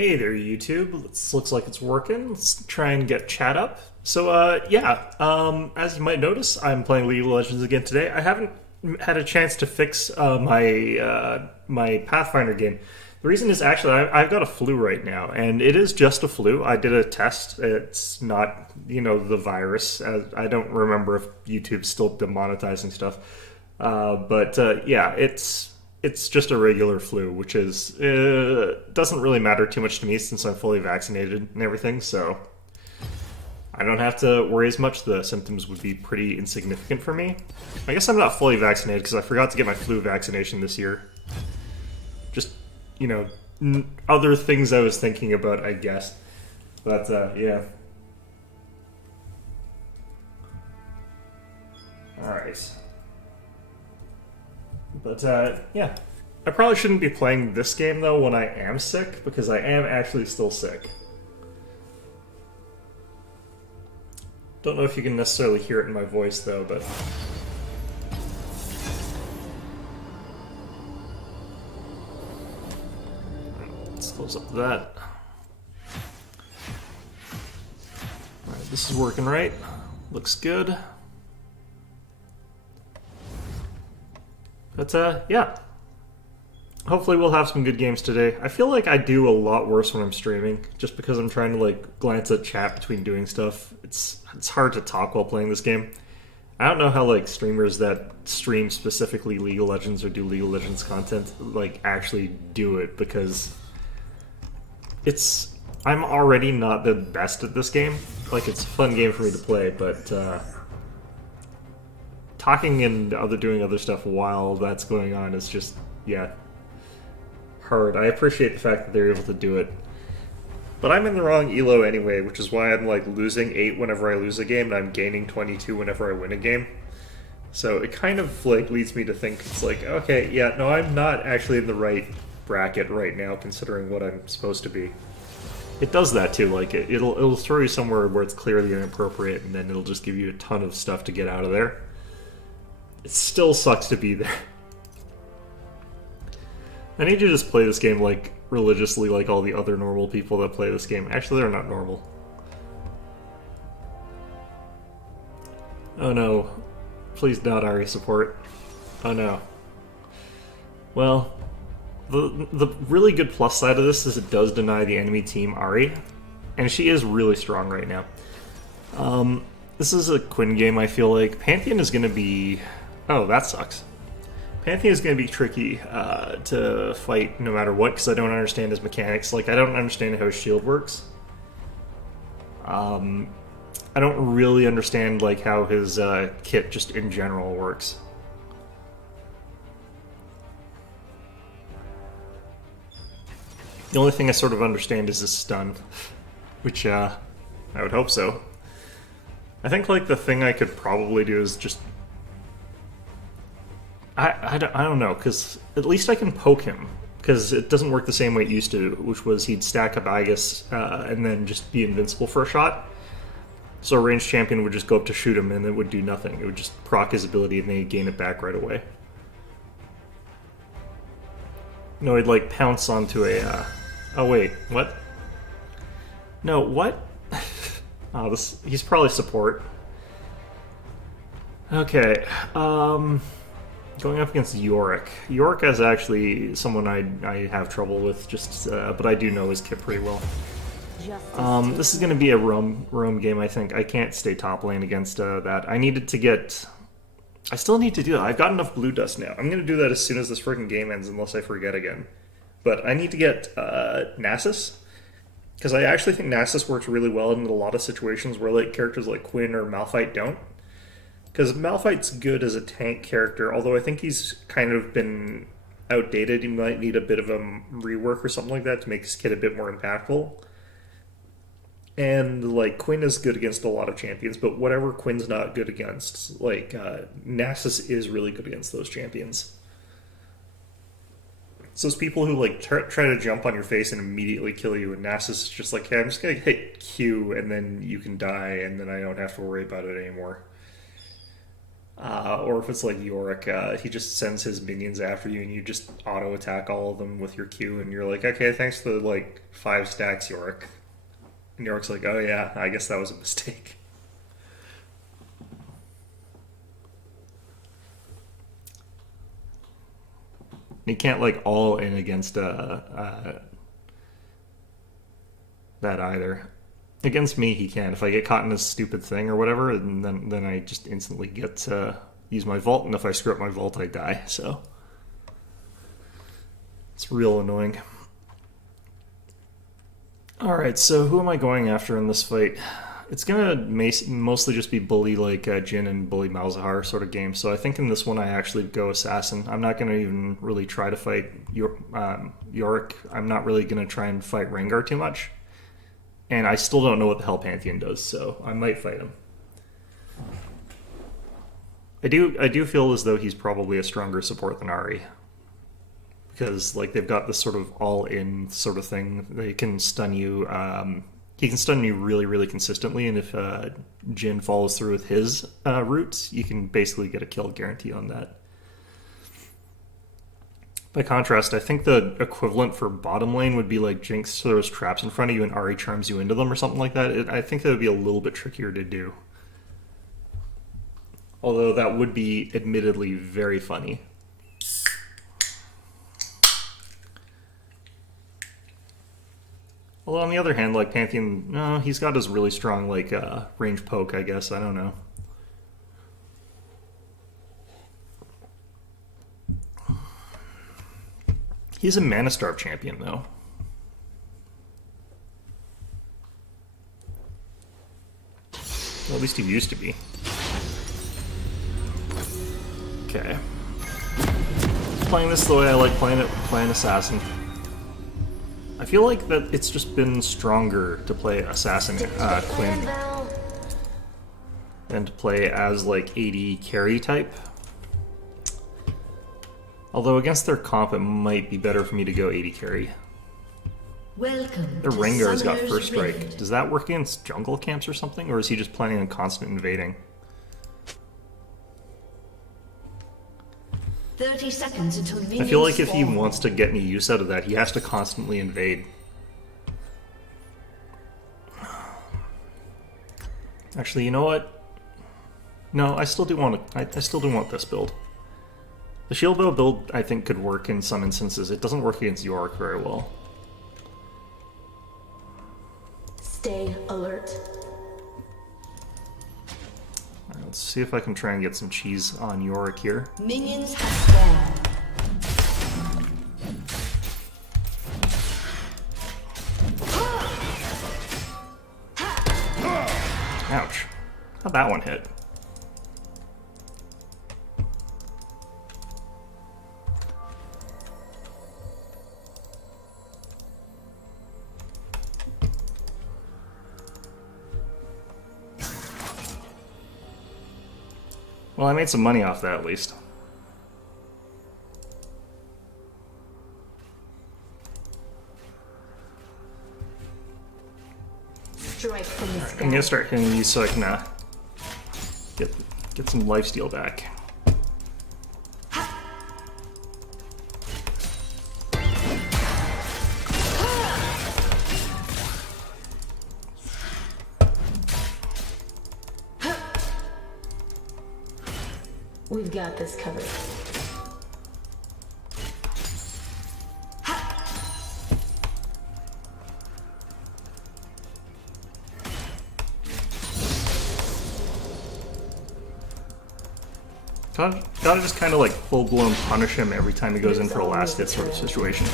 Hey there, YouTube. Looks like it's working. Let's try and get chat up. So, as you might notice, I'm playing League of Legends again today. I haven't had a chance to fix my Pathfinder game. The reason is actually I've got a flu right now, and it is just a flu. I did a test. It's not, the virus. I don't remember if YouTube's still demonetizing stuff. It's just a regular flu, which is doesn't really matter too much to me since I'm fully vaccinated and everything. So I don't have to worry as much. The symptoms would be pretty insignificant for me. I guess I'm not fully vaccinated because I forgot to get my flu vaccination this year. Just other things I was thinking about, I guess. But yeah. All right. But, yeah. I probably shouldn't be playing this game, though, when I am sick, because I am actually still sick. Don't know if you can necessarily hear it in my voice, though, but... Let's close up that. Alright, this is working right. Looks good. But, yeah. Hopefully we'll have some good games today. I feel like I do a lot worse when I'm streaming, just because I'm trying to, glance at chat between doing stuff. It's hard to talk while playing this game. I don't know how, streamers that stream specifically League of Legends or do League of Legends content, actually do it, because I'm already not the best at this game. It's a fun game for me to play, but, talking and doing other stuff while that's going on is just, yeah, hard. I appreciate the fact that they're able to do it. But I'm in the wrong elo anyway, which is why I'm losing 8 whenever I lose a game, and I'm gaining 22 whenever I win a game. So it kind of leads me to think it's okay, yeah, no, I'm not actually in the right bracket right now considering what I'm supposed to be. It does that too, it'll throw you somewhere where it's clearly inappropriate, and then it'll just give you a ton of stuff to get out of there. It still sucks to be there. I need to just play this game, religiously like all the other normal people that play this game. Actually, they're not normal. Oh no. Please not Ari support. Oh no. Well, the really good plus side of this is it does deny the enemy team Ari, and she is really strong right now. This is a Quinn game, I feel like. Pantheon is going to be... Oh, that sucks. Pantheon is going to be tricky to fight no matter what, because I don't understand his mechanics. I don't understand how his shield works. I don't really understand, how his kit just in general works. The only thing I sort of understand is his stun, which, I would hope so. I think, the thing I could probably do is just... I don't know, because at least I can poke him, because it doesn't work the same way it used to, which was he'd stack up Aegis and then just be invincible for a shot. So a ranged champion would just go up to shoot him and it would do nothing. It would just proc his ability and then he'd gain it back right away. No, he'd pounce onto a... Oh wait, what? No, what? Oh, he's probably support. Okay, going up against Yorick. Yorick is actually someone I have trouble with, but I do know his kit pretty well. This is going to be a roam game, I think. I can't stay top lane against that. I still need to do that. I've got enough blue dust now. I'm going to do that as soon as this freaking game ends, unless I forget again. But I need to get Nasus, because I actually think Nasus works really well in a lot of situations where characters like Quinn or Malphite don't. Because Malphite's good as a tank character, although I think he's kind of been outdated. He might need a bit of a rework or something like that to make his kit a bit more impactful. And, Quinn is good against a lot of champions, but whatever Quinn's not good against, Nasus is really good against those champions. So it's people who, try to jump on your face and immediately kill you, and Nasus is just hey, I'm just gonna hit Q, and then you can die, and then I don't have to worry about it anymore. Or if it's like Yorick, he just sends his minions after you and you just auto attack all of them with your Q and you're like, okay, thanks for like 5 stacks, Yorick. And Yorick's like, oh yeah, I guess that was a mistake. You can't like all in against that either. Against me, he can. If I get caught in this stupid thing or whatever, and then I just instantly get to use my vault, and if I screw up my vault, I die. So it's real annoying. All right, so who am I going after in this fight? It's gonna mostly just be bully like Jin and bully Malzahar sort of game. So I think in this one I actually go assassin. I'm not gonna even really try to fight Yorick. I'm not really gonna try and fight Rengar too much. And I still don't know what the hell Pantheon does, so I might fight him. I do feel as though he's probably a stronger support than Ahri. Because like they've got this sort of all-in sort of thing. They can stun you. He can stun you really, really consistently, and if Jin follows through with his routes, you can basically get a kill guarantee on that. By contrast, I think the equivalent for bottom lane would be like Jinx throws traps in front of you and Ahri charms you into them or something like that. I think that would be a little bit trickier to do. Although that would be admittedly very funny. Although on the other hand, like Pantheon, no, he's got his really strong like range poke, I guess. I don't know. He's a Mana Starve champion, though. Well, at least he used to be. Okay. Playing this the way I like playing it, playing Assassin. I feel like that it's just been stronger to play Assassin Quinn than to play as like AD carry type. Although against their comp, it might be better for me to go AD carry. Welcome. Their Rengar's got first strike. Does that work against jungle camps or something, or is he just planning on constant invading? 30 seconds until I feel like if he wants to get any use out of that, he has to constantly invade. Actually, you know what? No, I still do want to. I still do want this build. The shield bow build, I think, could work in some instances. It doesn't work against Yorick very well. Stay alert. Alright, let's see if I can try and get some cheese on Yorick here. Minions have spawned. Ouch. How'd that one hit? Well, I made some money off that at least. Strike from the sky. I'm gonna start hitting these so I can get some lifesteal back. We've got this covered. Gotta just kind of like full-blown punish him every time he goes in for a last hit sort of situation.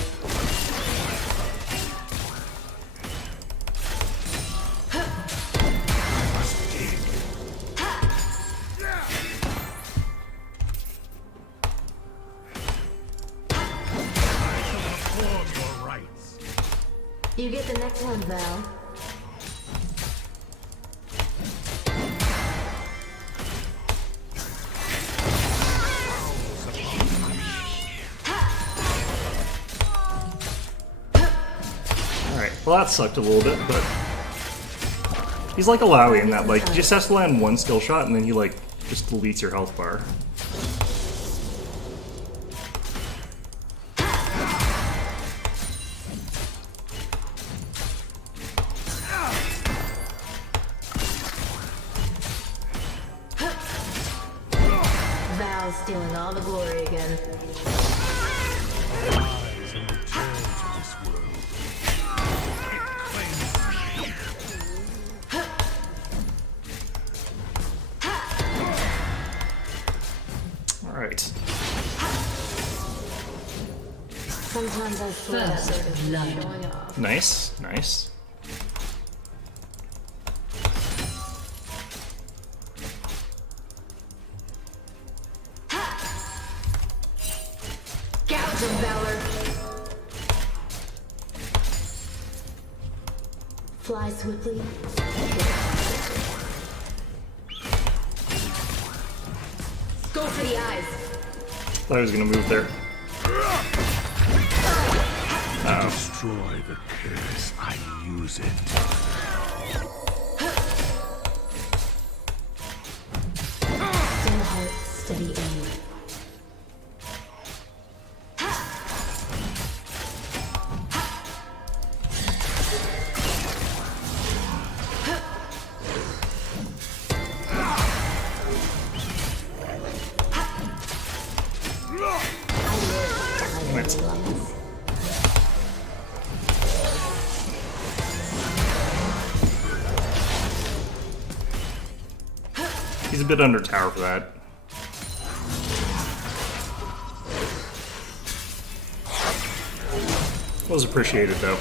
You get the next one, Val. Alright, well that sucked a little bit, but he's like a Lowy in that, like, he just has to land one skill shot and then he like just deletes your health bar. Val's stealing all the glory again. Alright. Sometimes I swear that sort of showing off. Nice, nice. Gouge of valor. Fly swiftly. Go for the eyes. Thought I was gonna move there. Destroy the curse, I use it. Still heart, steady aim. He's a bit under tower for that. Was appreciated though.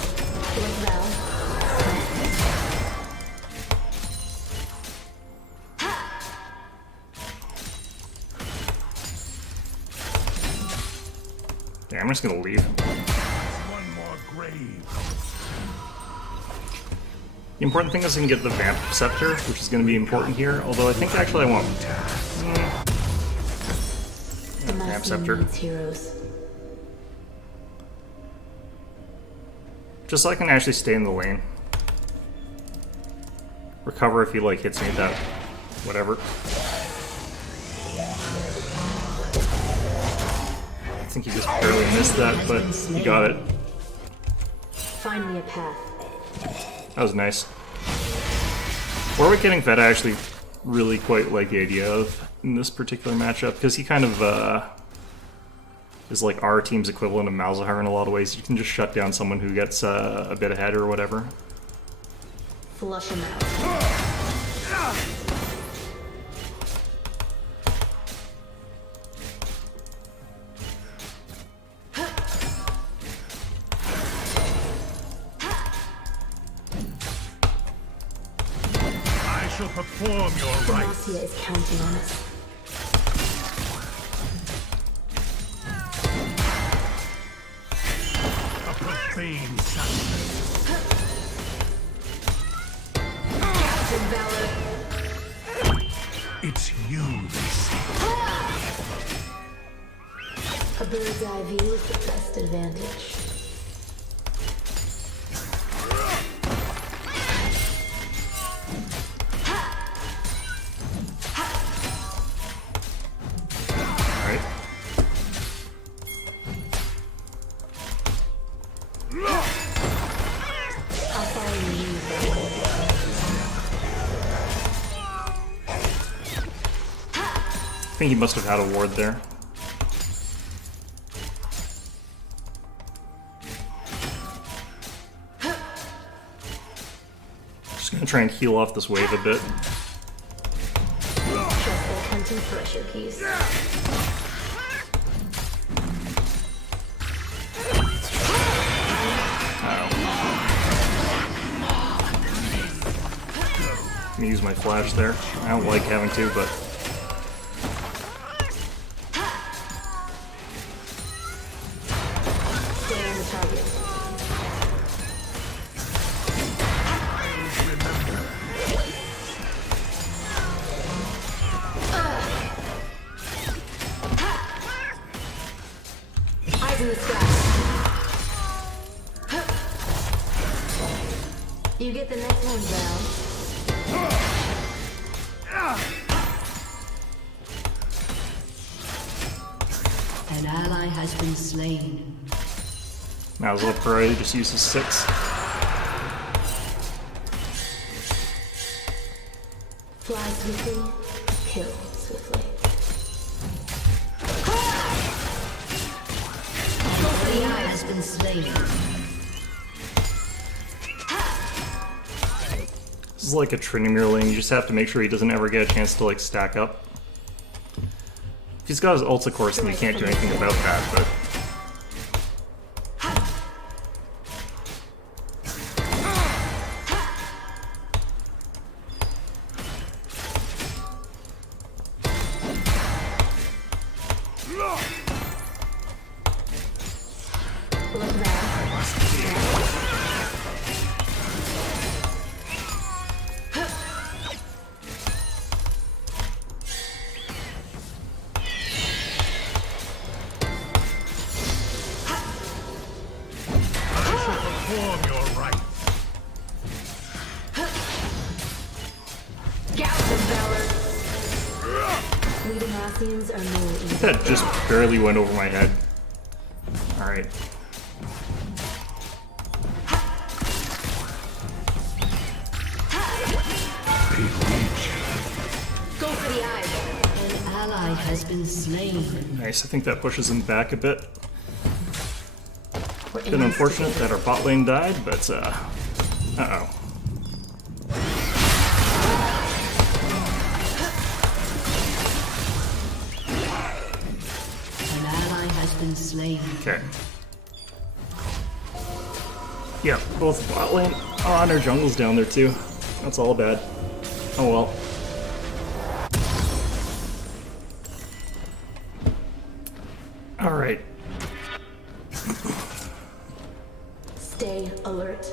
Yeah, I'm just gonna leave. One more grave. The important thing is I can get the Vamp Scepter, which is going to be important here, although I think actually I won't. Vamp Scepter. Heroes. Just so I can actually stay in the lane. Recover if he like hits me at that whatever. I think he just barely missed that, but he got it. Find me a path. That was nice. Warwick getting fed I actually really quite like the idea of in this particular matchup, because he kind of is like our team's equivalent of Malzahar in a lot of ways. You can just shut down someone who gets a bit ahead or whatever. Flush him out. I shall perform your rites. Demacia is counting on us. A profane sacrifice. Gouge of valor. It's you they see. A bird's eye view is the best advantage. Alright. I'll follow you. I think he must have had a ward there. Just gonna try and heal off this wave a bit. Just like hunting pressure keys. I'm gonna use my flash there. I don't like having to, but Stay on the target. Eyes in the sky. You get the next one, Val. An ally has been slain. Might as well parade, just use his 6. Fly swiftly, kill swiftly. The eye has been slain. This is like a Trinimir lane, you just have to make sure he doesn't ever get a chance to like stack up. If he's got his ults, of course, then you can't do anything about that, but... That just barely went over my head. Alright. Go for the eye. An ally has been slain. Nice, I think that pushes him back a bit. Been unfortunate that our bot lane died, but uh-oh. Been slain. Okay. Yeah, both bot lane. Oh, and our jungle's down there too. That's all bad. Oh well. Alright. Stay alert.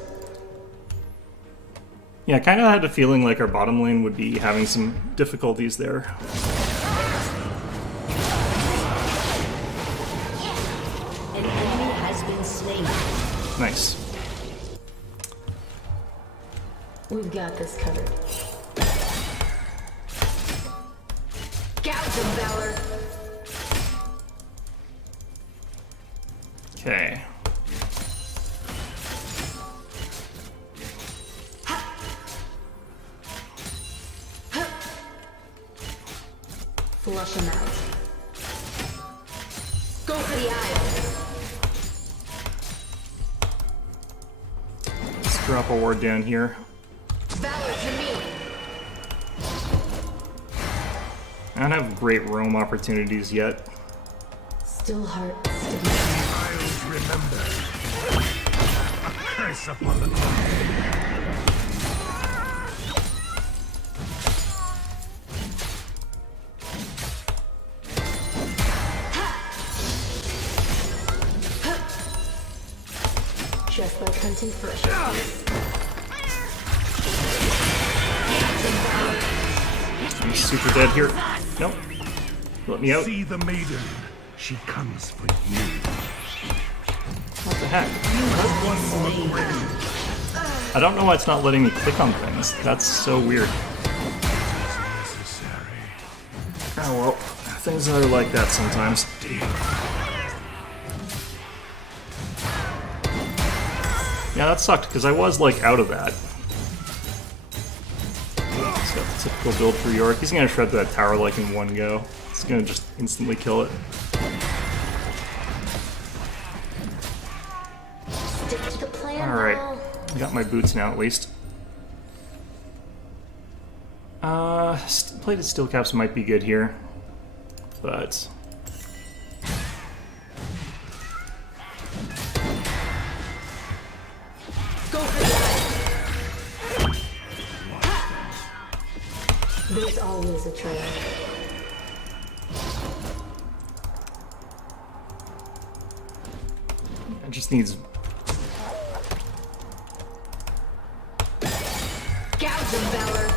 Yeah, I kind of had a feeling like our bottom lane would be having some difficulties there. Nice. We've got this covered. Gouge of Valor. Okay. Flush him out. Go for the eye. Drop a ward down here. Valor to me. I don't have great roam opportunities yet. Still heart, still. I'll remember. A curse upon the ground. Just like hunting fresh. I'm super dead here. Nope. Let me out. See the maiden. She comes for you. What the heck? I don't know why it's not letting me click on things. That's so weird. Oh well, things are like that sometimes. Yeah, that sucked, because I was, like, out of that. He's got the typical build for Yorick. He's gonna shred that tower, like, in one go. He's gonna just instantly kill it. Stick to the plan. Alright. I got my boots now, at least. Plated steel caps might be good here. But... There's always a trail. It just needs... Gouge of Valor.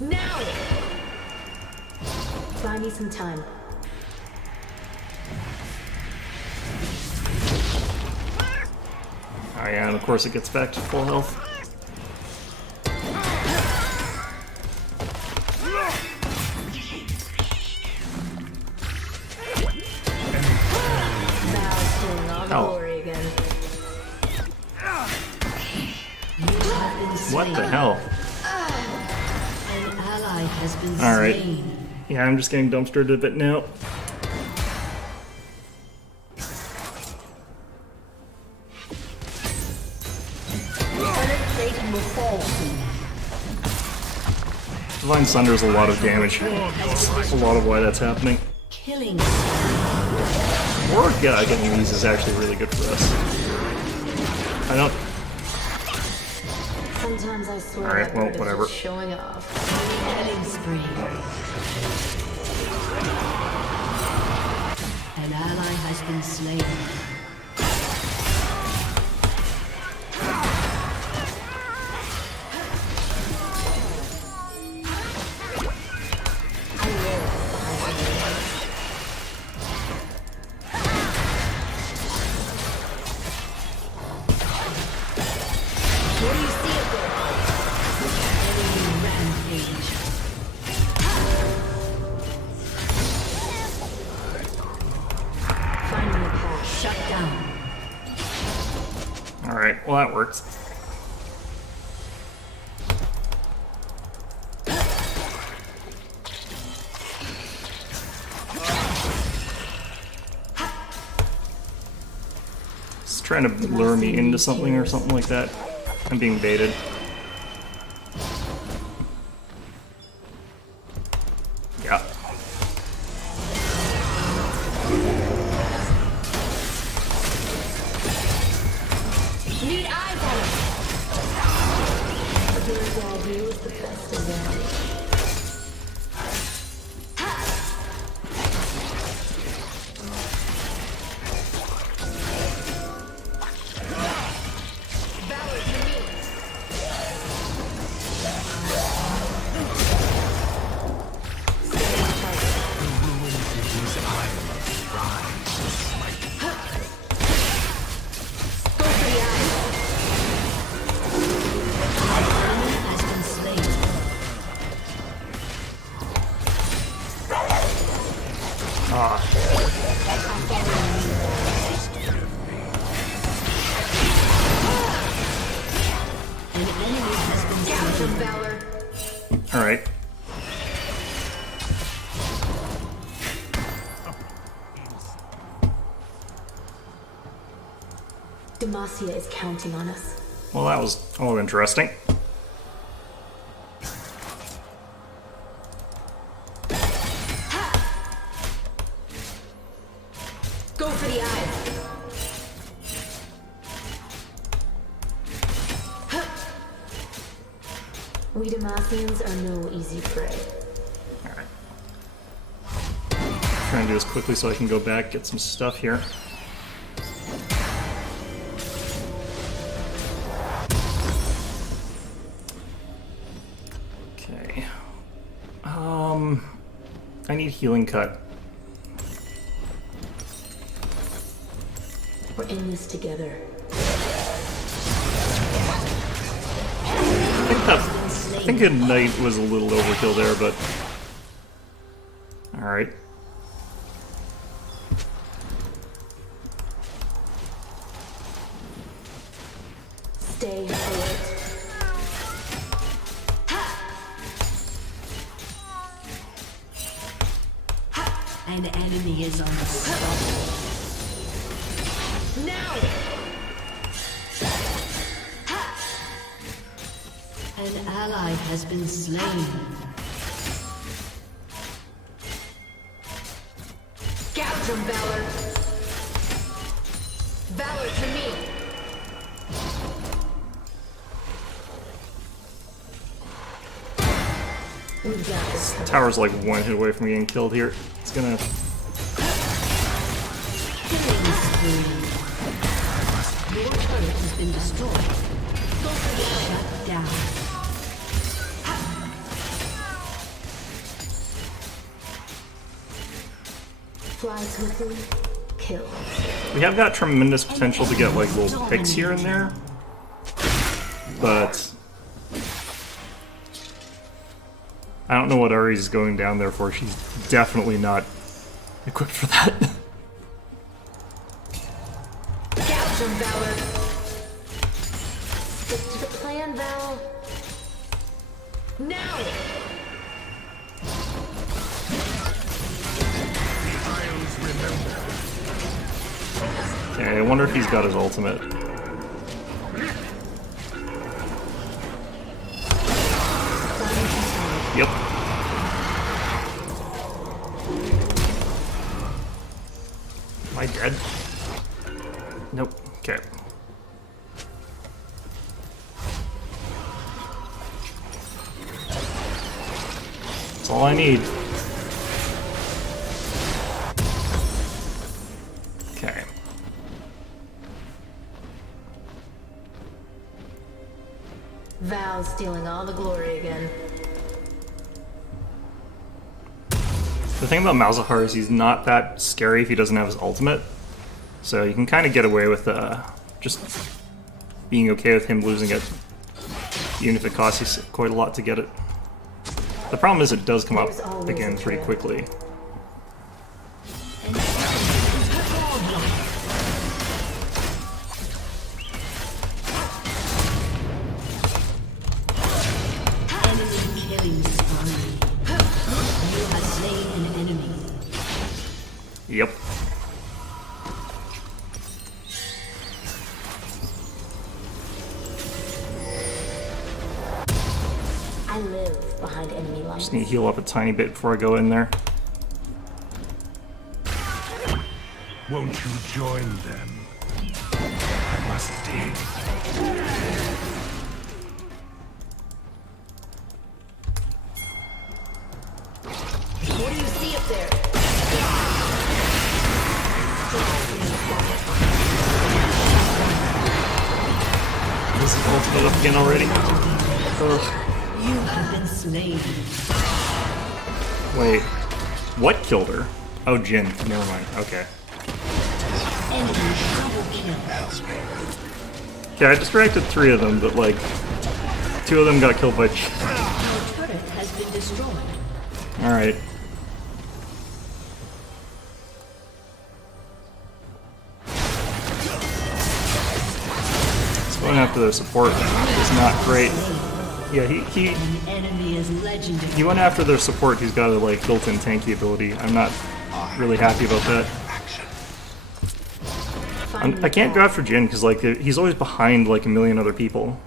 Now! Buy me some time. Oh yeah, and of course it gets back to full health. ally has been All right. slain. Yeah, I'm just getting dumpstered a bit now. Divine Sunder is a lot of damage. That's a lot of why that's happening. Killing. Or getting these is actually really good for us. I don't. Sometimes I swear. Alright, well, that bird is whatever. just showing off. Killing spree. An ally has been slain. Alright, well that works. It's trying to lure me into something or something like that. I'm being baited. Yeah. Need eyes on it. The wall view is the best advantage. Alright. Demacia is counting on us. Well, that was all interesting. Go for the eye. We Demacians are no easy prey. Alright. Trying to do this quickly so I can go back, get some stuff here. Okay. I need healing cut. We're in this together. I think a knight was a little overkill there, but alright. Stay alert. An enemy is on the spot. Now! An ally has been slain. Gouge him, Valor! Valor to me! We got this. Tower's like one hit away from getting killed here. It's gonna... Killing spree. Your turret has been destroyed. Shut down. Fly swiftly, kill. We have got tremendous potential to get like little picks here and there, but I don't know what Ari's going down there for. She's definitely not equipped for that. Gouge him, Valor. Stick to the plan, Val. Now! Okay, I wonder if he's got his ultimate. Yep. Am I dead? Nope. Okay. That's all I need. Okay. Val's stealing all the glory again. The thing about Malzahar is he's not that scary if he doesn't have his ultimate. So you can kind of get away with just being okay with him losing it, even if it costs you quite a lot to get it. The problem is it does come up again pretty quickly. Yep. I live behind enemy lines. Just need to heal up a tiny bit before I go in there. Won't you join them? I must dig. What do you see up there? This is ultimate up again already. Ugh. You have been slain. Wait. What killed her? Oh, Jin. Never mind. Okay. Enemy double kill. Okay, I distracted 3 of them, but like 2 of them got killed by. Your turret has been destroyed. Alright. Going after their support is not great. Yeah, he An enemy is legendary. went after their support who's got a like built-in tanky ability. I'm not really happy about that. I can't go after Jin because like he's always behind like a million other people.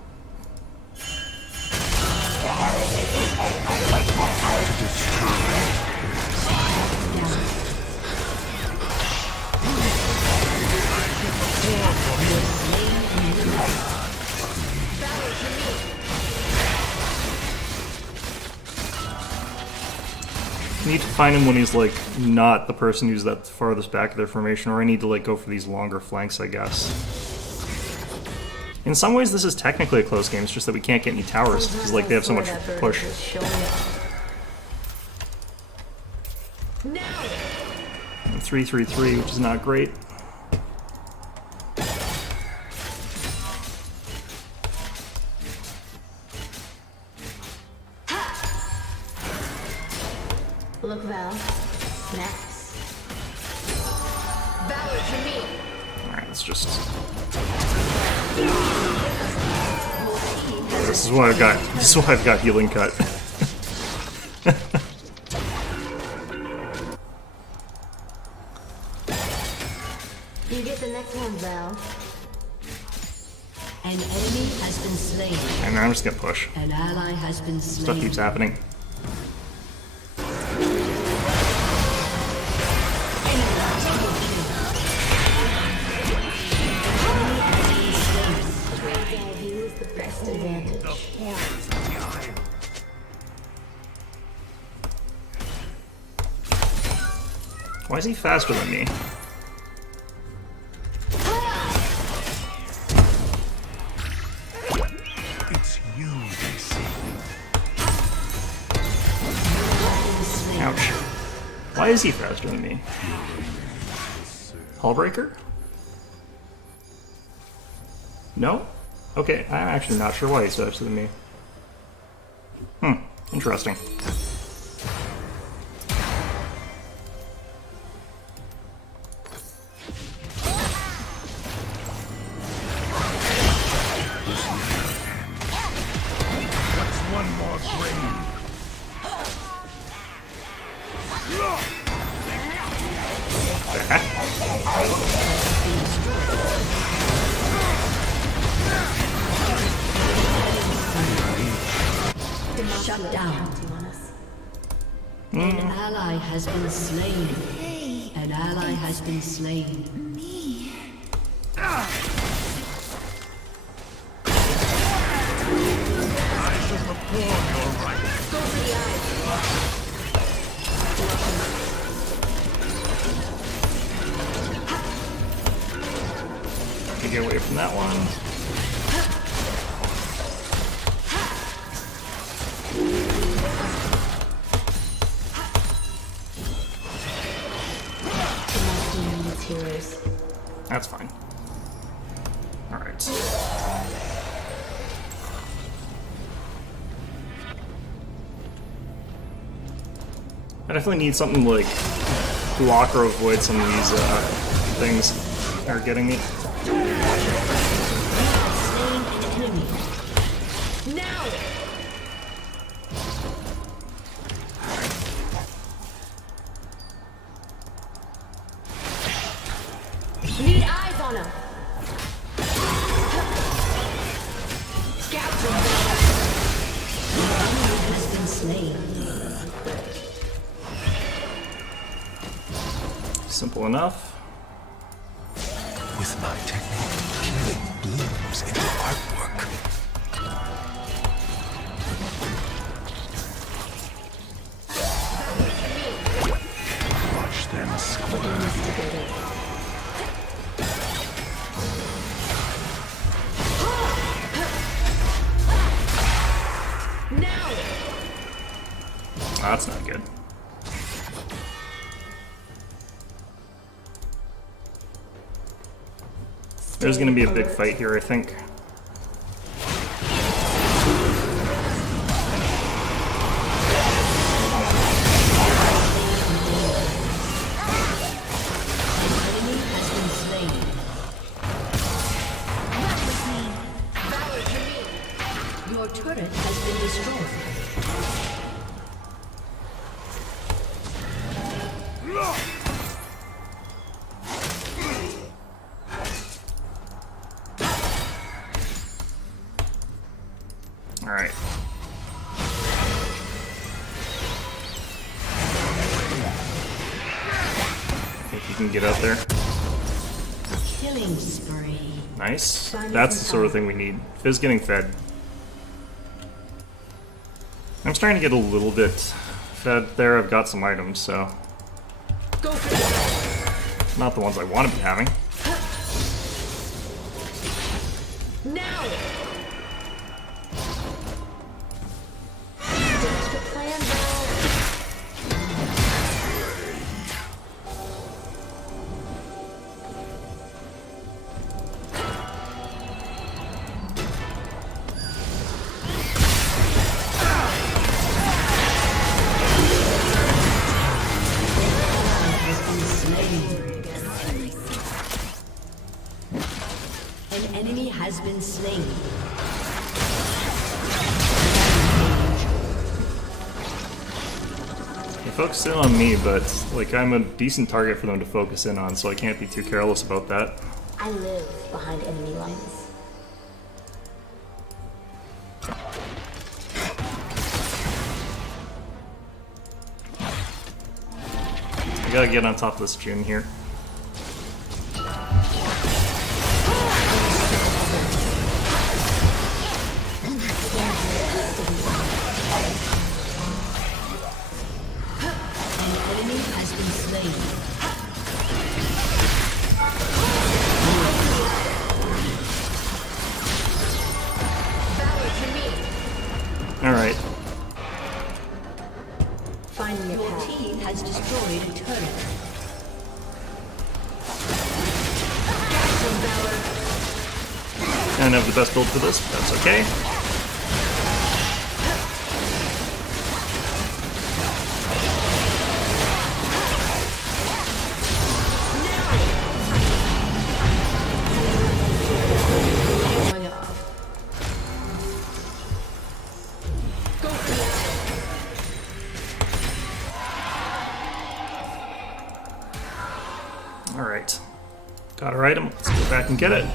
I need to find him when he's like not the person who's at the farthest back of their formation, or I need to like go for these longer flanks, I guess. In some ways this is technically a close game, it's just that we can't get any towers because like they have so much push. And 3-3-3, which is not great. Look, Val. Snaps. Valor to me. Alright, let's just... This is what I've got. This is why I've got healing cut. You get the next one, Val. An enemy has been slain. And I'm just gonna push. An ally has been slain. Stuff keeps happening. View is the best advantage. Why is he faster than me? It's you they see. Ouch. Why is he faster than me? Hullbreaker? No? Okay, I'm actually not sure why he's faster than me. Interesting. What's one more grave? The heck? Shut down. An ally has been slain. An ally has been slain. Get away from that one. That's fine. Alright. I definitely need something like block or avoid some of these things that are getting me. Now! Need eyes on him! Scouts Has been slain. Simple enough. With my technique, killing blooms into artwork. Watch them squirm. now! That's not good. There's gonna be a big fight here, I think. Your turret has been destroyed. Alright. Think you can get out there. Killing spree. Nice. That's the sort of thing we need. Fizz getting fed. I'm starting to get a little bit fed there. I've got some items, so. Go for it! Not the ones I want to be having. Now! Desperate plan, Val. Has been slain. An enemy has been slain. They focus in on me, but like I'm a decent target for them to focus in on, so I can't be too careless about that. I live behind enemy lines. I gotta get on top of this June here. An enemy has been slain. Valor to me! Alright. Find me a Your path. team has destroyed a turret. I don't have the best build for this, but that's okay. Going off. Go for it! Alright. Got our item. Let's go back and get it.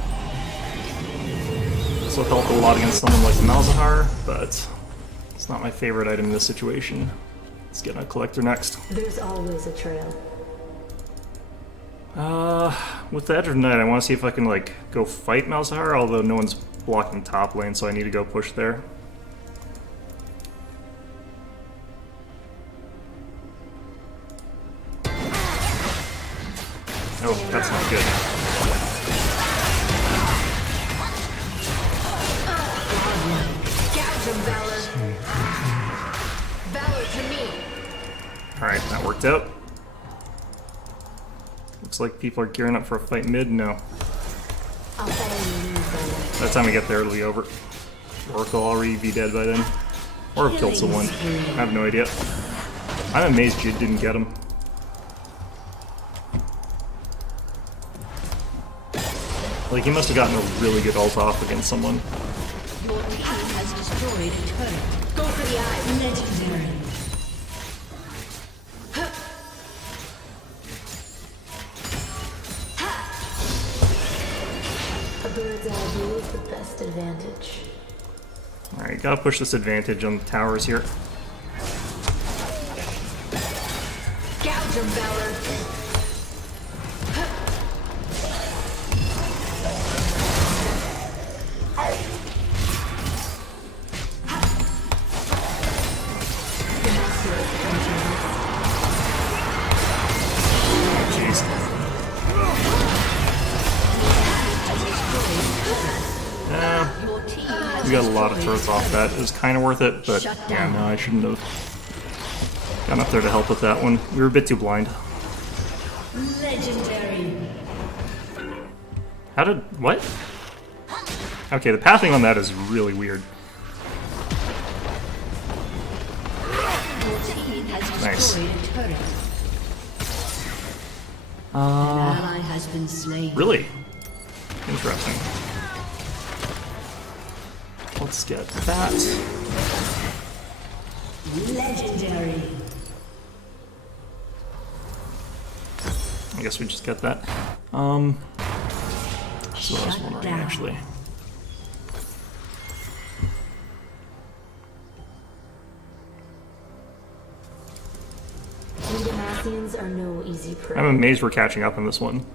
This will help a lot against someone like Malzahar, but It's not my favorite item in this situation. Let's get a collector next. There's always a trail. With the Edge of Night, I want to see if I can, like, go fight Malzahar, although no one's blocking top lane, so I need to go push there. Oh, that's not good. Gouge him, Valor. Valor to me. Alright, that worked out. Looks like people are gearing up for a fight mid. No. I'll follow you, Valor. By the time we get there, it'll be over. Rourke will already be dead by then. Or have killed someone. I have no idea. I'm amazed Jid didn't get him. Like, he must have gotten a really good ult off against someone. Your team has destroyed a turret. Go for the eye. Legendary. A bird's eye view is the best advantage. Alright, gotta push this advantage on the towers here. Gouge him, Valor. Jeez. Your team has We got a lot of turrets off that. It was kind of worth it, but yeah, no, I shouldn't have gone up there to help with that one. We were a bit too blind. legendary. How did... what? Okay, the pathing on that is really weird. Your team has Nice. destroyed a turret. An ally has been slain. Really? Interesting. Let's get that. Legendary. I guess we just get that. That's what I was Shut wondering, down. actually. We Demacians are no easy prey. I'm amazed we're catching up on this one.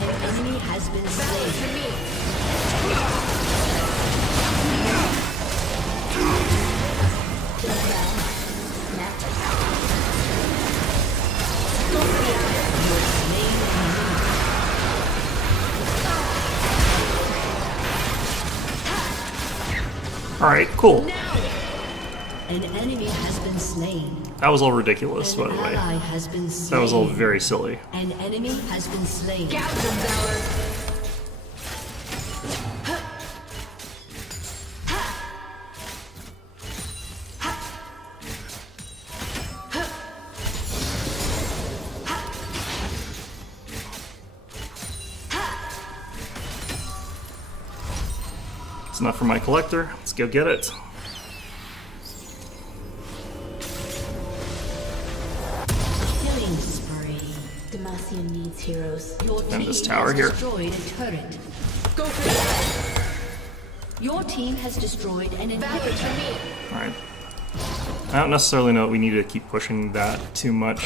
An enemy has been slain. Alright, cool. An enemy has been slain. That was all ridiculous, by An the way. ally has been slain. That was all very silly. An enemy has been slain. Gouge him, Valor. It's enough for my collector. Let's go get it. Killing spree. Demacian needs heroes. Your And team this tower has here. destroyed a turret. Go for the eye. Your team has destroyed an Valor inhibitor. to me. Alright. I don't necessarily know that we need to keep pushing that too much.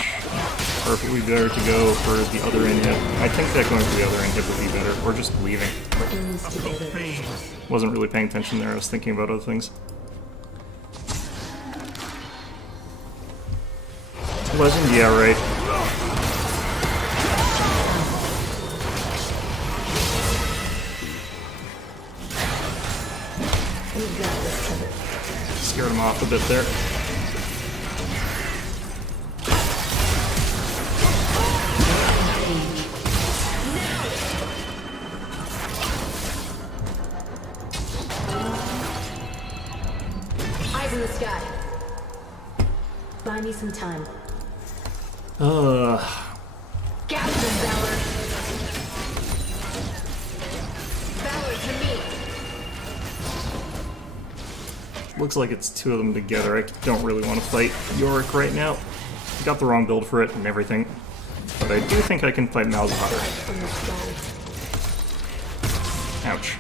Or if it would be better to go for the other end hit. I think that going for the other end hit would be better. Or just leaving. We're in this together. Wasn't really paying attention there. I was thinking about other things. Legend? Yeah, right. We've got this covered. Scared him off a bit there. Eyes in the sky. Buy me some time. Gather them, Valor. Valor to me. Looks like it's two of them together. I don't really want to fight Yorick right now. Got the wrong build for it and everything. But I do think I can fight Malzahar. From the sky. Ouch.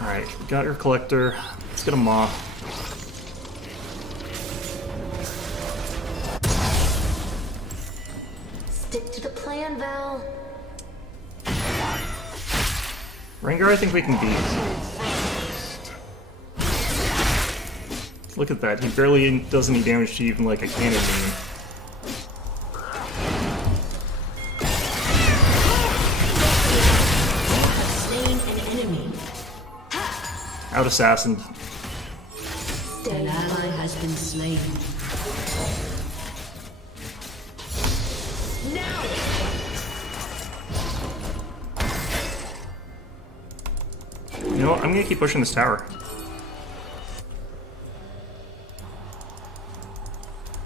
Alright, got your collector. Let's get a Maw. Stick to the plan, Val. Rengar I think we can beat. Look at that, he barely does any damage to even like a cannon beam. Slain an enemy. Out assassined. An ally has been slain. You know what, I'm gonna keep pushing this tower.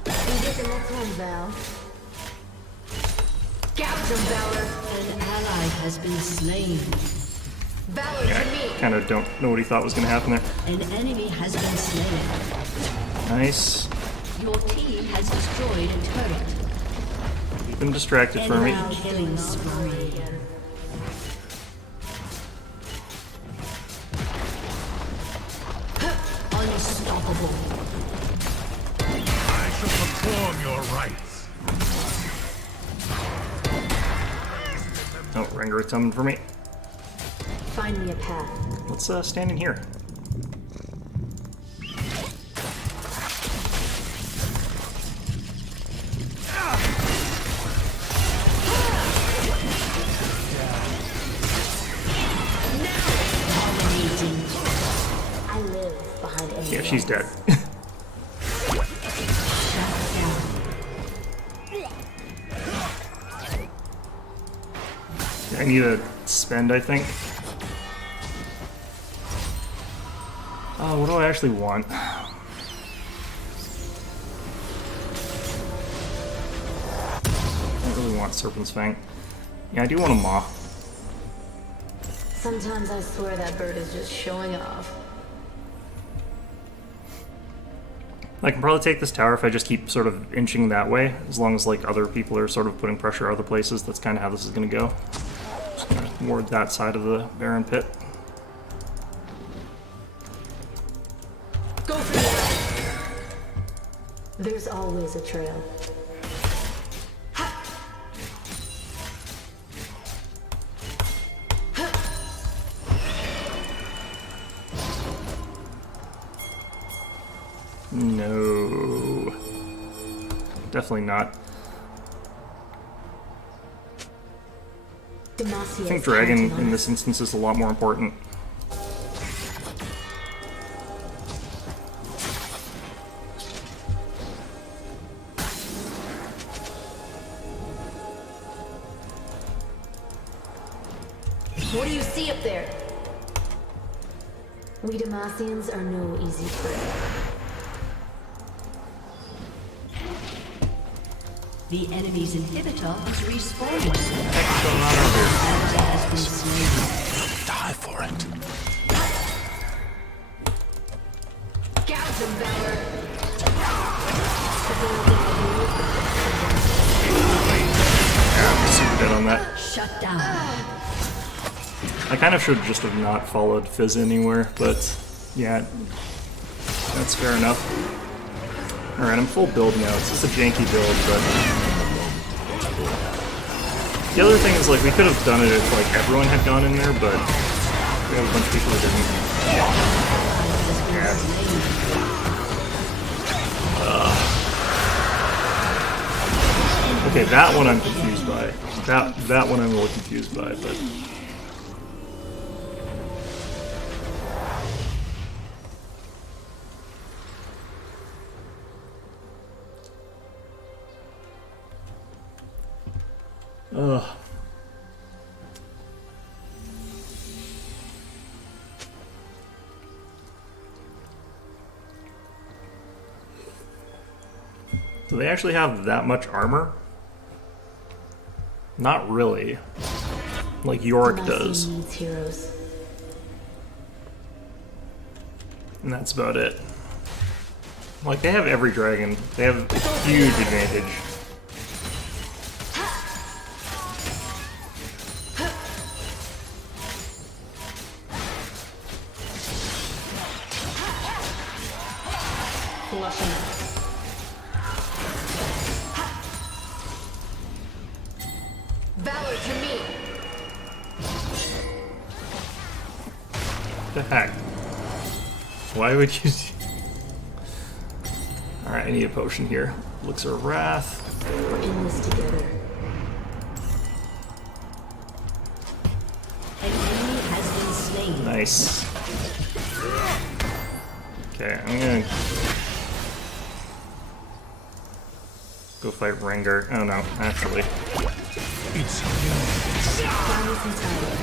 You get the next one, Val. Gouge them, Valor. An ally has been slain. Valor Yeah, to me. I kind of don't know what he thought was gonna happen there. An enemy has been slain. Nice. Your team has destroyed a turret. Keep him distracted for me. Enemy killing spree. Unstoppable. I shall perform your rites. Oh, Rengar coming for me. Find me a path. Let's stand in here. I live behind any Yeah, she's dead. I need to spend, I think. What do I actually want? I don't really want Serpent's Fang. Yeah, I do want a Maw. Sometimes I swear that bird is just showing off. I can probably take this tower if I just keep sort of inching that way, as long as like other people are sort of putting pressure other places. That's kind of how this is going to go. Just going to ward that side of the Baron Pit. Go for it. There's always a trail. No. Definitely not. I think Dragon in this instance is a lot more important. What do you see up there? We Demacians are no easy prey. The enemy's inhibitor is respawning. What's going on over here? Ally has been slain. Die for it. Gouge them, Valor. Yeah, I'm super dead on that. Shut down. I kind of should just have not followed Fizz anywhere, but yeah, that's fair enough. Alright, I'm full build now. It's just a janky build, but the other thing is, like, we could have done it if, like, everyone had gone in there, but we have a bunch of people who didn't. Yeah. Okay, that one I'm confused by. That one I'm really confused by, but... Ugh. Do they actually have that much armor? Not really. Like Yorick does. Demacian needs heroes. And that's about it. Like, they have every dragon. They have a huge advantage. Valor to me. The heck? Why would you... Alright, I need a potion here. Elixir of Wrath. We're in this together. An enemy has been slain. Nice. Okay, I'm gonna... go fight Rengar. Oh no, actually. It's Promise and time.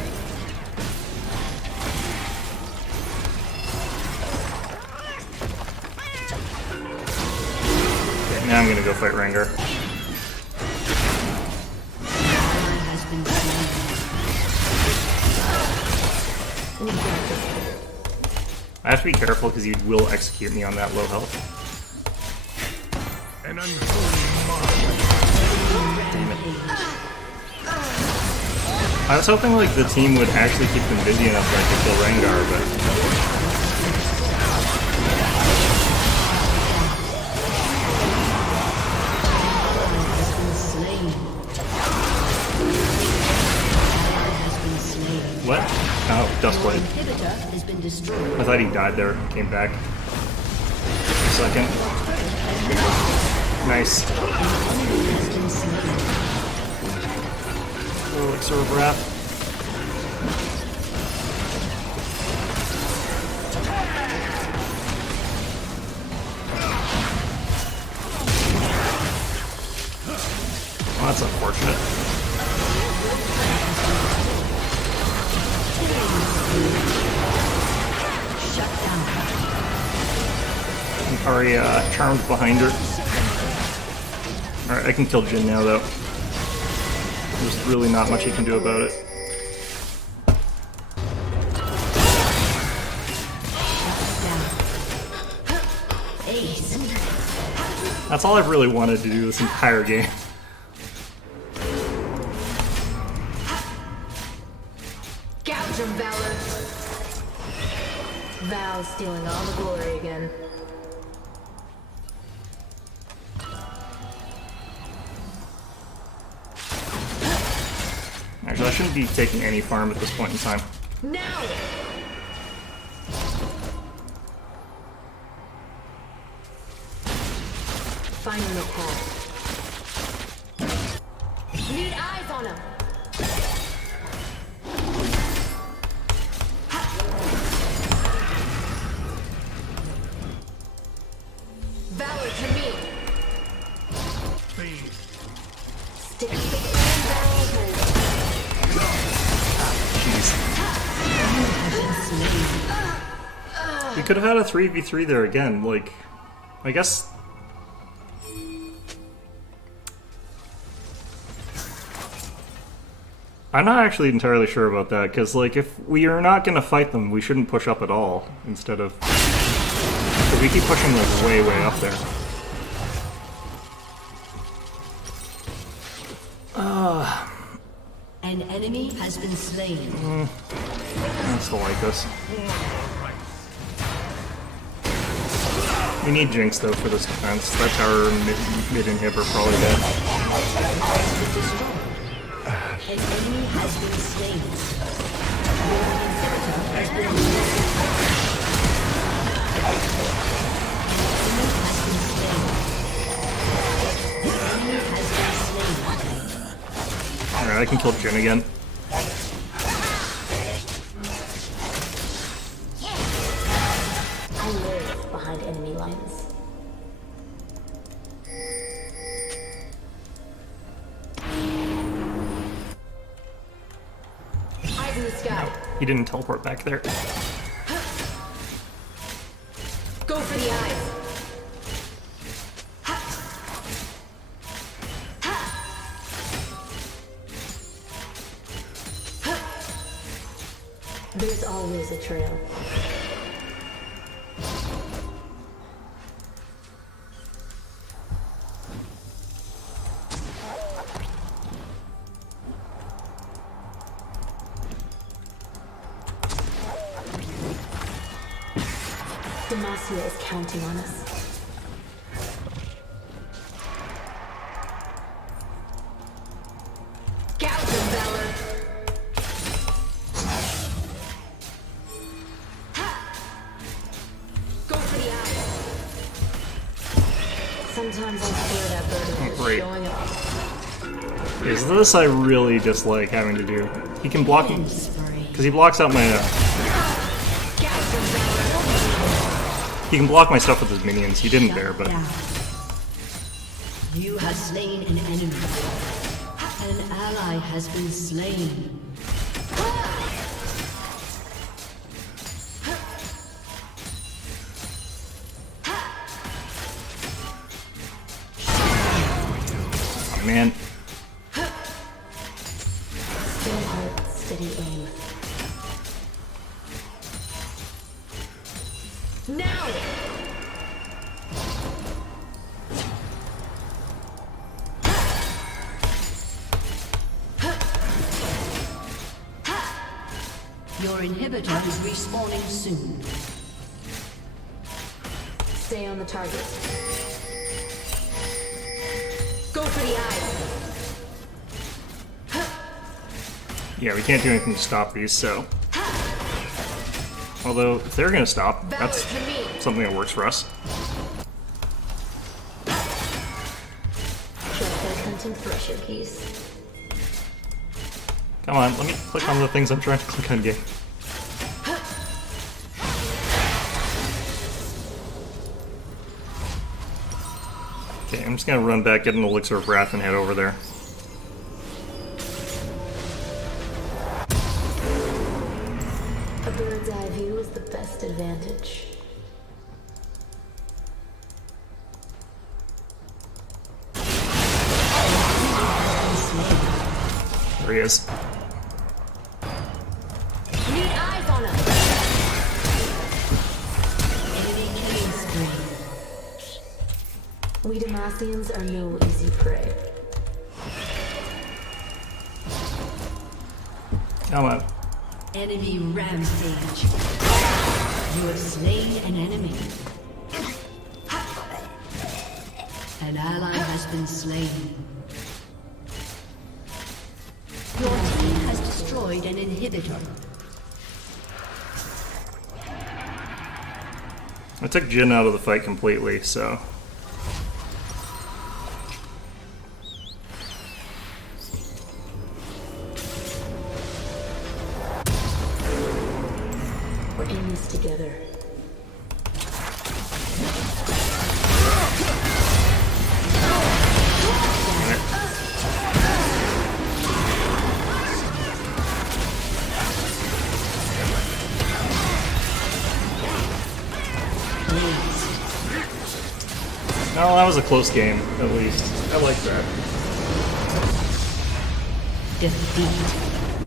Okay, now I'm gonna go fight Rengar. Ally has been slain. We got this. I have to be careful because he will execute me on that low health. an unholy mark. I was hoping like the team would actually keep them busy enough that I could kill Rengar, but what? Oh, Dustblade. Inhibitor has been destroyed. I thought he died there. Came back. A second. Nice. Elixir of Wrath. Well, that's unfortunate. Akari charmed behind her. Alright, I can kill Jin now though. There's really not much he can do about it. That's all I've really wanted to do this entire game. Gouge him, Valor. Val stealing all the glory again. Actually, I shouldn't be taking any farm at this point in time. Now! Finding the path. Need eyes on him! Valor to me! Stick to the plan, Valor. We could have had a 3v3 there again, like, I guess... I'm not actually entirely sure about that, because, like, if we are not going to fight them, we shouldn't push up at all, instead of... Because we keep pushing, like, way, way up there. An enemy has been slain. I still like this. We need Jinx, though, for this defense. That tower mid-inhib are probably dead. An enemy has been slain. Your inhibitor has been Alright, I can kill Jin again. I live behind enemy lines. Eyes in the sky. He didn't teleport back there. Go for the eyes. always a trail. Demacia is counting on us. Gouge Valor! Go for the eye! Sometimes I swear that bird is just Great. showing off. Is this I really dislike having to do? He can block me because he blocks out my. He can block my stuff with his minions. He didn't there, but. You have slain an enemy. An ally has been slain. Oh, man. Steady heart, steady aim. Now! Your inhibitor is respawning soon. Stay on the target. Go for the eye. Yeah, we can't do anything to stop these, so. Although, if they're gonna stop, that's something that works for us. Shortcut hunting pressure keys. Come on, let me click on the things I'm trying to click on, game. Okay, I'm just gonna run back, get an elixir of wrath, and head over there. A bird's eye view is the best advantage. There he is. Need eyes on us. Enemy killing spree. We Demacians are no easy prey. Come on. Enemy rampage. You have slain an enemy. An ally has been slain. Your team has destroyed an inhibitor. I took Jin out of the fight completely, so. We're in this together. No, that was a close game, at least. I like that. Defeat.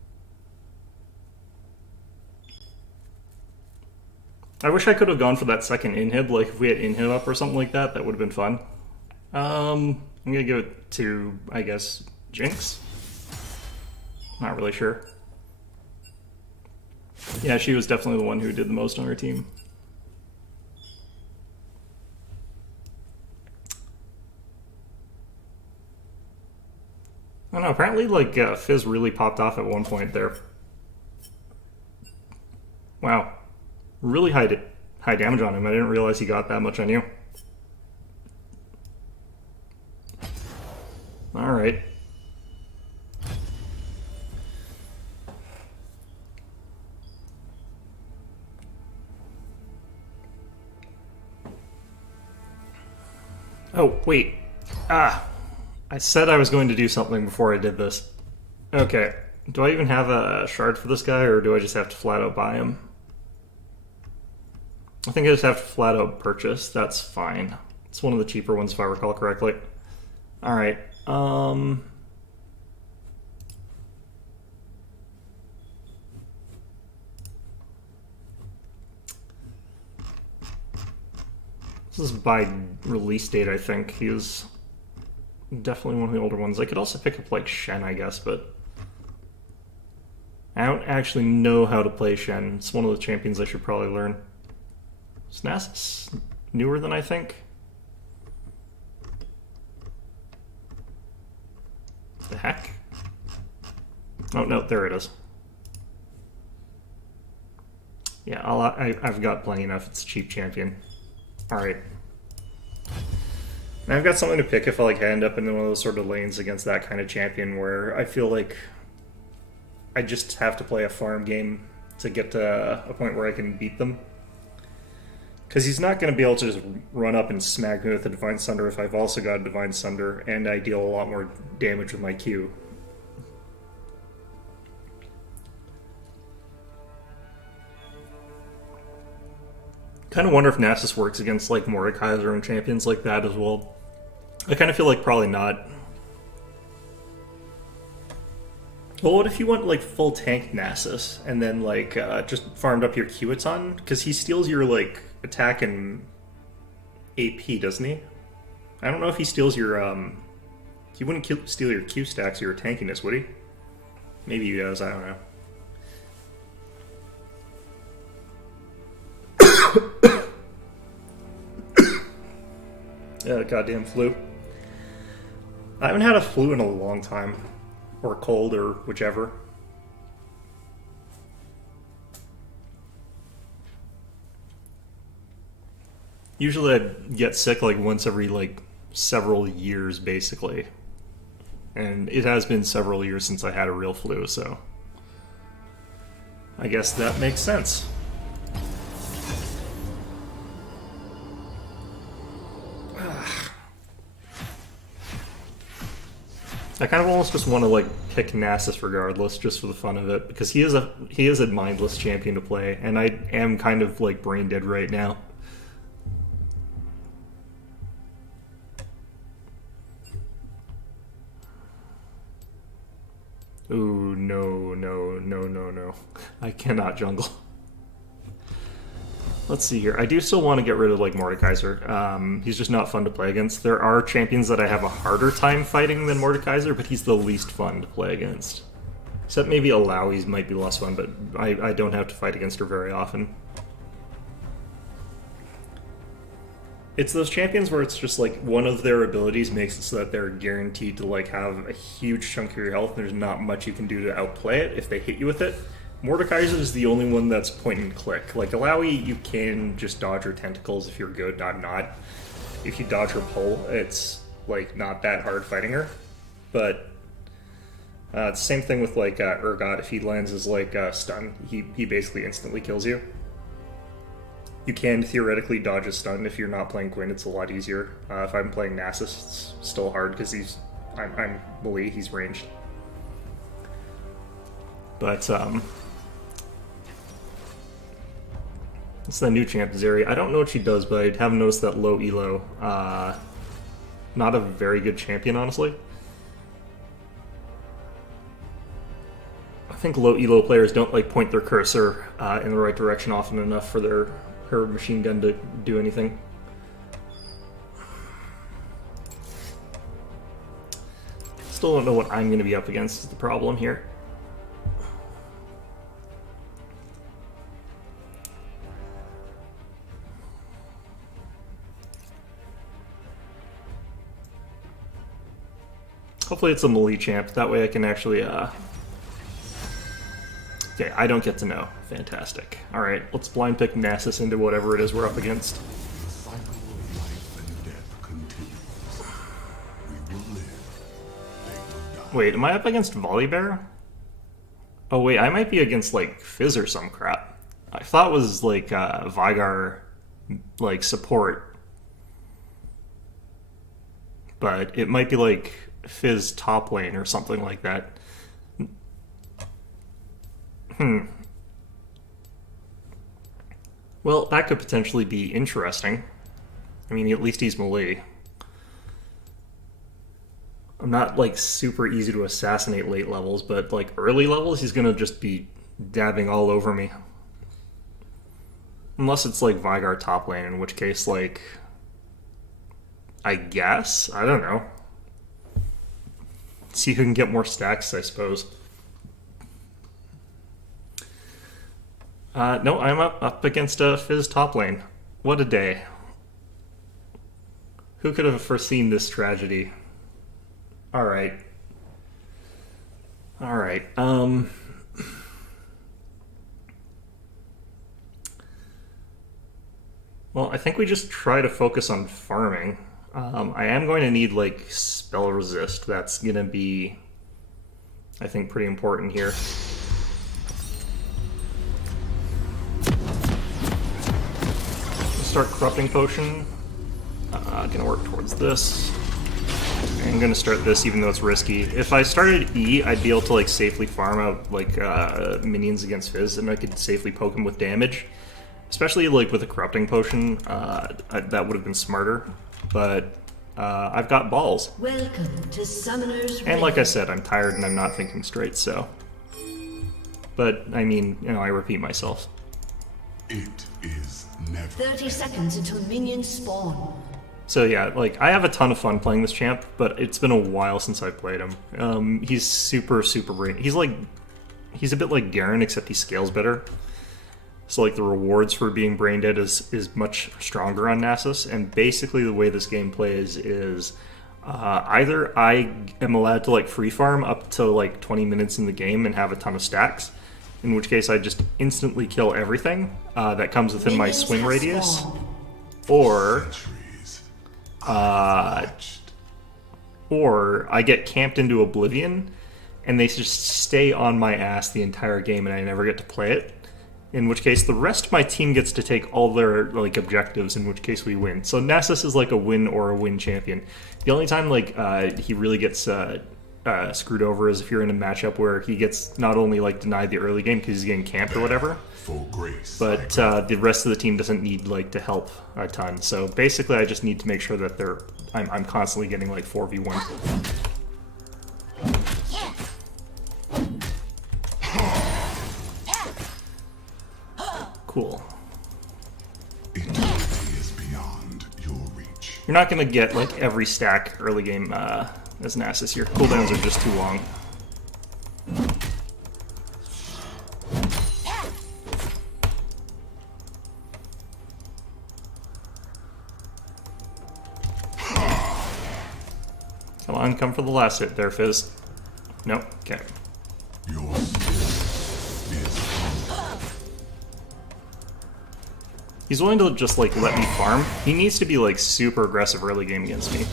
I wish I could have gone for that second inhib, like if we had inhib up or something like that, that would have been fun. I'm gonna give it to, I guess, Jinx? Not really sure. Yeah, she was definitely the one who did the most on her team. I don't know, apparently, like, Fizz really popped off at one point there. Wow. Really high damage on him. I didn't realize he got that much on you. Alright. Oh, wait. Ah. I said I was going to do something before I did this. Okay. Do I even have a shard for this guy, or do I just have to flat out buy him? I think I just have to flat out purchase. That's fine. It's one of the cheaper ones if I recall correctly. Alright. This is by release date, I think. He was definitely one of the older ones. I could also pick up like Shen, I guess, but I don't actually know how to play Shen. It's one of the champions I should probably learn. Is Nasus newer than I think? The heck? Oh no, there it is. Yeah, I've got plenty enough. It's a cheap champion. Alright. Now I've got something to pick if I like end up in one of those sort of lanes against that kind of champion where I feel like I just have to play a farm game to get to a point where I can beat them. Because he's not going to be able to just run up and smack me with a Divine Sunder if I've also got a Divine Sunder and I deal a lot more damage with my Q. Kind of wonder if Nasus works against like Mordekaiser and champions like that as well. I kind of feel like probably not. Well, what if you went like full tank Nasus and then like just farmed up your Q a ton? Because he steals your like attack and AP, doesn't he? I don't know if he steals your he wouldn't steal your Q stacks or your tankiness, would he? Maybe he does, I don't know. Yeah, goddamn flu. I haven't had a flu in a long time. Or a cold, or whichever. Usually I get sick like once every like several years, basically. And it has been several years since I had a real flu, so I guess that makes sense. I kind of almost just want to like pick Nasus regardless, just for the fun of it, because he is a mindless champion to play, and I am kind of like brain dead right now. Ooh, no, no, no, no, no. I cannot jungle. Let's see here. I do still want to get rid of like Mordekaiser. He's just not fun to play against. There are champions that I have a harder time fighting than Mordekaiser, but he's the least fun to play against. Except maybe Alawi might be less fun, but I don't have to fight against her very often. It's those champions where it's just like one of their abilities makes it so that they're guaranteed to like have a huge chunk of your health, and there's not much you can do to outplay it if they hit you with it. Mordekaiser is the only one that's point and click. Like Alawi, you can just dodge her tentacles if you're good, not. If you dodge her pull, it's like not that hard fighting her. But it's the same thing with like Urgot. If he lands as like stun, he basically instantly kills you. You can theoretically dodge a stun if you're not playing Gwyn. It's a lot easier. If I'm playing Nasus, it's still hard because I'm Melee, he's ranged. But it's the new champ, Zeri. I don't know what she does, but I have noticed that low elo. Not a very good champion, honestly. I think low elo players don't like point their cursor in the right direction often enough for her machine gun to do anything. Still don't know what I'm going to be up against is the problem here. Hopefully it's a melee champ, that way I can actually, Okay, I don't get to know. Fantastic. Alright, let's blind pick Nasus into whatever it is we're up against. The cycle of life and death continues. We will live. They will die. Wait, am I up against Volibear? Oh wait, I might be against, like, Fizz or some crap. I thought it was, like, Vygar, like, support. But it might be, like, Fizz top lane or something like that. Well, that could potentially be interesting. I mean, at least he's melee. I'm not, like, super easy to assassinate late levels, but, like, early levels, he's gonna just be dabbing all over me. Unless it's, like, Vygar top lane, in which case, like, I guess. I don't know. See who can get more stacks, I suppose. No, I'm up against a Fizz top lane. What a day. Who could have foreseen this tragedy? Alright. Alright, well, I think we just try to focus on farming. I am going to need, like, spell resist. That's gonna be, I think, pretty important here. Start corrupting potion. Gonna work towards this. I'm gonna start this even though it's risky. If I started E, I'd be able to like safely farm out like minions against Fizz, and I could safely poke him with damage. Especially like with a corrupting potion, that would have been smarter. But I've got balls. Welcome to Summoner's And like I said, I'm tired and I'm not thinking straight, so. But I mean, you know, I repeat myself. It is never 30 seconds until minions spawn. So yeah, like, I have a ton of fun playing this champ, but it's been a while since I played him. He's super brain. He's a bit like Garen, except he scales better. So like the rewards for being brain dead is much stronger on Nasus, and basically the way this game plays is either I am allowed to like free farm up to like 20 minutes in the game and have a ton of stacks, in which case I just instantly kill everything that comes within my swing radius, or I get camped into oblivion and they just stay on my ass the entire game and I never get to play it, in which case the rest of my team gets to take all their like objectives, in which case we win. So Nasus is like a win or a win champion. The only time like he really gets screwed over is if you're in a matchup where he gets not only like denied the early game because he's getting camped or whatever, but the rest of the team doesn't need like to help a ton. So basically I just need to make sure that I'm constantly getting like 4v1. Cool. is beyond your reach. You're not gonna get like every stack early game as Nasus. Your cooldowns are just too long. Come on, come for the last hit there, Fizz. Nope, okay. Your spirit is He's willing to just like let me farm. He needs to be like super aggressive early game against me.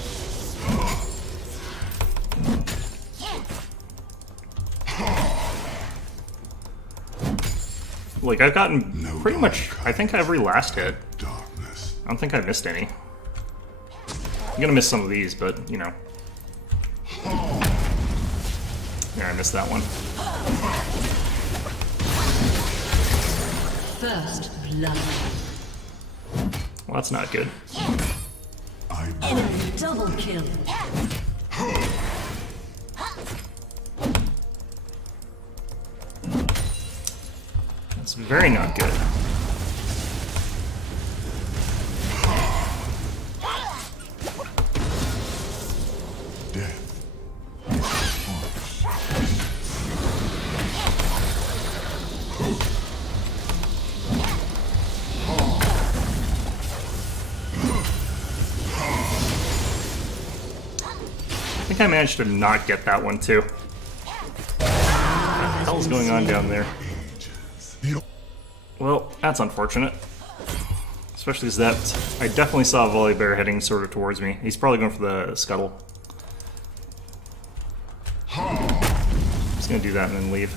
Like I've gotten pretty much, I think, every last hit. darkness. I don't think I missed any. I'm gonna miss some of these, but you know. Yeah, I missed that one. First blood. Well, that's not good. Enemy double kill. That's very not good. Death. I think I managed to not get that one too. What the hell is going on down there? Well, that's unfortunate. Especially as that, I definitely saw Volibear heading sort of towards me. He's probably going for the scuttle. Just gonna do that and then leave.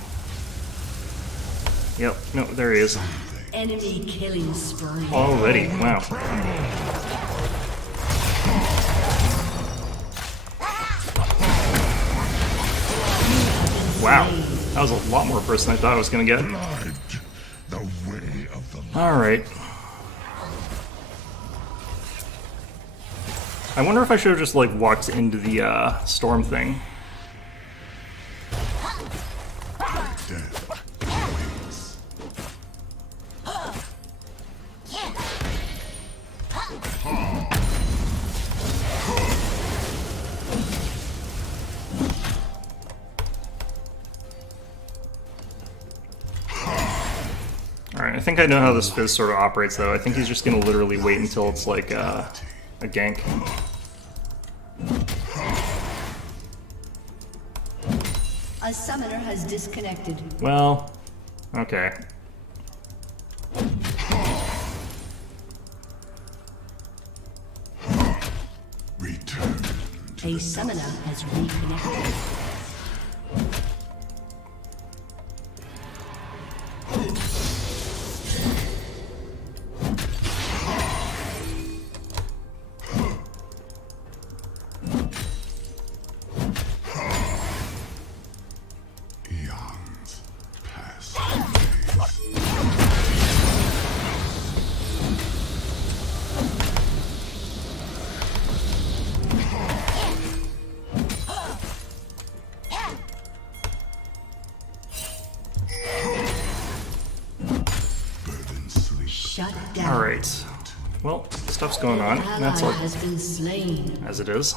Yep, no, there he is. Enemy killing spree. Already, wow. Wow, that was a lot more person I thought I was gonna get. The way of the Alright. I wonder if I should have just, like, walked into the, storm thing. death awaits. think I know how this Fizz sort of operates, though. I think he's just gonna literally wait until it's like a gank. A summoner has disconnected. Well, okay. Return. A summoner has reconnected. Eons pass. Burden sleep. Shut down. Alright. Well, stuff's going on. An And that's ally like has been slain. as it is.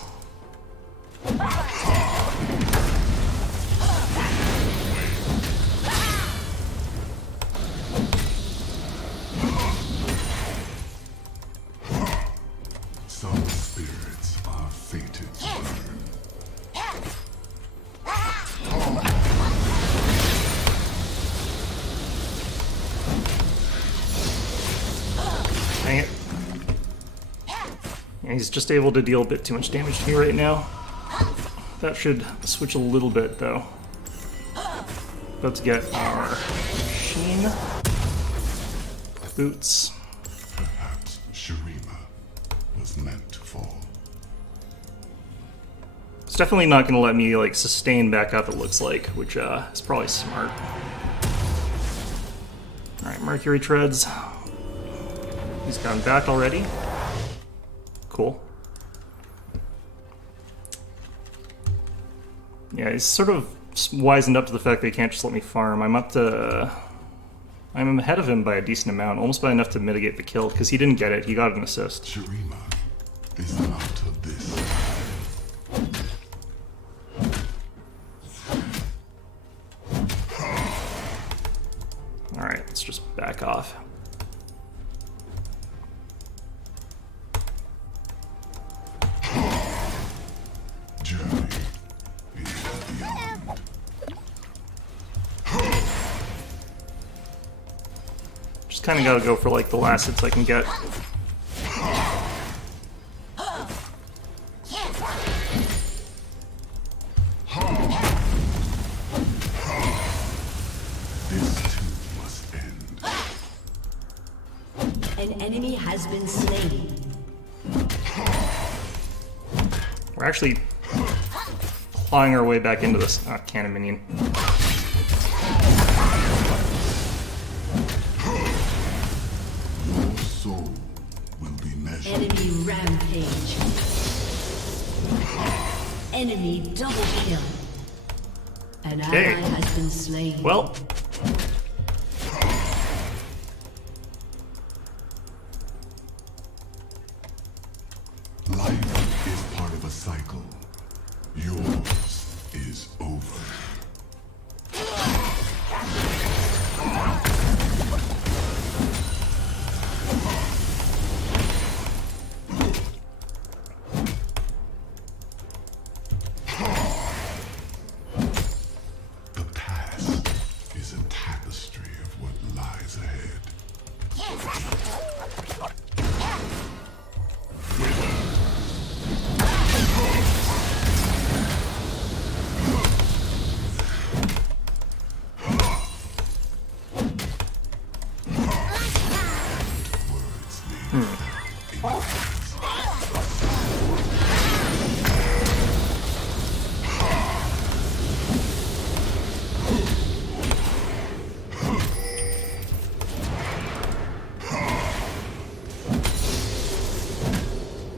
Some spirits are fated to burn. Dang it. Yeah, he's just able to deal a bit too much damage to me right now. That should switch a little bit, though. About to get our Sheen boots. Perhaps Shurima was meant to fall. It's definitely not going to let me like sustain back up, it looks like, which is probably smart. Alright, Mercury Treads. He's gone back already. Cool. Yeah, he's sort of wisened up to the fact that he can't just let me farm. I'm ahead of him by a decent amount, almost by enough to mitigate the kill, because he didn't get it, he got an assist. Shurima is not of this. Alright, let's just back off. Journey is beyond. Just kind of gotta go for like the last hits I can get. This too must end. An enemy has been slain. We're actually clawing our way back into this cannon minion. Your soul will be measured. Enemy rampage. Enemy double kill. An Okay. ally has been slain. Well, Life is part of a cycle. Yours is over. The past is a tapestry of what lies ahead. Words leave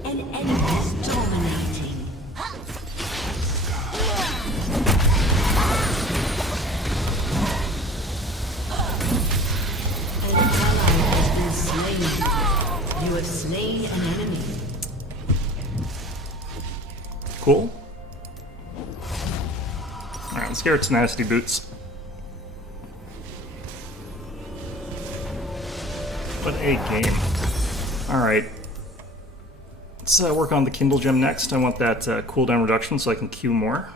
An enemy is dominating. An ally has been slain. You have slain an enemy. cool. Alright, let's get our tenacity boots. What a game. Alright. Let's work on the Kindle gem next. I want that cooldown reduction so I can Q more.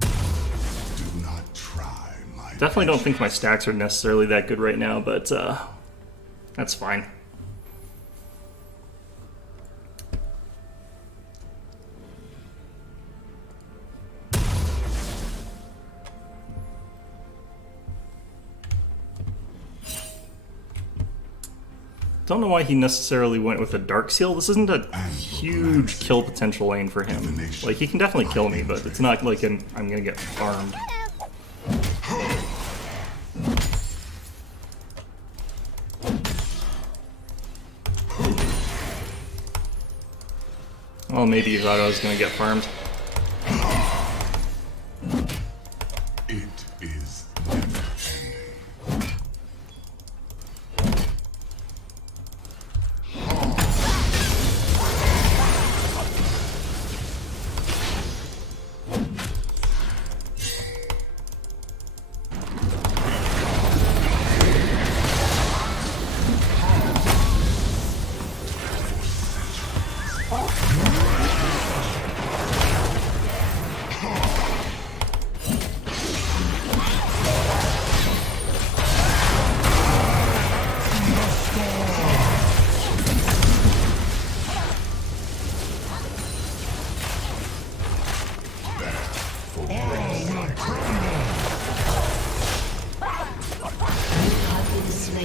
Do not try my Definitely don't think my stacks are necessarily that good right now, but that's fine. Don't know why he necessarily went with a Dark Seal. This isn't a huge kill potential lane for him. Like, he can definitely kill me, but it's not like I'm gonna get farmed. Well, maybe you thought I was gonna get farmed. It is never ending.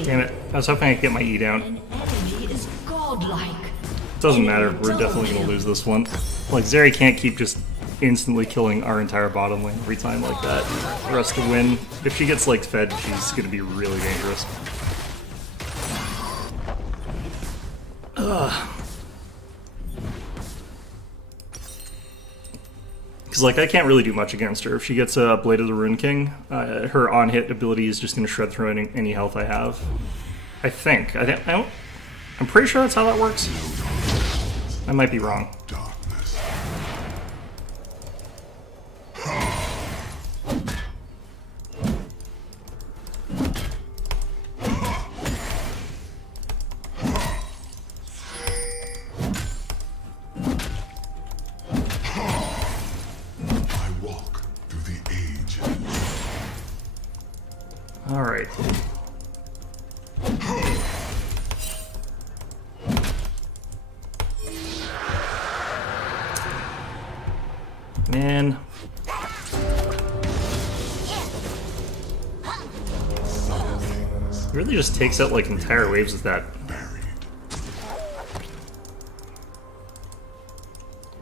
Damn it. I was hoping I could get my E down. An enemy is godlike. Doesn't matter, we're definitely gonna lose this one. Like, Zeri can't keep just instantly killing our entire bottom lane every time like that for us to win. If she gets, like, fed, she's gonna be really dangerous. Because, like, I can't really do much against her. If she gets a Blade of the Rune King, her on-hit ability is just gonna shred through any health I have. I think. I'm pretty sure that's how that works. I might be wrong. Darkness. I walk through the ages. Alright. Man. He really just takes out like entire waves with that. Buried.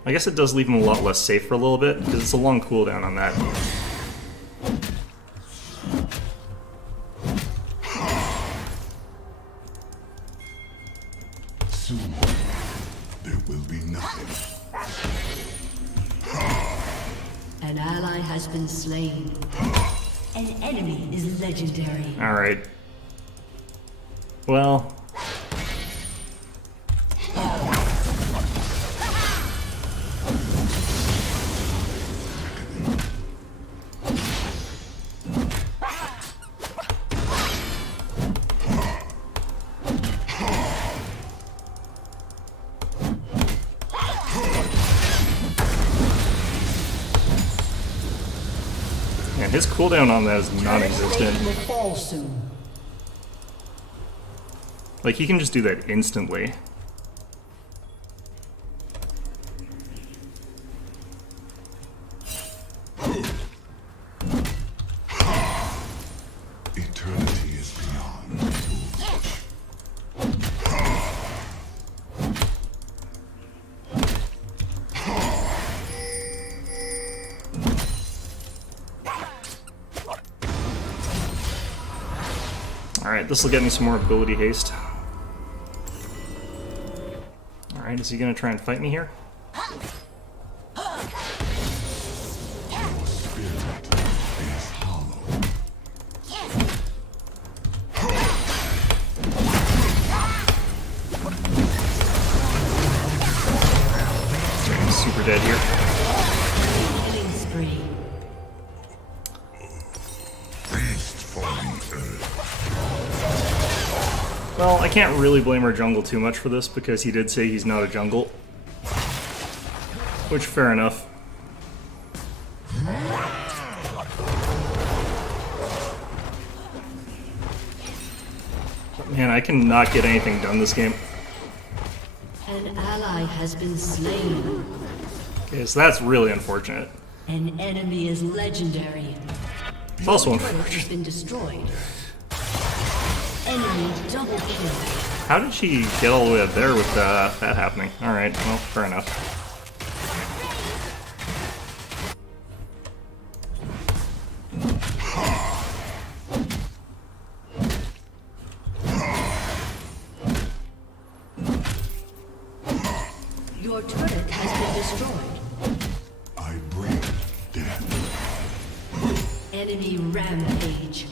I guess it does leave him a lot less safe for a little bit, because it's a long cooldown on that. Soon there will be nothing. An ally has been slain. An enemy is legendary. Alright. Well. And his cooldown on that is non-existent. Will fall soon. Like, he can just do that instantly. Eternity is beyond tools. Alright, this will get me some more ability haste. Alright, is he gonna try and fight me here? Your spirit is hollow. He's super dead here. Killing spree. Feast for the earth. Well, I I can't really blame our jungle too much for this because he did say he's not a jungle. Which, fair enough. But man, I cannot get anything done this game. An ally has been slain. Okay, so that's really unfortunate. An enemy is legendary. It's also Turret has unfortunate. been destroyed. Enemy double kill. How did she get all the way up there with that happening? Alright, well, fair enough. Your turret has been destroyed. I bring death. Enemy rampage.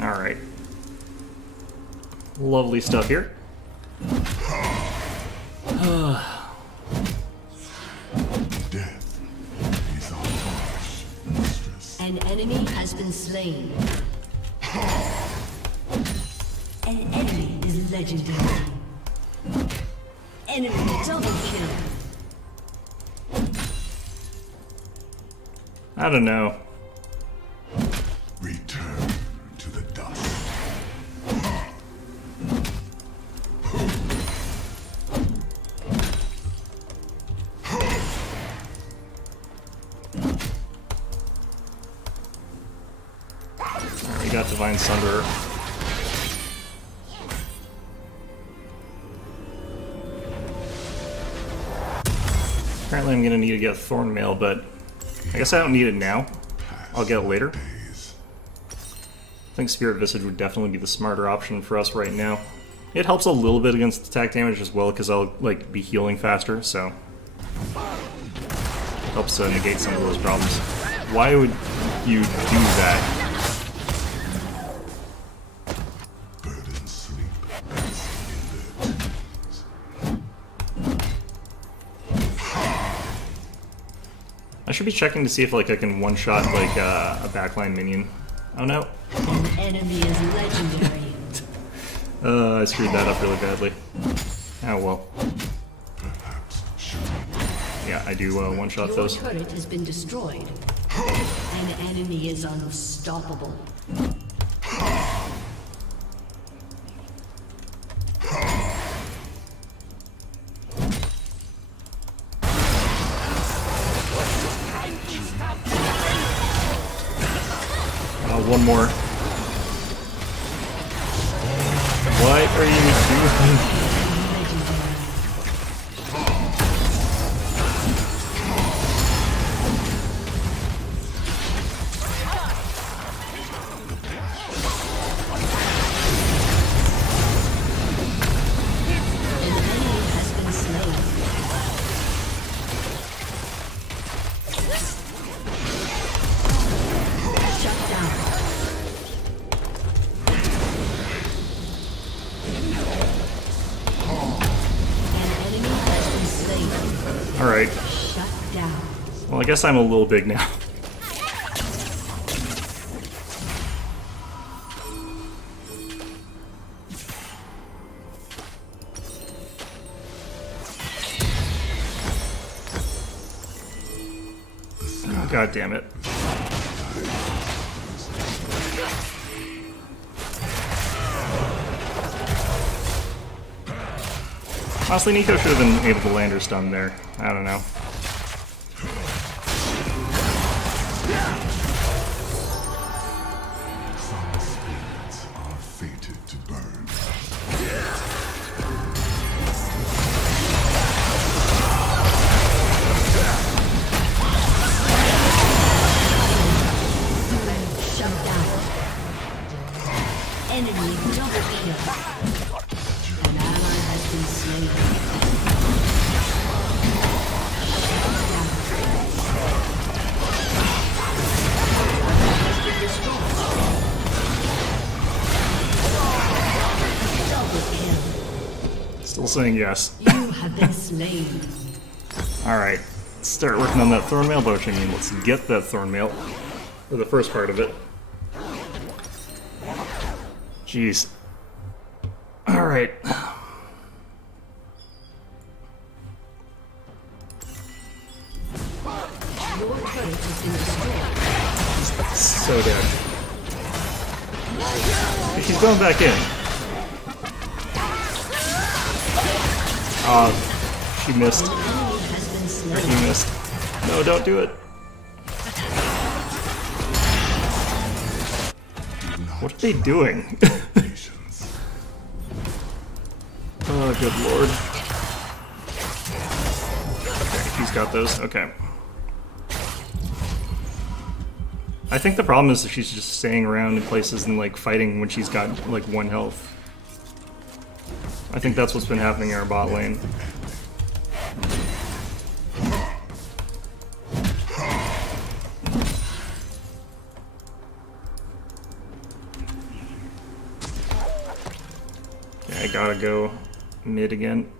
Alright. Lovely stuff here. Death is our harsh mistress. An enemy has been slain. An enemy is legendary. Enemy double kill. I don't know. Return to the dust. Alright, we got Divine Sunderer. Apparently I'm gonna need to get Thorn Mail, but I guess I don't need it now. I'll get it later. Days. I think Spirit Visage would definitely be the smarter option for us right now. It helps a little bit against attack damage as well, because I'll like be healing faster, so helps negate some of those problems. Why would you do that? Burden sleep as in their tombs. I should be checking to see if like I can one-shot like a backline minion. Oh no. An enemy is legendary. I screwed that up really badly. Oh well. Perhaps should Yeah, I do one-shot Your those. turret has been destroyed. An enemy is unstoppable. One more. What are you doing? An enemy has been slain. Shut down. Alright. Shut down. Well, I guess I'm a little big now. Oh, God damn it. Honestly, Nico should have been able to land her stun there. I don't know. some spirits are fated to burn. Shut down. Enemy double kill. An ally has been slain. Still saying yes. You have been slain. Alright. Let's start working on that thorn mail potion. Let's get that thorn mail. For the first part of it. Jeez. Alright. So dead. She's going back in. She missed. Or he missed. No, don't do it. What are they doing? Oh, good lord. Okay, he's got those. Okay. I think the problem is that she's just staying around in places and like fighting when she's got like 1 health. I think that's what's been happening in our bot lane. Okay, I gotta go mid again.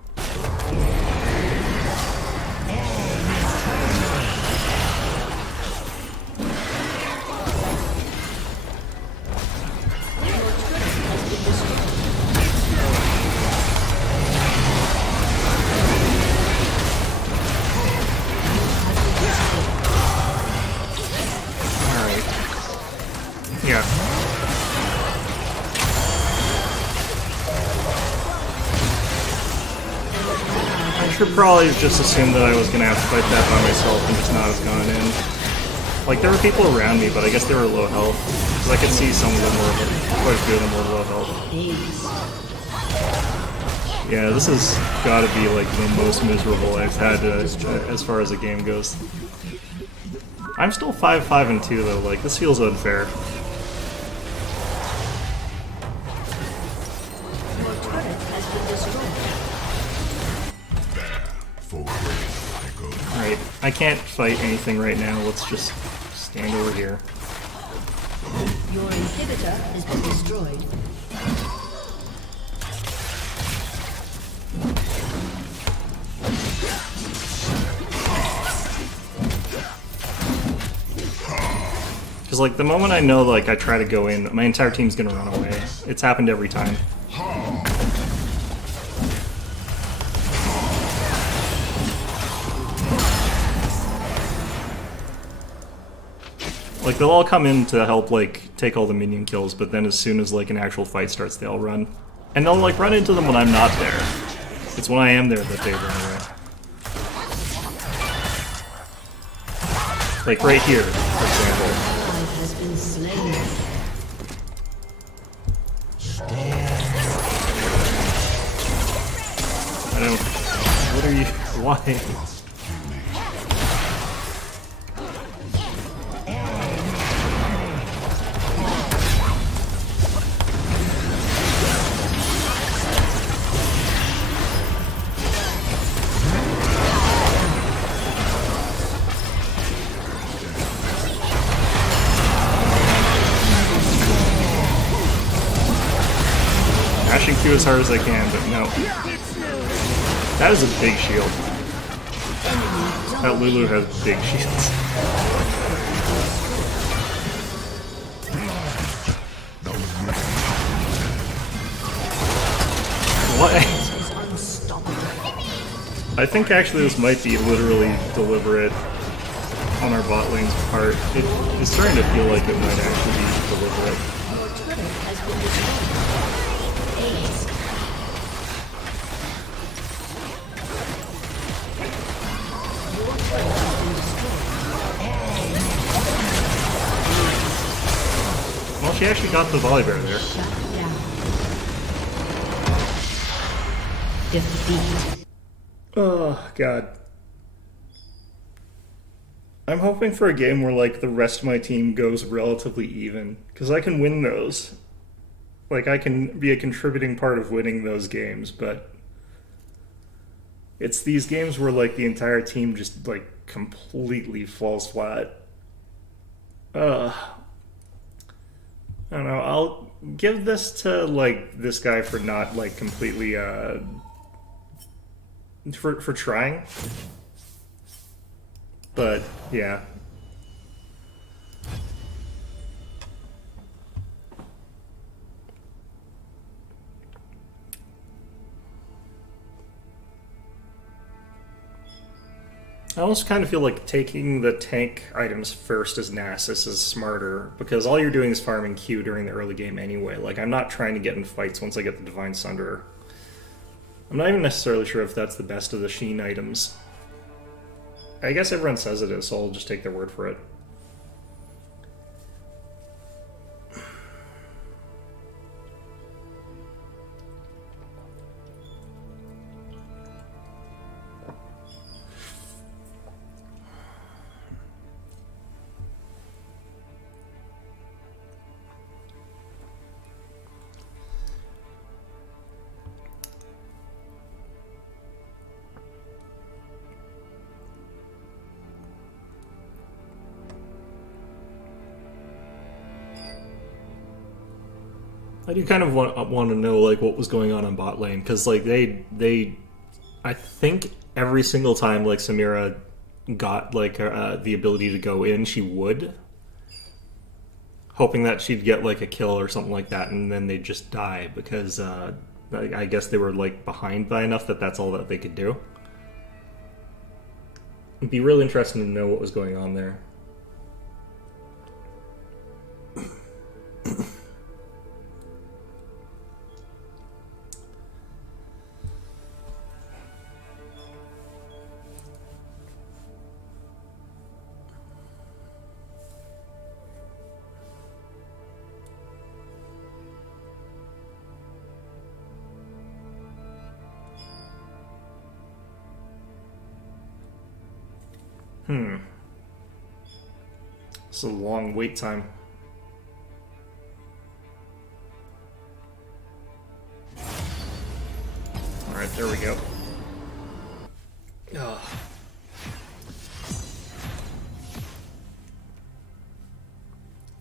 Probably just assumed that I was gonna have to fight that by myself and just not have gone in. Like, there were people around me, but I guess they were low health. Because I could see some of them were quite a few of them were low health. Yeah, this has gotta be like the most miserable I've had as far as the game goes. I'm still 5-5-2 though, like, this feels unfair. Alright, I can't fight anything right now, let's just stand over here. Your inhibitor has been destroyed. Because like the moment I know like I try to go in, my entire team's gonna run away. It's happened every time. Like, they'll all come in to help, like, take all the minion kills, but then as soon as, like, an actual fight starts, they all run. And they'll, like, run into them when I'm not there. It's when I am there that they run away. Like, right here, for example. Has been slain. I don't... What are you... Why? Mashing Q as hard as I can, but no. That is a big shield. That Lulu has big shields. What? I think actually this might be literally deliberate on our bot lane's part. It is starting to feel like it might actually be deliberate. Well, she actually got the volley bear there. Defeat. Oh, God. I'm hoping for a game where, like, the rest of my team goes relatively even. Because I can win those. Like, I can be a contributing part of winning those games, but... It's these games where, like, the entire team just, like, completely falls flat. I don't know, I'll give this to, like, this guy for not, like, completely, for trying. But, yeah. I almost kind of feel like taking the tank items first as Nasus is smarter, because all you're doing is farming Q during the early game anyway. Like, I'm not trying to get in fights once I get the Divine Sunderer. I'm not even necessarily sure if that's the best of the Sheen items. I guess everyone says it is, so I'll just take their word for it. I do kind of want to know like what was going on bot lane, because like they I think every single time like Samira got like the ability to go in, she would, hoping that she'd get like a kill or something like that, and then they'd just die because I guess they were like behind by enough that that's all that they could do. It'd be really interesting to know what was going on there. It's a long wait time. Alright, there we go. Ugh.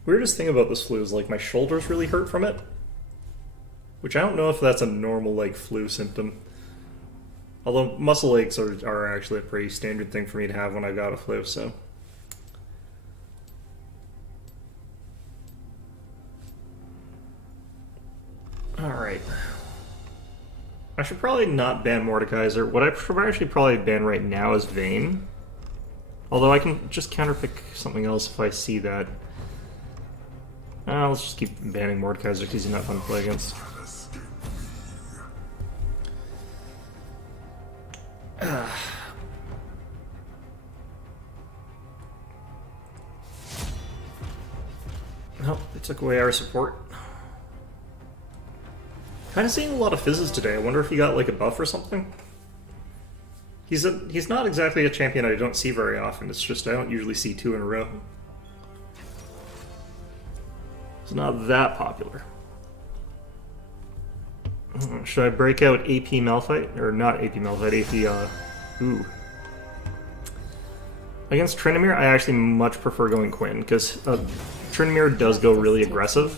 Weirdest thing about this flu is like my shoulders really hurt from it. Which I don't know if that's a normal like flu symptom. Although muscle aches are actually a pretty standard thing for me to have when I got a flu, so. Alright. I should probably not ban Mordekaiser. What I should actually probably ban right now is Vayne. Although I can just counterpick something else if I see that. Let's just keep banning Mordekaiser because he's not fun to play against. Nope, they took away our support. Kind of seeing a lot of fizzes today. I wonder if he got like a buff or something. He's not exactly a champion I don't see very often. It's just I don't usually see two in a row. It's not that popular. Should I break out AP Malphite? Or not AP Malphite, AP, ooh. Against Tryndamere, I actually much prefer going Quinn, because Tryndamere does go really aggressive.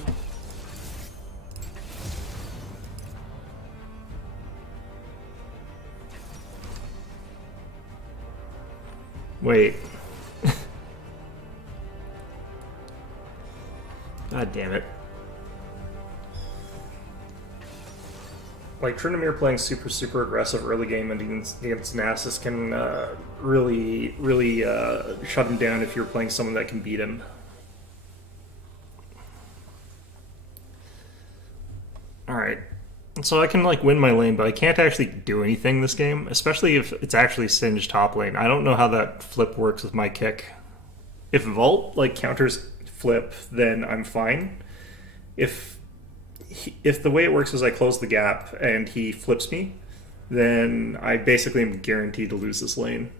Wait. God damn it. Like, Tryndamere playing super aggressive early game against Nasus can really shut him down if you're playing someone that can beat him. Alright. So I can, like, win my lane, but I can't actually do anything this game, especially if it's actually Singed top lane. I don't know how that flip works with my kick. If Vault, like, counters flip, then I'm fine. If the way it works is I close the gap and he flips me, then I basically am guaranteed to lose this lane.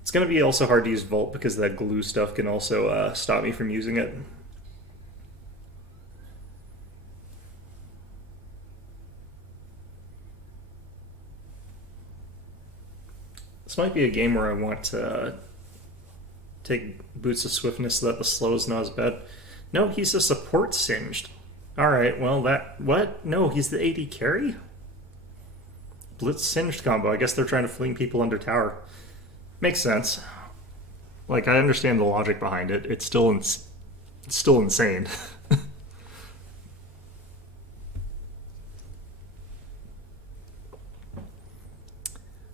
It's going to be also hard to use Vault because that glue stuff can also stop me from using it. This might be a game where I want to take Boots of Swiftness so that the slow is not as bad. No, he's a support Singed. Alright, well that... What? No, he's the AD carry? Blitz Singed combo. I guess they're trying to fling people under tower. Makes sense. Like, I understand the logic behind it. It's still insane.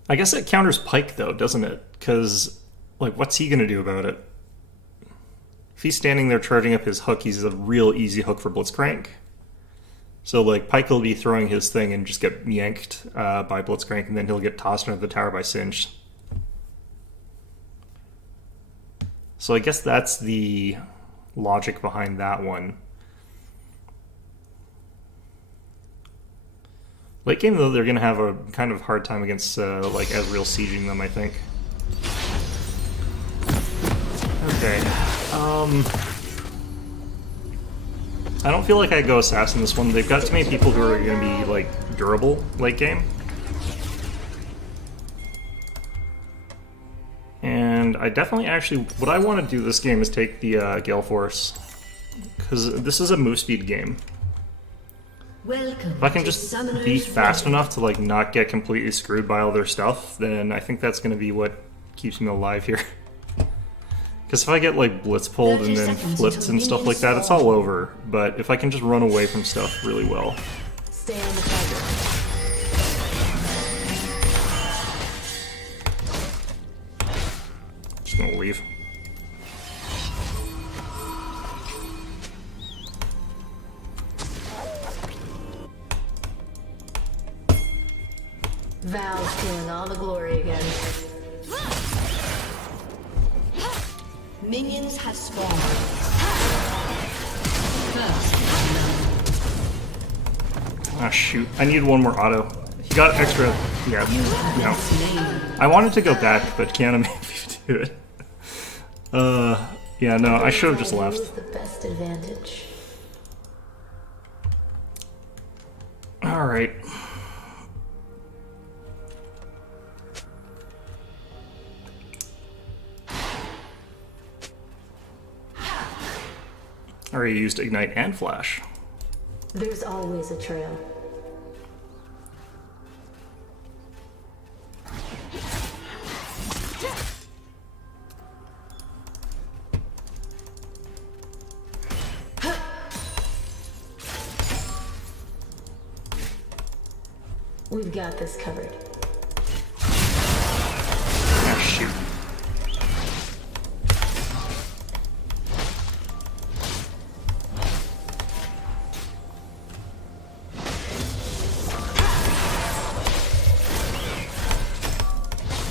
I guess it counters Pike, though, doesn't it? Because, like, what's he going to do about it? If he's standing there charging up his hook, he's a real easy hook for Blitzcrank. So, like, Pike will be throwing his thing and just get yanked by Blitzcrank, and then he'll get tossed into the tower by Singed. So I guess that's the logic behind that one. Late game, though, they're going to have a kind of hard time against, like, Ezreal sieging them, I think. Okay. I don't feel like I go Assassin this one. They've got too many people who are going to be, like, durable late game. And I definitely actually... What I want to do this game is take the Gale Force. Because this is a move speed game. If I can just be fast enough to, like, not get completely screwed by all their stuff, then I think that's going to be what keeps me alive here. Because if I get, like, blitz pulled and then flipped and stuff like that, it's all over. But if I can just run away from stuff really well. Stay on the target. Just gonna leave. Val's feeling all the glory again. Minions have spawned. First, Ah, shoot. I need one more auto. He got extra... Yeah, no. I wanted to go back, but Kiana made me do it. Yeah, no, I should have just left. Was the best advantage. Alright. I already used Ignite and Flash. There's always a trail. We've got this covered. Ah, shoot.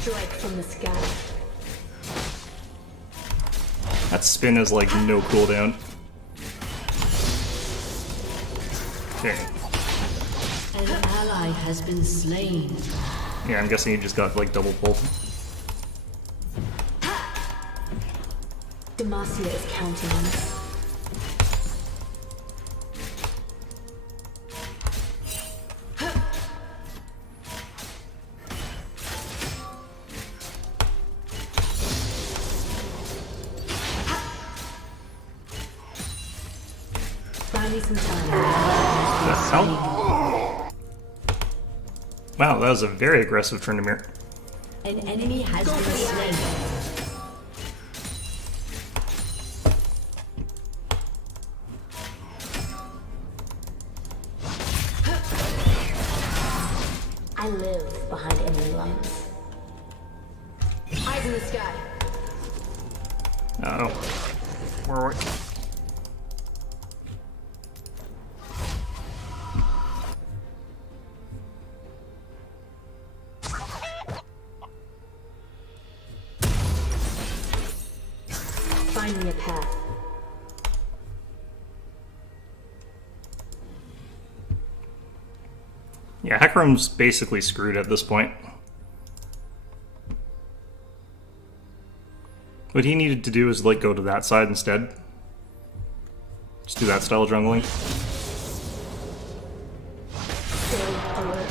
Strike from the sky. That spin is like no cooldown. Okay. an ally has been slain. Yeah, I'm guessing he just got like double pulled. Demacia is counting on us. Buy me some time. Wow, that was a very aggressive Tryndamere. An enemy has been slain. I live behind enemy lines. Eyes in the sky. Uh-oh. Where are we? Find me a path. Yeah, Hecarim's basically screwed at this point. What he needed to do is like go to that side instead. Just do that style of jungling. Stay alert.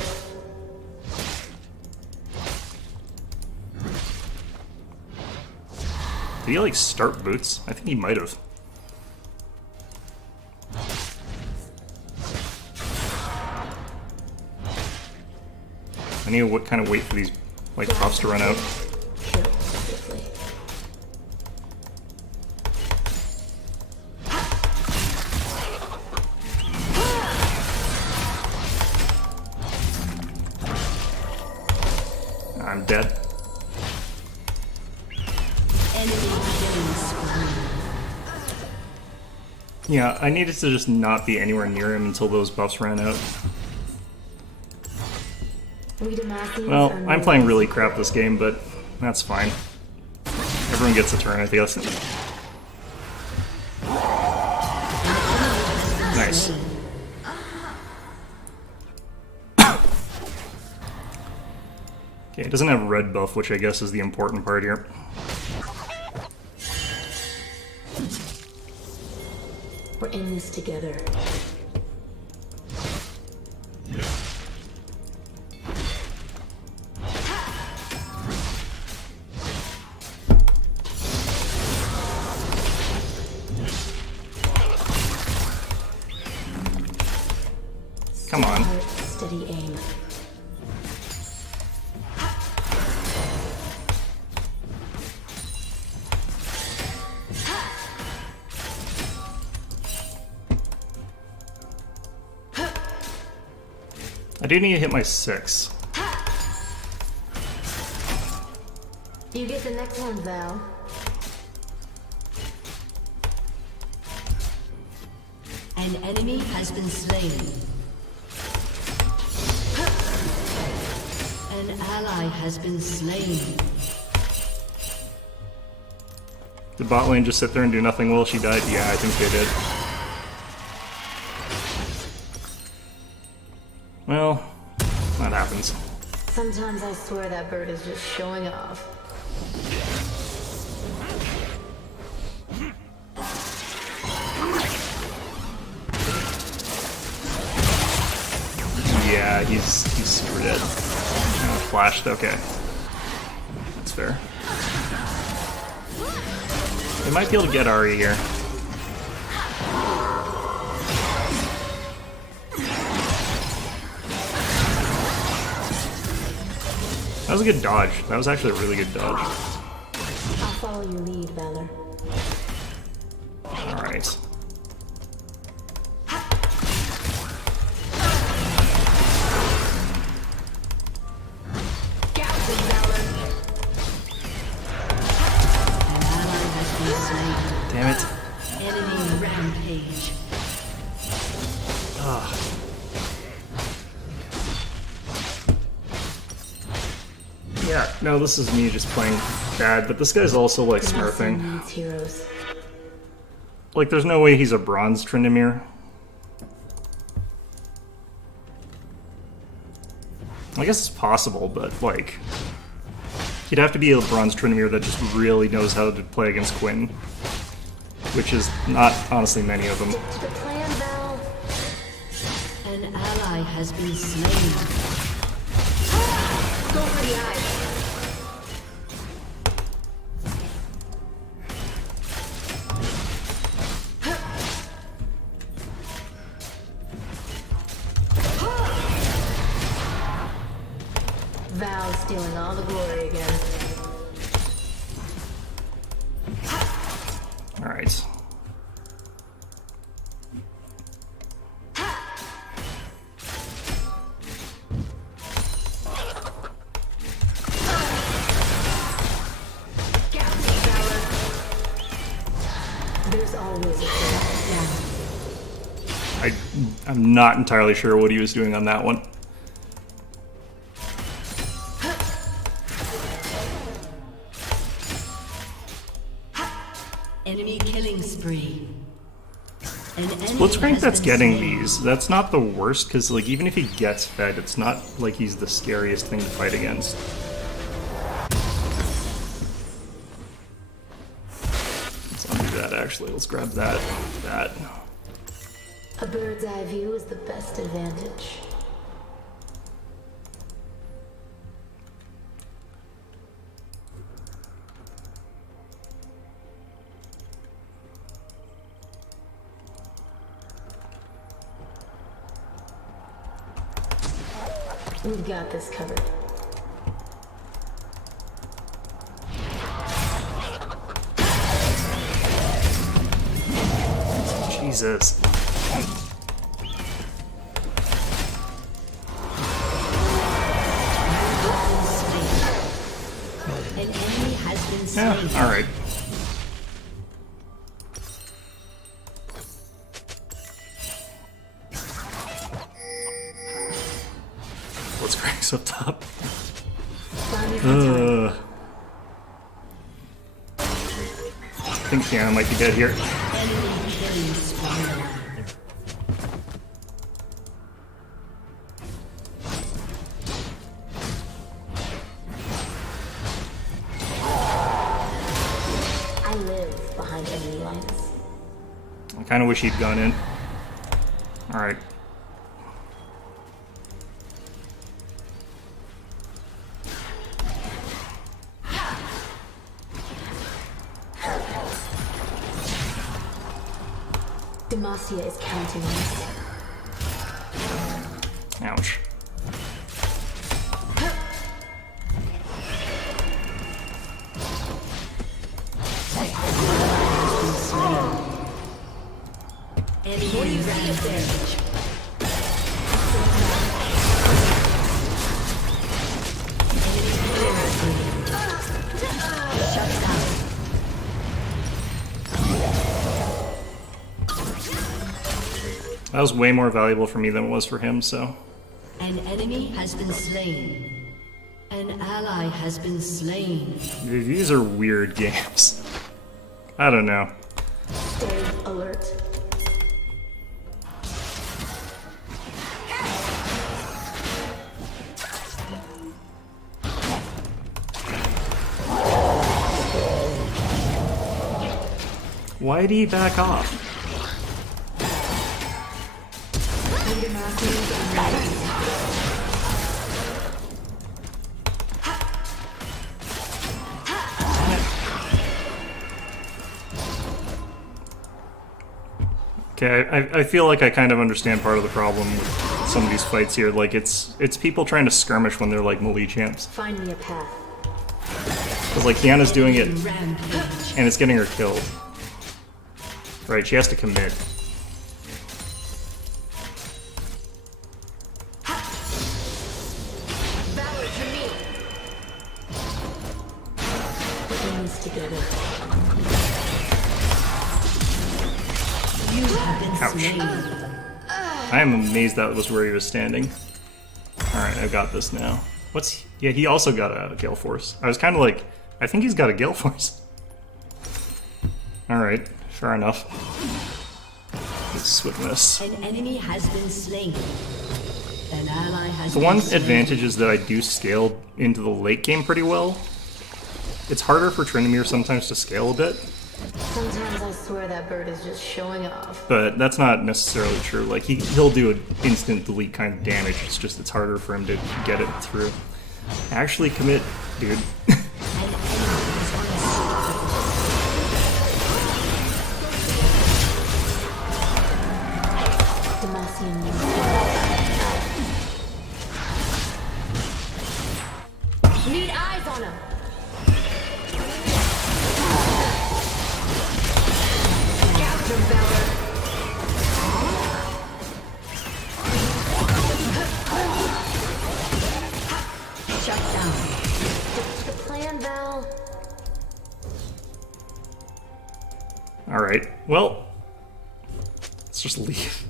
Did he like start boots? I think he might have. I need to kind of wait for these like buffs to run out. Kill, obviously. I'm dead. Enemy killing spree. Yeah, I needed to just not be anywhere near him until those buffs ran out. We Demacians Well, are I'm playing really crap this game, but that's fine. Everyone gets a turn, I guess. Nice. Okay, it doesn't have red buff, which I guess is the important part here. We're in this together. Come on. Steady aim. I do need to hit my 6. You get the next one, Val. An enemy has been slain. An ally has been slain. Did bot lane just sit there and do nothing while she died? Yeah, I think they did. Well, that happens. Sometimes I swear that bird is just showing off. Yeah, he's screwed it. Flashed, okay. That's fair. They might be able to get Ari here. That was a good dodge. That was actually a really good dodge. I'll follow your lead, Valor. Alright. An ally has been slain. Damn it. Enemy rampage. Yeah, no, this is me just playing bad, but this guy's also like Demacian smurfing. needs heroes. Like, there's no way he's a bronze Tryndamere. I guess it's possible, but like, he'd have to be a bronze Tryndamere that just really knows how to play against Quinn, which is not honestly many of them. To the plan, Val. An ally has been slain. Go for the eyes. Val's stealing all the glory again. Alright. There's always a thing. I'm not entirely sure what he was doing on that one. Enemy killing spree. An enemy Let's rank has that's been getting slain. these. That's not the worst, because like even if he gets fed, it's not like he's the scariest thing to fight against. Let's undo that actually. Let's grab that. That. A bird's eye view is the best advantage. We've got this covered. Jesus. An enemy has been slain. Yeah, alright. Let's crank up top. I think Tiana might be dead here. Enemy killing spree. I live behind enemy lines. I kind of wish he'd gone in. Alright. Demacia is counting on us. Ouch. Enemy rampage. That was way more valuable for me than it was for him, so. An enemy has been slain. An ally has been slain. These are weird games. I don't know. Stay alert. Why'd he back off? Okay, I feel like I kind of understand part of the problem with some of these fights here. Like, it's people trying to skirmish when they're like melee champs. Find me a path. Because like Tiana's doing it Rampage. and it's getting her killed. Right, she has to commit. Valor to me. Put these together. You have been Ouch. slain. I am amazed that was where he was standing. Alright, I've got this now. What's... Yeah, he also got a Gale Force. I was kind of like, I think he's got a Gale Force. Alright, fair enough. Swiftness. An enemy has been slain. An ally has The been one slain. advantage is that I do scale into the late game pretty well. It's harder for Tryndamere sometimes to scale a bit, Sometimes I swear that bird is just showing off. but that's not necessarily true. Like, he'll do an instant delete kind of damage, it's just it's harder for him to get it through. Actually commit, dude. Demacia need eyes on him. Gouge him, Valor. Shut down. The plan, Val. Alright, well, let's just leave.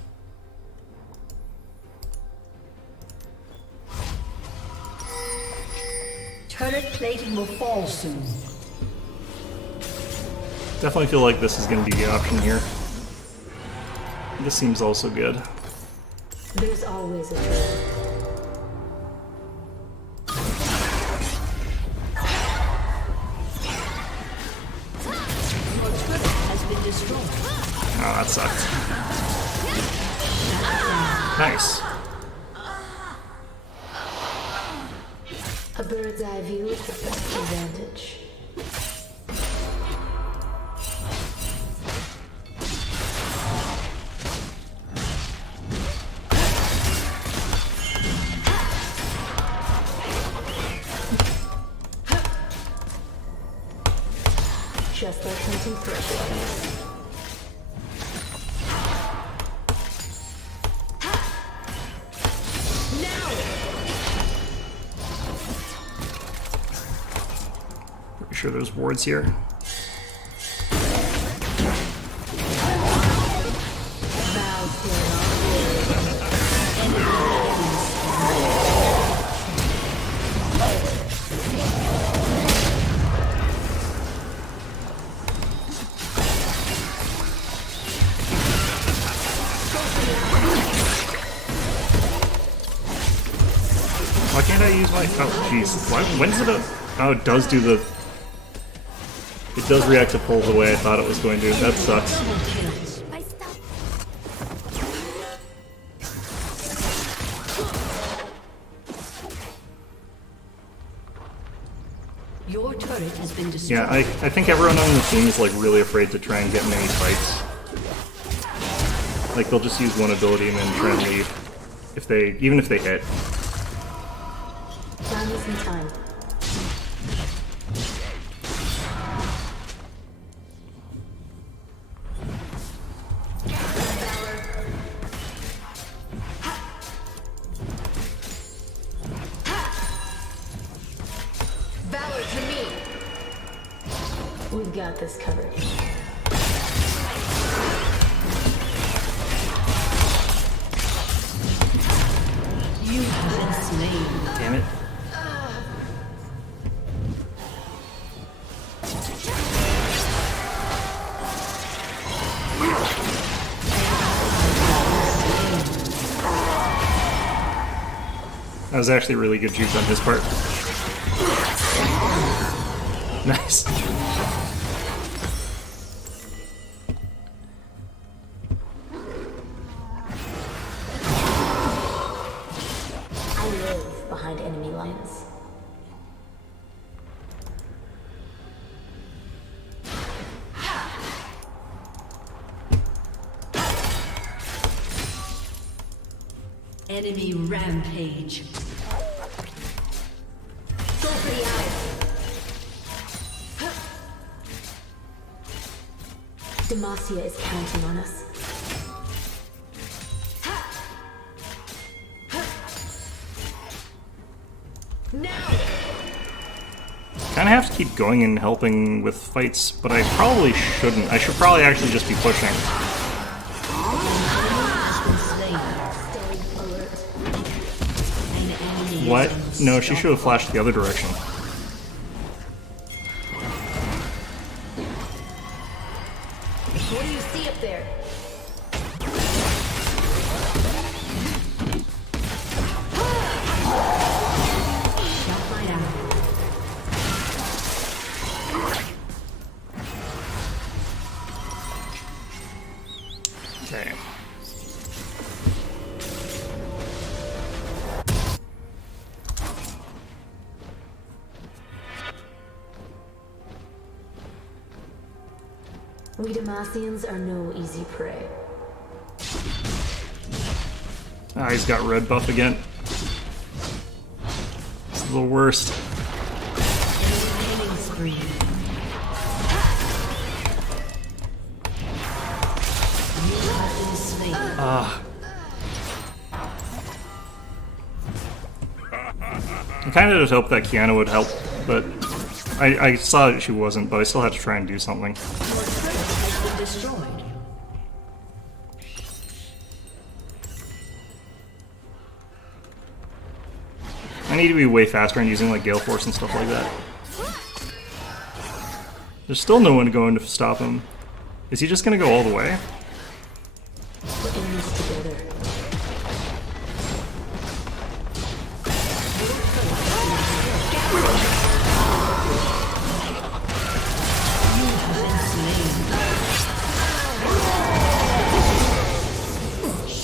Turret plating will fall soon. Definitely feel like this is going to be the option here. This seems also good. There's always a turn. Your turret has been destroyed. Oh, that sucked. Nice. A bird's eye view is the best advantage. Just like hunting thrush. sure there's wards here. Why can't I use my... Oh, jeez. When's it a... Oh, it does do the... It does react to pull the way I thought it was going to. That sucks. Your turret has been destroyed. Yeah, I think everyone on the team is like really afraid to try and get in any fights. Like they'll just use one ability and then try and leave. If they... Even if they hit. Buy me some time. Valor to me. We've got this covered. You have been slain. Damn it. That was actually really good juice on his part. Nice. I live behind enemy lines. Enemy rampage. Go for the eyes. Demacia is counting on us. Kind of have to keep going and helping with fights, but I probably shouldn't. I should probably actually just be pushing. What? No, she should have flashed the other direction. What do you see up there? Shut my down. Okay. We Demacians are no easy prey. Ah, he's got red buff again. It's the worst. Killing spree. You have been slain. I kind of just hoped that Kiana would help, but I saw that she wasn't, but I still had to try and do something. Your turret has been destroyed. I need to be way faster in using like Gale Force and stuff like that. There's still no one going to stop him. Is he just gonna go all the way? We're in this together.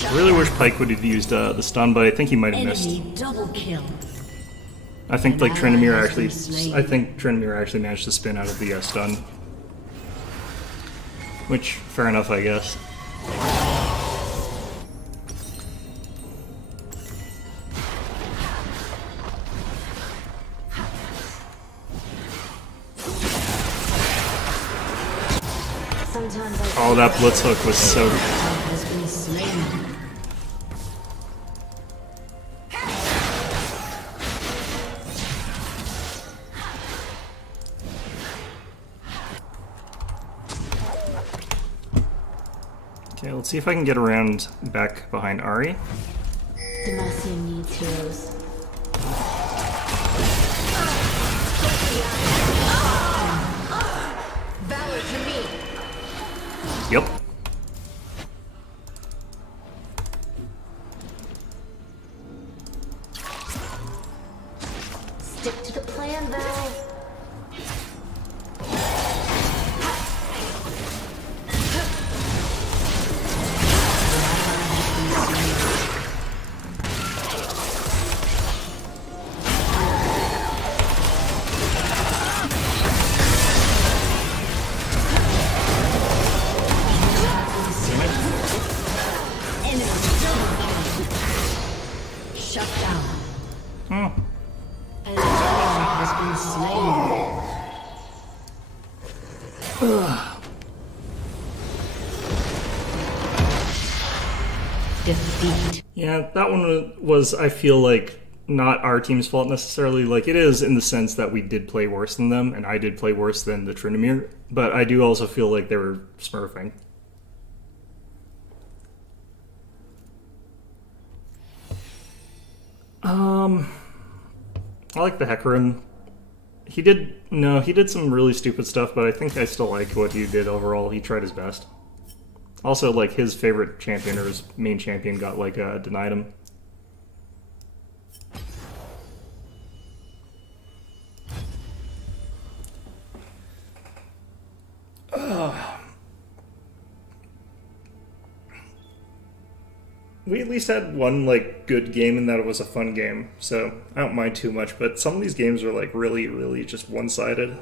I really wish Pike would have used the stun, but I think he might have missed. Enemy double kill. I think like Tryndamere actually managed to spin out of the stun. Which, fair enough, I guess. Sometimes I Oh, that Blitz hook was so... Has been slain. Okay, let's see if I can get around back behind Ari. Demacia needs heroes. Valor to me. Yep. Stick to the plan, Val. Shut down. Oh. An ally has been slain. Defeat. Yeah, that one was, I feel like, not our team's fault necessarily. Like, it is in the sense that we did play worse than them, and I did play worse than the Trinamir, but I do also feel like they were smurfing. I like the Hecarim. He did some really stupid stuff, but I think I still like what he did overall. He tried his best. Also, like, his favorite champion or his main champion got, like, denied him. We at least had one, like, good game in that it was a fun game, so I don't mind too much, but some of these games are, like, really, really just one-sided.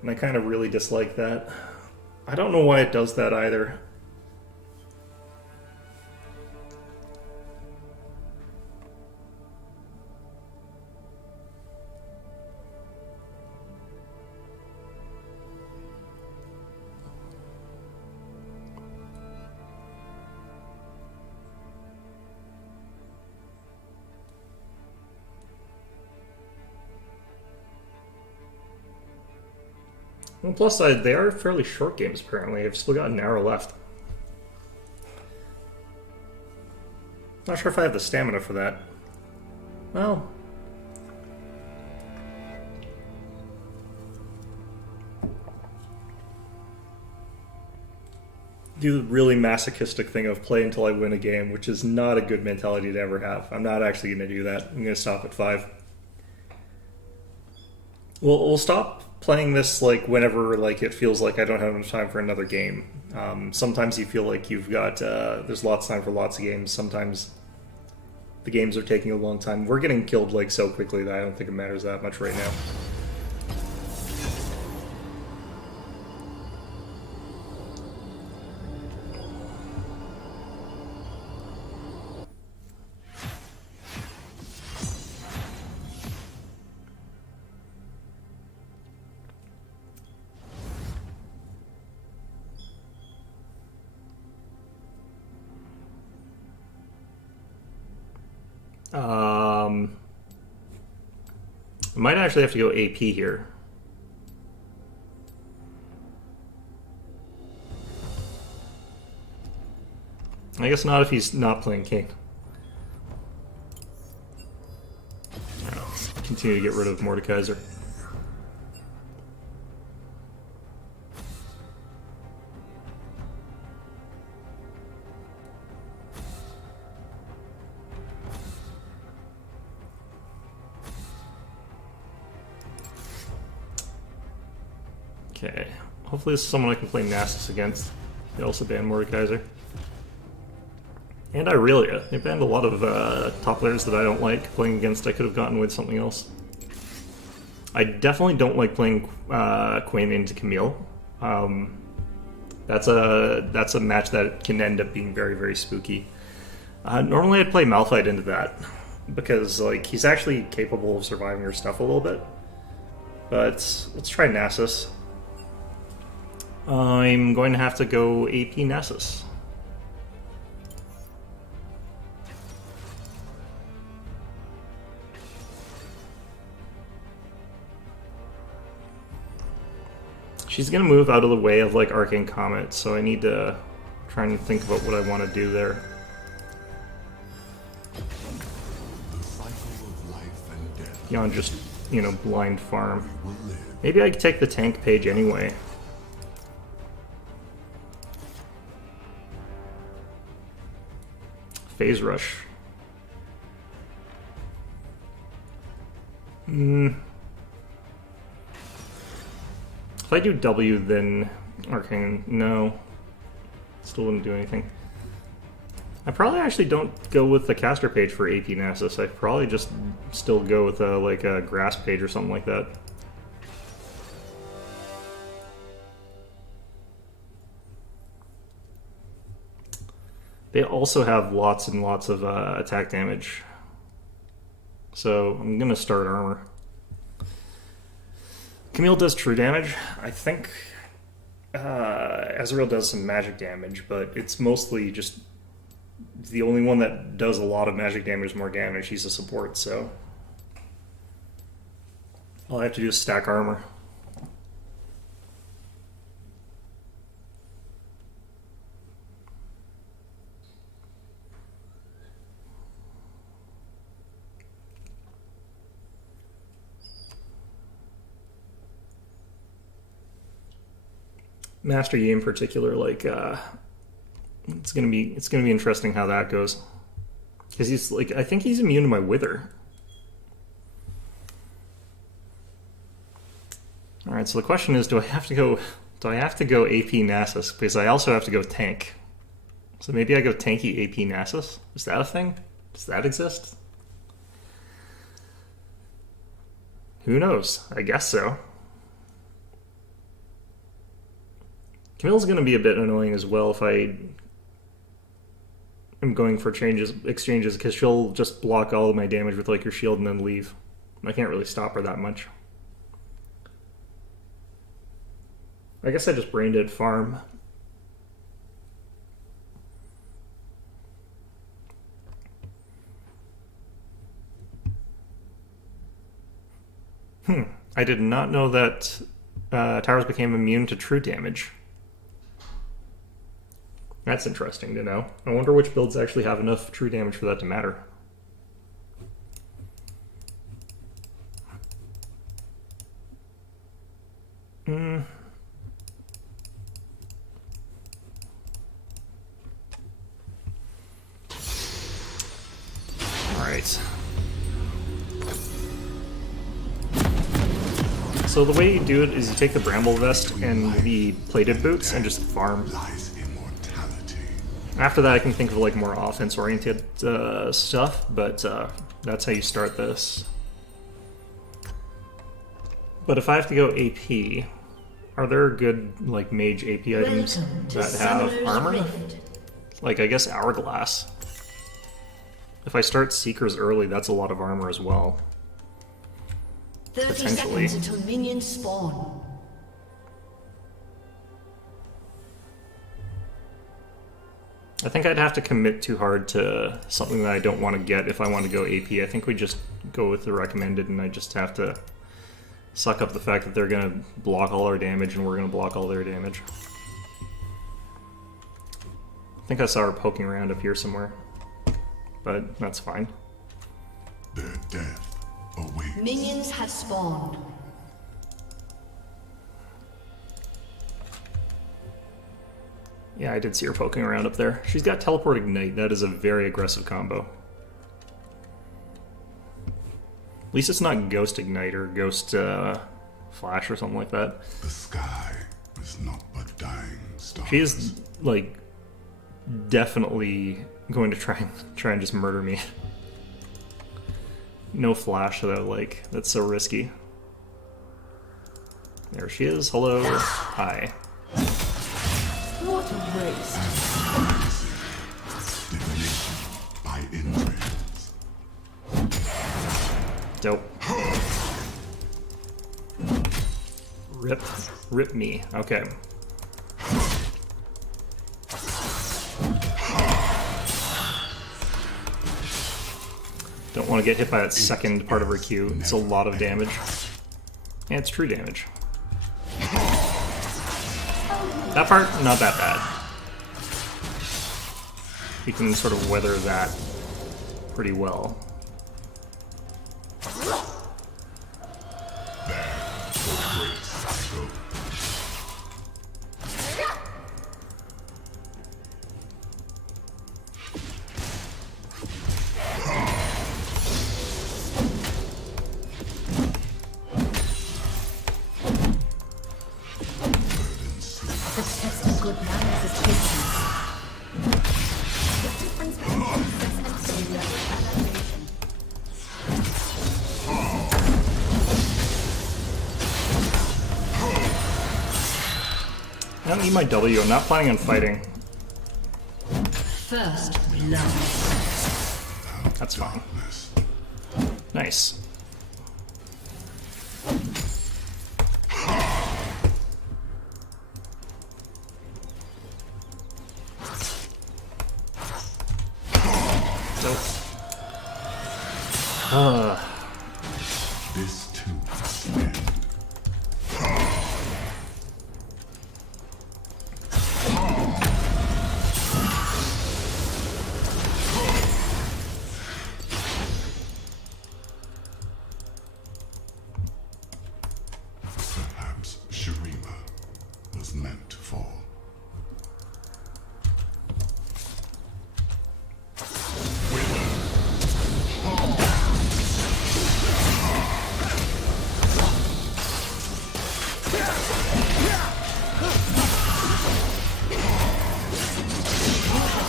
And I kind of really dislike that. I don't know why it does that either. On the plus side, they are fairly short games, apparently. I've still got an hour left. Not sure if I have the stamina for that. Well... do the really masochistic thing of play until I win a game, which is not a good mentality to ever have. I'm not actually going to do that. I'm going to stop at 5. We'll stop playing this like whenever like it feels like I don't have enough time for another game. Sometimes you feel like you've got there's lots of time for lots of games. Sometimes the games are taking a long time. We're getting killed like so quickly that I don't think it matters that much right now. I might actually have to go AP here. I guess not if he's not playing King. Continue to get rid of Mordekaiser. Okay, hopefully this is someone I can play Nasus against. They also banned Mordekaiser. And Irelia. They banned a lot of top players that I don't like playing against. I could have gotten with something else. I definitely don't like playing Queen into Camille. That's a match that can end up being very, very spooky. Normally I'd play Malphite into that, because like he's actually capable of surviving your stuff a little bit. But let's try Nasus. I'm going to have to go AP Nasus. She's gonna move out of the way of like Arcane Comet, so I need to try and think about what I want to do there. The cycle of life and death. Beyond just, you know, blind farm. Will live. Maybe I could take the tank page anyway. Phase Rush. If I do W, then Arcane, no. Still wouldn't do anything. I probably actually don't go with the caster page for AP Nasus. I probably just still go with like a grass page or something like that. They also have lots and lots of attack damage. So I'm gonna start armor. Camille does true damage. I think Ezreal does some magic damage, but it's mostly just the only one that does a lot of magic damage is Morgana. She's a support, so all I have to do is stack armor. Master Yi in particular, like it's gonna be interesting how that goes, because he's like, I think he's immune to my Wither. All right, so the question is, do I have to go AP Nasus, because I also have to go tank. So maybe I go tanky AP Nasus. Is that a thing? Does that exist? Who knows? I guess so. Camille's going to be a bit annoying as well if I am going for exchanges, because she'll just block all of my damage with like your shield and then leave. I can't really stop her that much. I guess I just brain dead farm. I did not know that towers became immune to true damage. That's interesting to know. I wonder which builds actually have enough true damage for that to matter. Alright. So the way you do it is you take the Bramble Vest and the Plated Boots and just farm. After that I can think of like more offense-oriented stuff, but that's how you start this. But if I have to go AP, are there good like mage AP items that have armor? Like I guess Hourglass. If I start Seekers early, that's a lot of armor as well. 30 Potentially. seconds until minions spawn. I think I'd have to commit too hard to something that I don't want to get if I want to go AP. I think we just go with the recommended, and I just have to suck up the fact that they're going to block all our damage and we're going to block all their damage. I think I saw her poking around up here somewhere, but that's fine. Their death awaits. Minions have spawned. Yeah, I did see her poking around up there. She's got Teleport Ignite. That is a very aggressive combo. At least it's not Ghost Ignite or Ghost Flash or something like that. The sky is not but dying stars. She is, like, definitely going to try and just murder me. No Flash, though, like, that's so risky. There she is. Hello. Hi. What a waste. Divination by entrails. Dope. Rip me. Okay. Don't want to get hit by that second part of her Q. It's a lot of damage. And it's true damage. That part, not that bad. You can sort of weather that pretty well. The test of good manners is patience. I don't need my W, I'm not planning on fighting. First blood. That's fine. Nice. This too must end. Perhaps Shurima was meant to fall.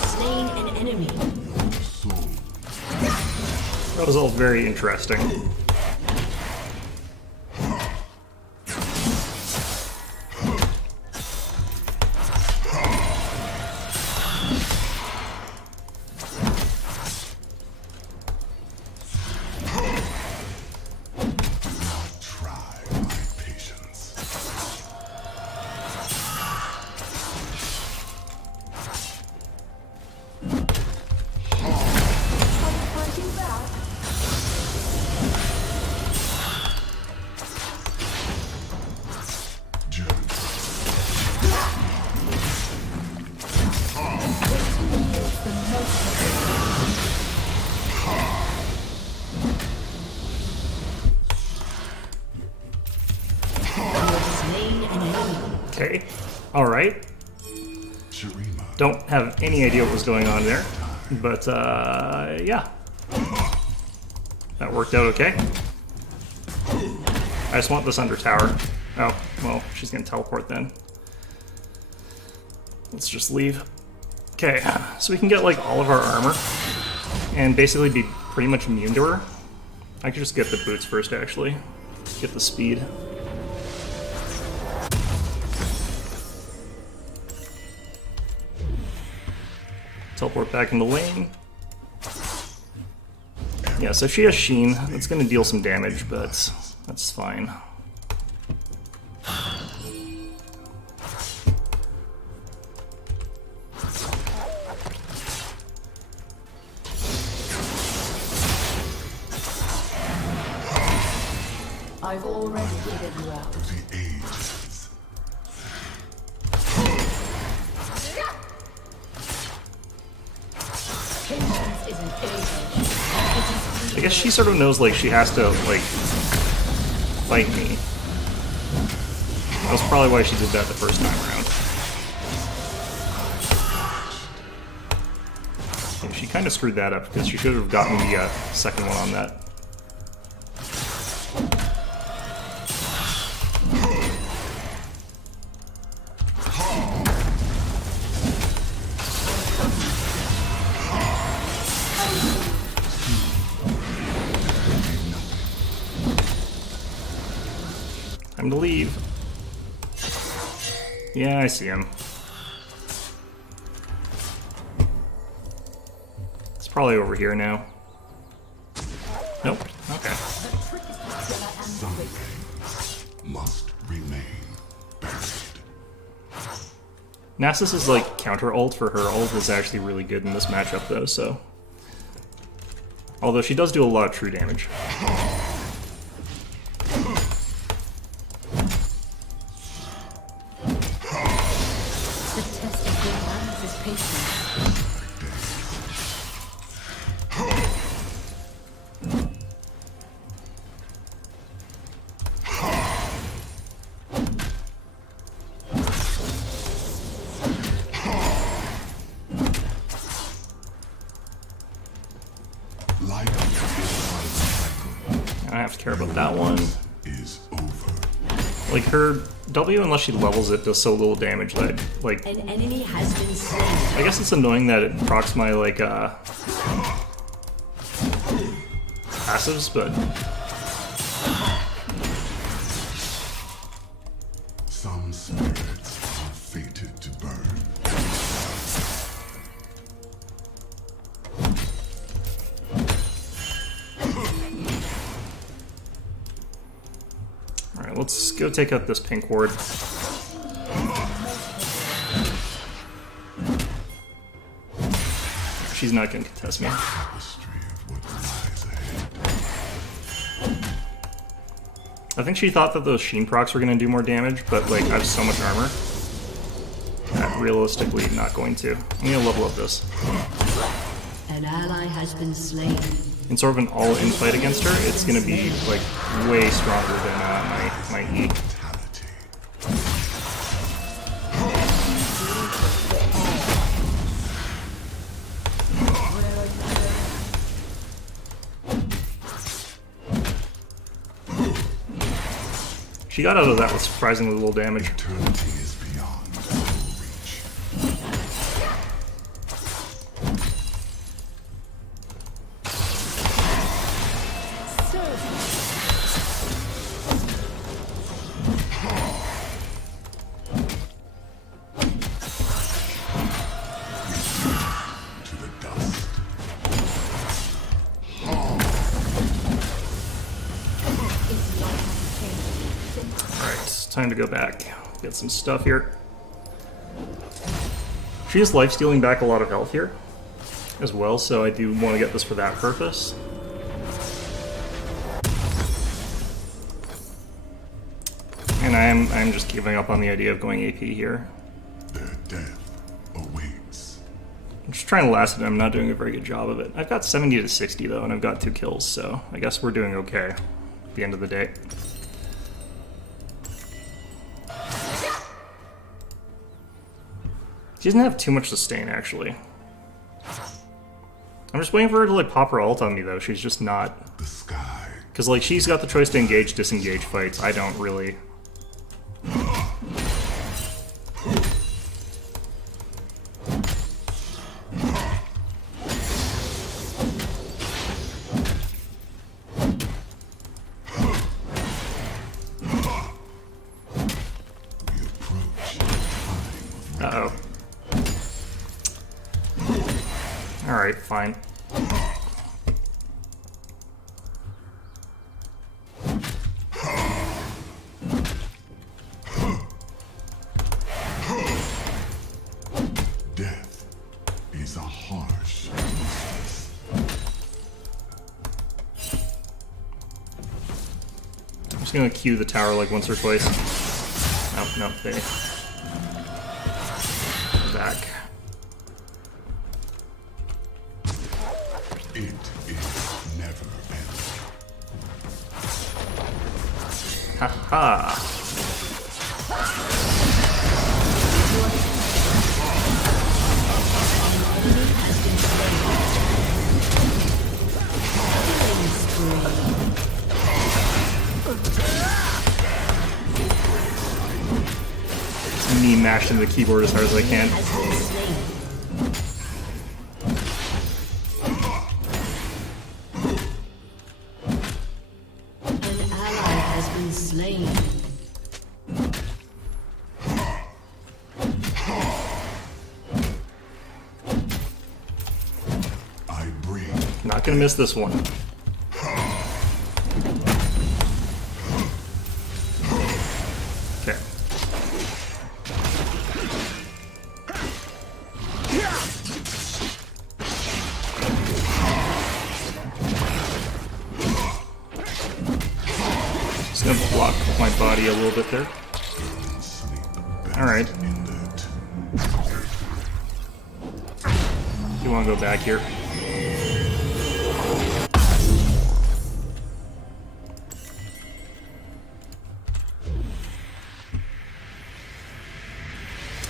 Slain an enemy. That was all very interesting. Try my patience. Slain an enemy. Okay. Alright. Shurima. Don't have any idea what was going on there. But, yeah. That worked out okay. I just want this under tower. Oh, well, she's gonna teleport then. Let's just leave. Okay, so we can get, like, all of our armor. And basically be pretty much immune to her. I could just get the boots first, actually. Get the speed. Teleport back in the lane. Yeah, so she has Sheen. That's going to deal some damage, but that's fine. I've already figured you out. The ages. Patience is an age. I guess she sort of knows, like, she has to, like, fight me. That's probably why she did that the first time around. Yeah, she kind of screwed that up, because she should have gotten the second one on that. Time to leave. Yeah, I see him. It's probably over here now. Nope. Okay. Some things must remain buried. Nasus' like counter ult for her ult is actually really good in this matchup though, so. Although she does do a lot of true damage. Patience. I don't have to care about that one. Is over. Like, her W, unless she levels it, does so little damage that, like... An enemy has been slain. I guess it's annoying that it procs my, like, passives, but... Some spirits are fated to burn. Alright, let's go take out this pink ward. She's not gonna contest me. Tapestry of what lies ahead. I think she thought that those Sheen procs were gonna do more damage, but like I have so much armor that realistically not going to. I'm gonna level up this. An ally has been slain. In sort of an all-in fight against her, it's gonna be like way stronger than my E. Fatality. She got out of that with surprisingly little damage. Eternity is beyond our reach. To the dust. Alright, it's time to go back. Get some stuff here. She is life-stealing back a lot of health here as well, so I do want to get this for that purpose. And I'm just giving up on the idea of going AP here. Their death awaits. I'm just trying to last it, and I'm not doing a very good job of it. I've got 70 to 60 though, and I've got 2 kills, so I guess we're doing okay at the end of the day. She doesn't have too much sustain, actually. I'm just waiting for her to like pop her ult on me though. She's just not. The sky. Because like she's got the choice to engage, disengage fights. I don't really. We approach a time of Uh-oh. Alright, fine. death is a harsh mistress. I'm just gonna Q the tower like once or twice. Oh, no, they... back. It is never ending. Haha. Me mashed into the keyboard as hard as I can. An ally has been slain. I bring Not gonna miss this one. Okay. Just gonna block my body a little bit there. sleep best Alright. in that. You want to go back here?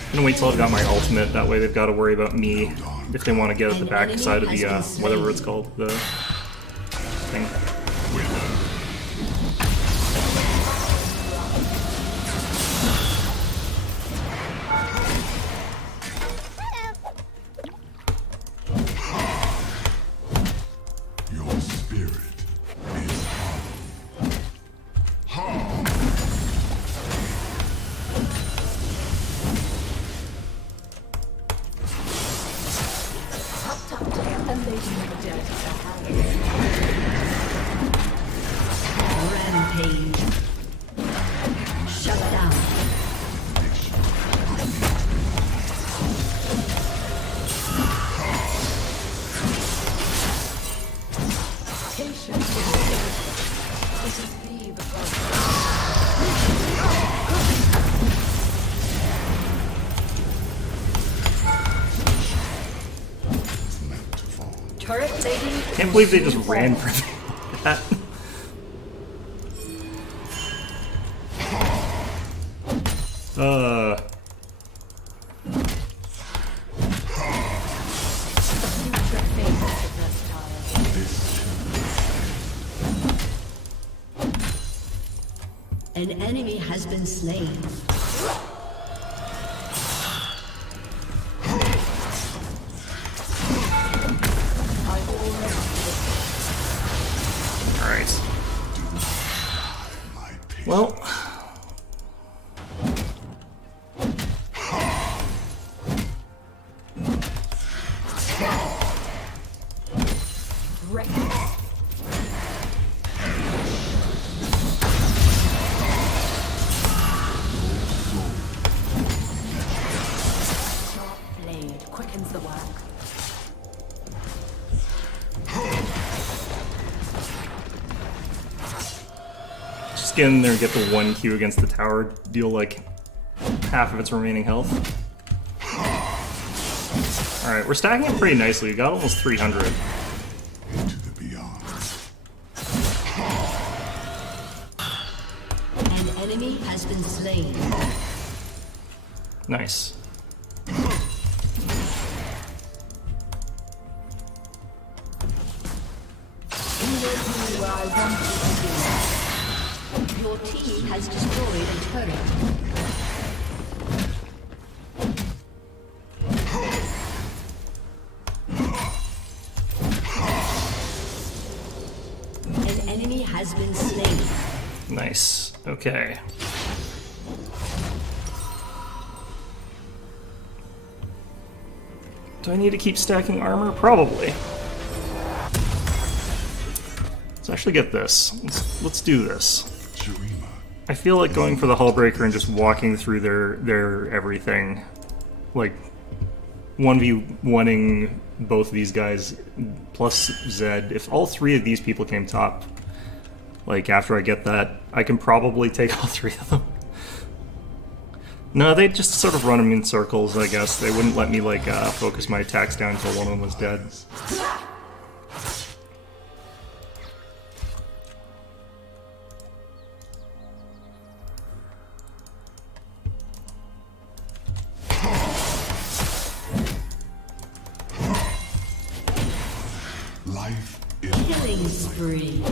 I'm gonna wait till I've got my ultimate, that way they've got to worry about me if they want to get at the back side of the, whatever it's called, the thing. Your spirit is hollow. Rampage. Shut down. Turret lady. Can't believe they just ran for that. An enemy has been slain. Alright. Well. Blade quickens the work. Just get in there and get the 1Q against the tower, deal like half of its remaining health. Alright, we're stacking it pretty nicely. We got almost 300. Into the beyond. An enemy has been slain. Nice. Your team has destroyed a turret. An enemy has been slain. Nice. Okay. Do I need to keep stacking armor? Probably. Let's actually get this. Let's do this. Shurima. I feel like going for the Hullbreaker and just walking through their everything. Like, 1v1ing both of these guys, plus Zed. If all three of these people came top, like, after I get that, I can probably take all three of them. No, they just sort of run them in circles, I guess. They wouldn't let me, like, focus my attacks down until one of them was dead. Life is Killing spree.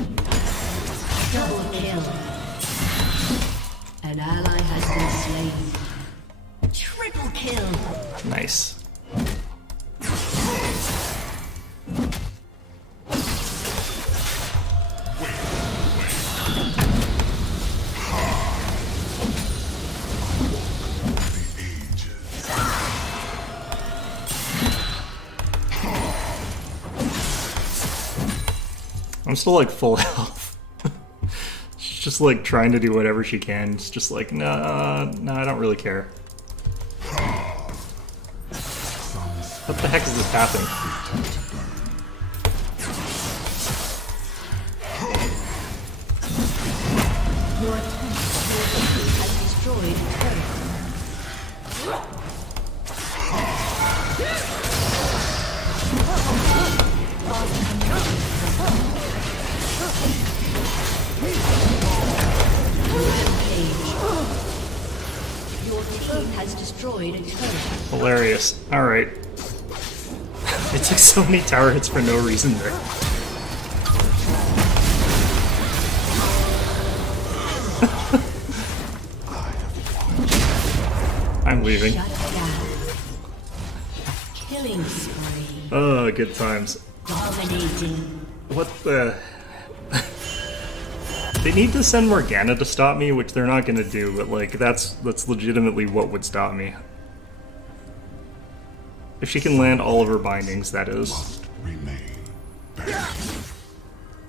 Double kill. An ally has been slain. Triple kill. Nice. the ages. I'm still, like, full health. She's just, like, trying to do whatever she can. It's just like, nah, I don't really care. What the heck is this happening? Your team has destroyed a turret. has destroyed a turret. Hilarious. Alright. I took so many tower hits for no reason there. I'm leaving. Shut down. Killing spree. Oh, good times. Dominating. What the... They need to send Morgana to stop me, which they're not gonna do, but like, that's legitimately what would stop me. If she can land all of her bindings, that is. Must remain.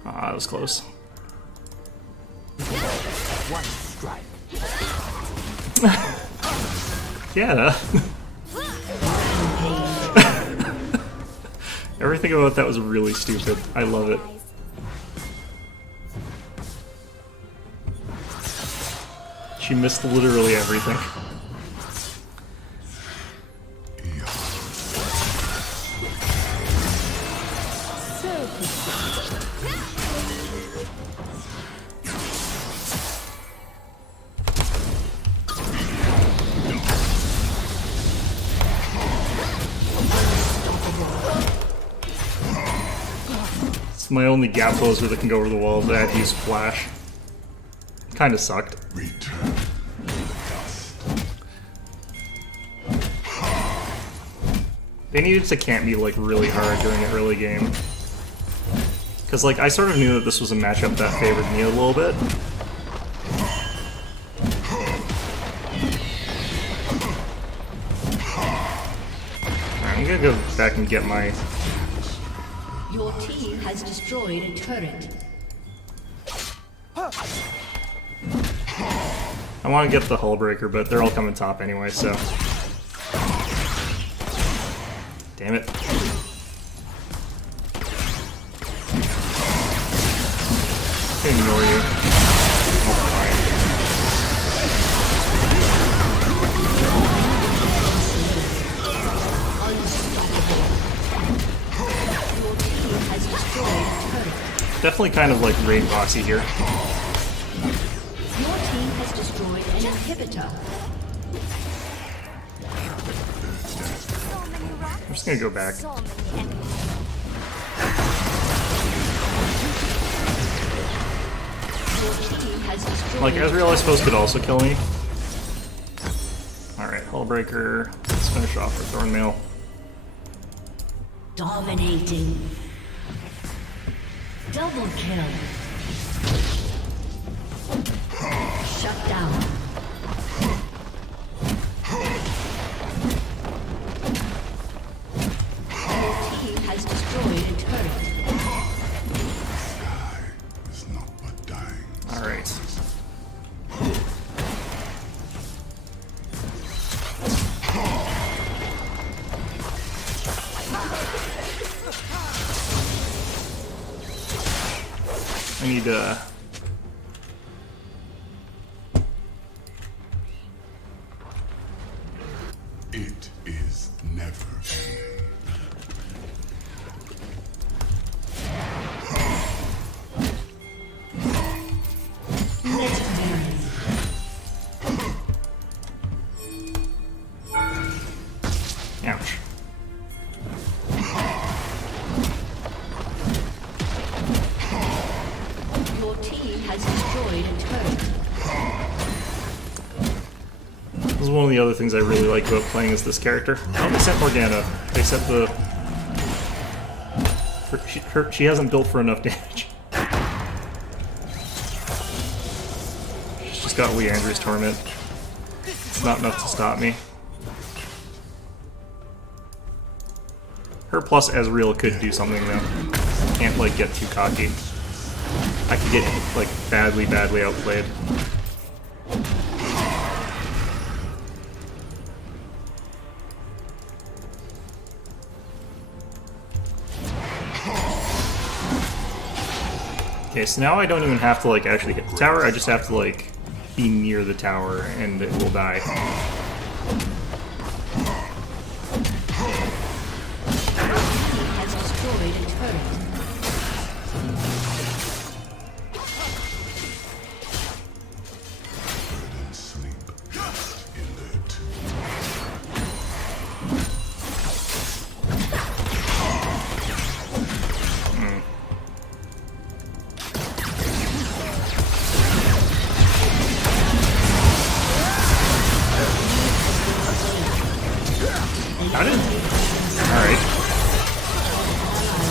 Ah, that was close. One strike. Yeah. Everything about that was really stupid. I love it. She missed literally everything. It's my only gap closer that can go over the wall. I had to use flash. Kinda sucked. Return to the dust. They needed to camp me like really hard during the early game. Cause like I sort of knew that this was a matchup that favored me a little bit. Alright, I'm gonna go back and get my... Your team has destroyed a turret. I want to get the hull breaker, but they're all coming top anyway, so... Damn it. I can ignore you. Oh, fine. Your team has destroyed a turret. Definitely kind of like raid boxy here. Your team has destroyed an inhibitor. I'm just gonna go back. Your team has destroyed Like, Ezreal, I suppose, could also kill me. Alright, hull breaker. Let's finish off with Thornmail. dominating. Double kill. Shut down. Your team has destroyed a turret. Sky is not but dying. Alright. I need It is never ending. Legendary. ouch. Your team has destroyed a turret. This is one of the other things I really like about playing as this character. Oh, they sent Morgana. They sent the... She hasn't built for enough damage. She's just got Leandra's Torment. It's not enough to stop me. Her plus Ezreal could do something though. Can't like get too cocky. I could get like badly outplayed. Okay, so now I don't even have to like actually hit the tower, I just have to like be near the tower and it will die. Has destroyed a turret. And sleep in their tomb. I didn't. Alright.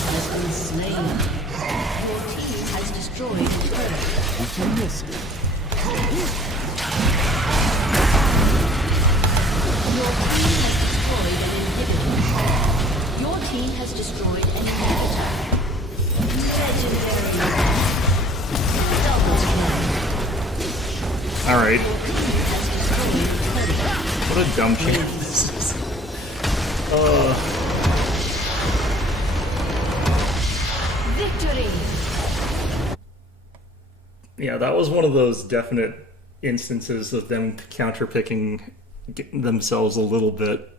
Has been slain. Your team has destroyed a turret. We can miss it. Your team has destroyed an inhibitor. Legendary. Double kill. Alright. What a dumb champ this is. Victory. Yeah, that was one of those definite instances of them counterpicking themselves a little bit.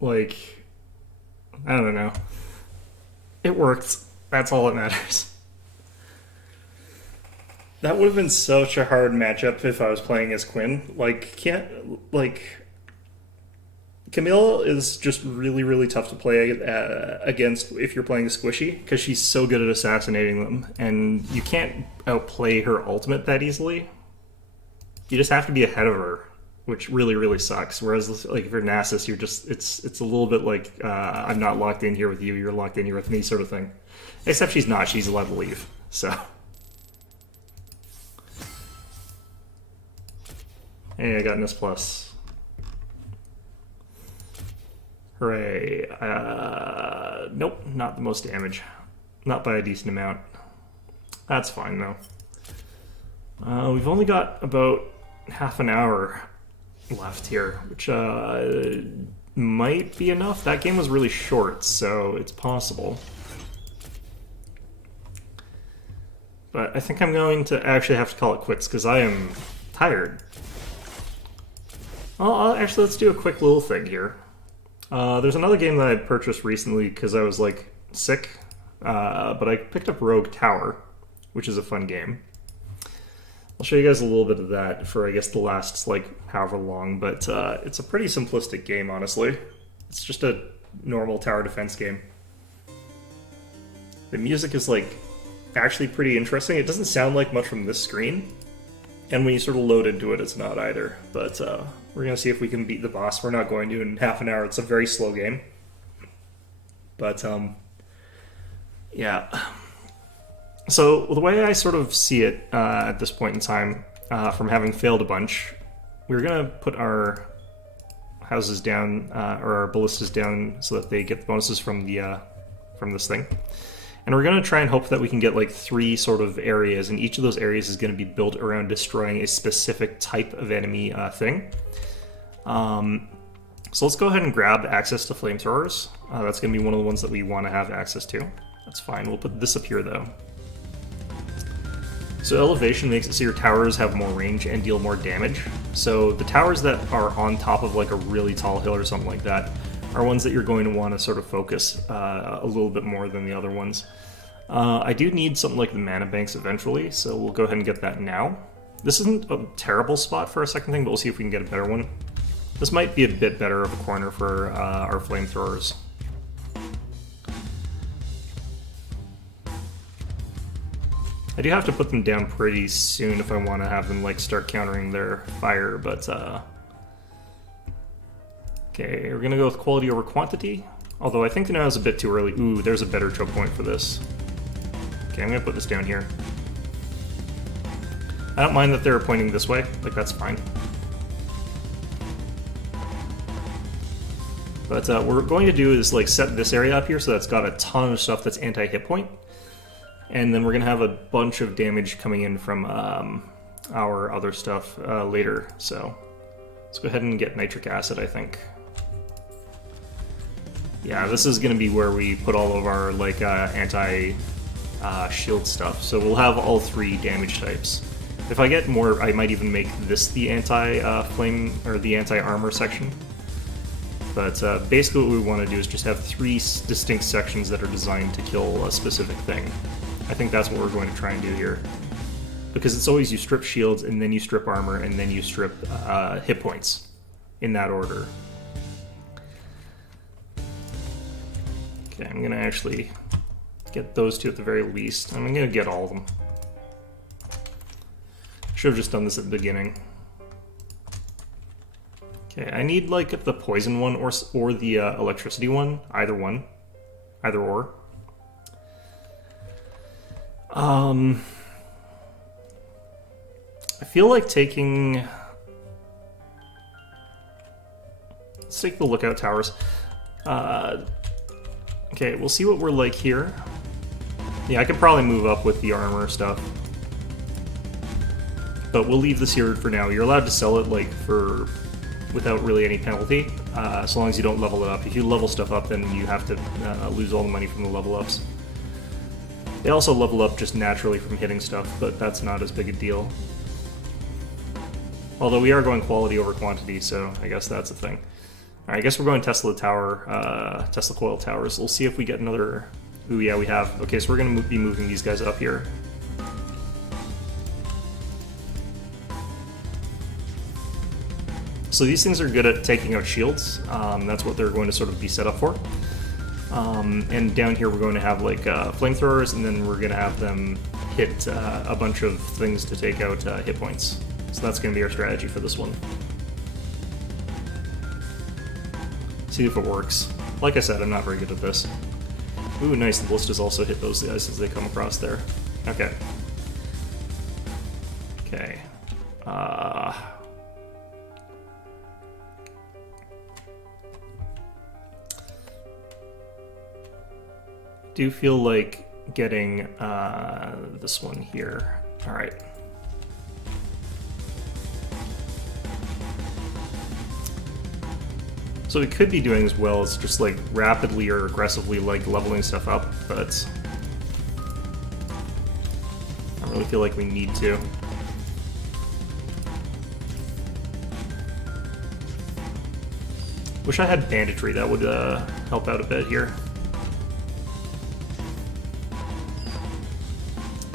Like, I don't know. It worked. That's all that matters. That would have been such a hard matchup if I was playing as Quinn. Camille is just really, really tough to play against if you're playing a squishy, because she's so good at assassinating them, and you can't outplay her ultimate that easily. You just have to be ahead of her, which really, really sucks. Whereas, like, if you're Nasus, you're just it's a little bit like I'm not locked in here with you, you're locked in here with me, sort of thing. Except she's not; she's allowed to leave. So, hey, I got NIS plus. Hooray. Nope, not the most damage. Not by a decent amount. That's fine, though. We've only got about half an hour left here, which might be enough. That game was really short, so it's possible. But I think I'm going to actually have to call it quits, because I am tired. Well, actually, let's do a quick little thing here. There's another game that I purchased recently because I was, like, sick, but I picked up Rogue Tower, which is a fun game. I'll show you guys a little bit of that for, I guess, the last, like, however long, but it's a pretty simplistic game, honestly. It's just a normal tower defense game. The music is, like, actually pretty interesting. It doesn't sound like much from this screen, and when you sort of load into it, it's not either, but we're going to see if we can beat the boss. We're not going to in half an hour. It's a very slow game. But, yeah. So, the way I sort of see it at this point in time, from having failed a bunch, we're going to put our houses down, or our ballistas down, so that they get the bonuses from the from this thing. And we're going to try and hope that we can get like 3 sort of areas, and each of those areas is going to be built around destroying a specific type of enemy thing. So let's go ahead and grab access to flamethrowers. That's going to be one of the ones that we want to have access to. That's fine. We'll put this up here, though. So elevation makes it so your towers have more range and deal more damage. So the towers that are on top of like a really tall hill or something like that are ones that you're going to want to sort of focus a little bit more than the other ones. I do need something like the mana banks eventually, so we'll go ahead and get that now. This isn't a terrible spot for a second thing, but we'll see if we can get a better one. This might be a bit better of a corner for our flamethrowers. I do have to put them down pretty soon if I want to have them like start countering their fire, but okay, we're gonna go with quality over quantity. Although I think now is a bit too early. Ooh, there's a better choke point for this. Okay, I'm gonna put this down here. I don't mind that they're pointing this way, like that's fine. But what we're going to do is like set this area up here so that's got a ton of stuff that's anti-hit point. And then we're going to have a bunch of damage coming in from our other stuff later. So let's go ahead and get nitric acid, I think. Yeah, this is going to be where we put all of our like anti-shield stuff. So we'll have all 3 damage types. If I get more, I might even make this the anti-flame or the anti-armor section. But basically what we want to do is just have 3 distinct sections that are designed to kill a specific thing. I think that's what we're going to try and do here. Because it's always you strip shields, and then you strip armor, and then you strip hit points. In that order. Okay, I'm going to actually get those 2 at the very least. I'm going to get all of them. Should have just done this at the beginning. Okay, I need like the poison one or the electricity one. Either one. Either or. I feel like taking... Let's take the lookout towers. Okay, we'll see what we're like here. Yeah, I could probably move up with the armor stuff. But we'll leave this here for now. You're allowed to sell it like without really any penalty, so long as you don't level it up. If you level stuff up, then you have to lose all the money from the level ups. They also level up just naturally from hitting stuff, but that's not as big a deal. Although we are going quality over quantity, so I guess that's a thing. Alright, I guess we're going Tesla Tower, Tesla Coil Towers. We'll see if we get another... Ooh, yeah, we have. Okay, so we're going to be moving these guys up here. So these things are good at taking out shields. That's what they're going to sort of be set up for. And down here we're going to have like flamethrowers, and then we're going to have them hit a bunch of things to take out hit points. So that's going to be our strategy for this one. See if it works. Like I said, I'm not very good at this. Ooh, nice. The ballistas also hit those guys as they come across there. Okay. Okay. Do feel like getting this one here. All right. So we could be doing as well as just like rapidly or aggressively like leveling stuff up, but I don't really feel like we need to. Wish I had banditry, that would help out a bit here.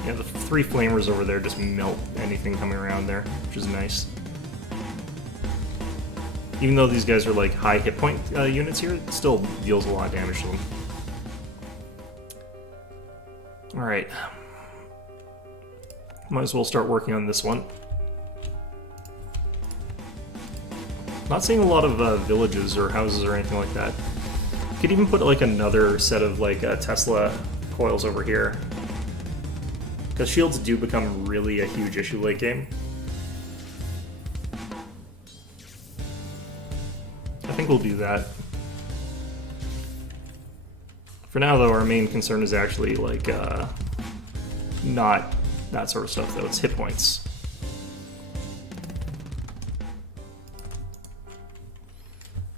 Yeah, the 3 flamers over there just melt anything coming around there, which is nice. Even though these guys are like high hit point units here, it still deals a lot of damage to them. Alright. Might as well start working on this one. Not seeing a lot of villages or houses or anything like that. Could even put like another set of like Tesla coils over here. Because shields do become really a huge issue late game. I think we'll do that. For now, though, our main concern is actually, like, not that sort of stuff, though. It's hit points.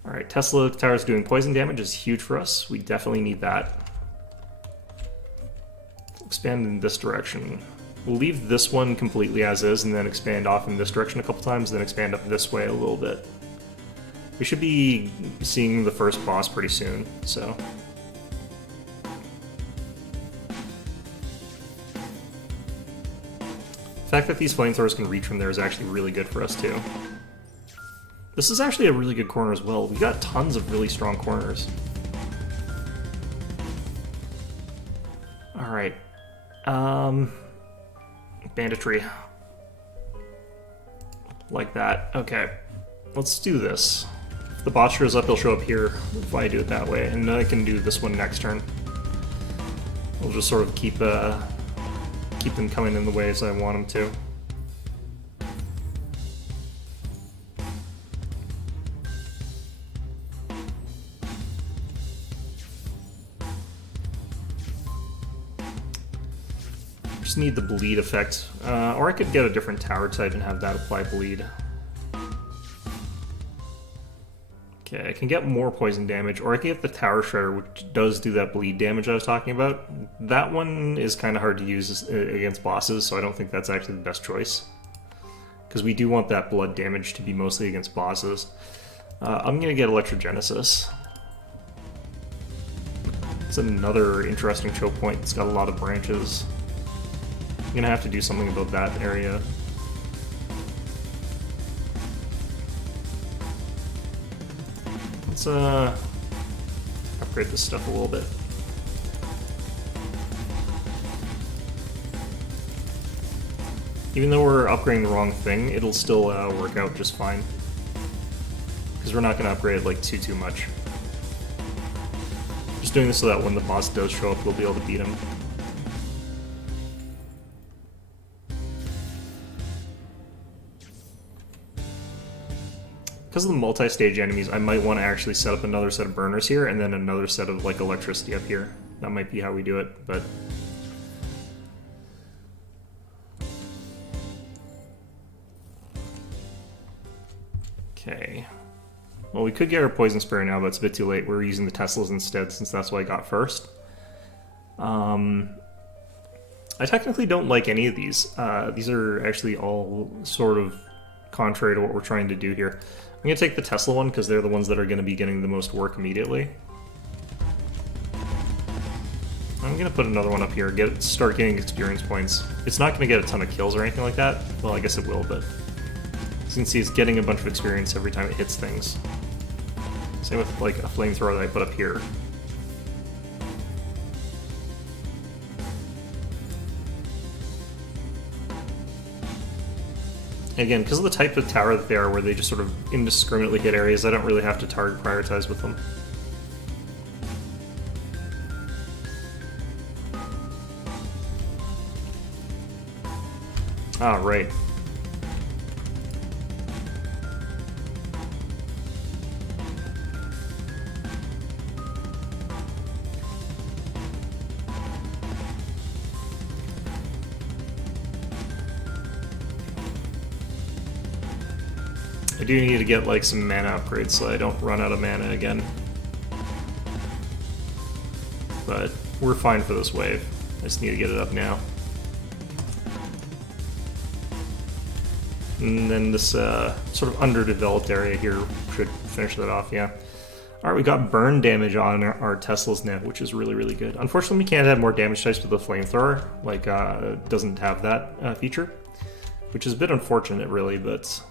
Alright, Tesla Towers doing poison damage is huge for us. We definitely need that. Expand in this direction. We'll leave this one completely as is, and then expand off in this direction a couple times, then expand up this way a little bit. We should be seeing the first boss pretty soon, so... The fact that these flamethrowers can reach from there is actually really good for us, too. This is actually a really good corner as well. We got tons of really strong corners. Alright. Banditry. Like that. Okay. Let's do this. If the boss shows up, he'll show up here if I do it that way, and then I can do this one next turn. We'll just sort of keep them coming in the ways I want them to. Just need the bleed effect, or I could get a different tower type and have that apply bleed. Okay, I can get more poison damage, or I can get the Tower Shredder, which does do that bleed damage I was talking about. That one is kind of hard to use against bosses, so I don't think that's actually the best choice. Because we do want that blood damage to be mostly against bosses. I'm going to get Electrogenesis. It's another interesting choke point. It's got a lot of branches. I'm going to have to do something about that area. Let's upgrade this stuff a little bit. Even though we're upgrading the wrong thing, it'll still work out just fine. because we're not going to upgrade it like too much. Just doing this so that when the boss does show up, we'll be able to beat him. Because of the multi-stage enemies, I might want to actually set up another set of burners here, and then another set of like electricity up here. That might be how we do it, but... Okay. Well, we could get our poison spray now, but it's a bit too late. We're using the Teslas instead, since that's what I got first. I technically don't like any of these. These are actually all sort of contrary to what we're trying to do here. I'm going to take the Tesla one, because they're the ones that are going to be getting the most work immediately. I'm going to put another one up here, start getting experience points. It's not going to get a ton of kills or anything like that. Well, I guess it will, but... As you can see, it's getting a bunch of experience every time it hits things. Same with like a flamethrower that I put up here. Again, because of the type of tower that they are, where they just sort of indiscriminately hit areas, I don't really have to target prioritize with them. Ah, right. I do need to get like some mana upgrades so I don't run out of mana again. But we're fine for this wave. I just need to get it up now. And then this sort of underdeveloped area here should finish that off, yeah. Alright, we got burn damage on our Teslas now, which is really, really good. Unfortunately, we can't add more damage types with the flamethrower. Like, it doesn't have that feature. Which is a bit unfortunate, really, but...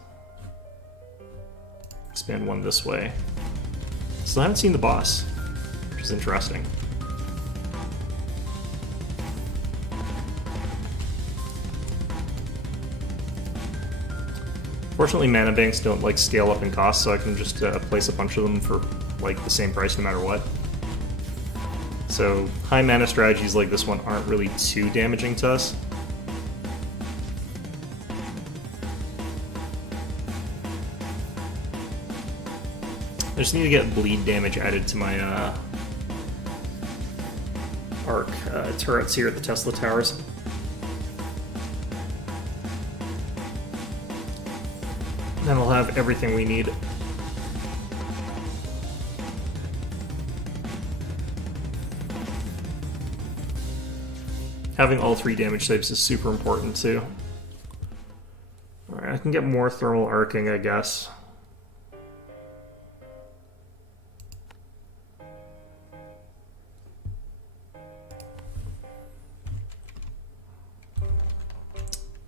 Expand one this way. Still haven't seen the boss, which is interesting. Fortunately, mana banks don't like scale up in cost, so I can just place a bunch of them for like the same price no matter what. So high mana strategies like this one aren't really too damaging to us. I just need to get bleed damage added to my arc turrets here at the Tesla towers. Then we'll have everything we need. Having all three damage types is super important too. Alright, I can get more thermal arcing, I guess.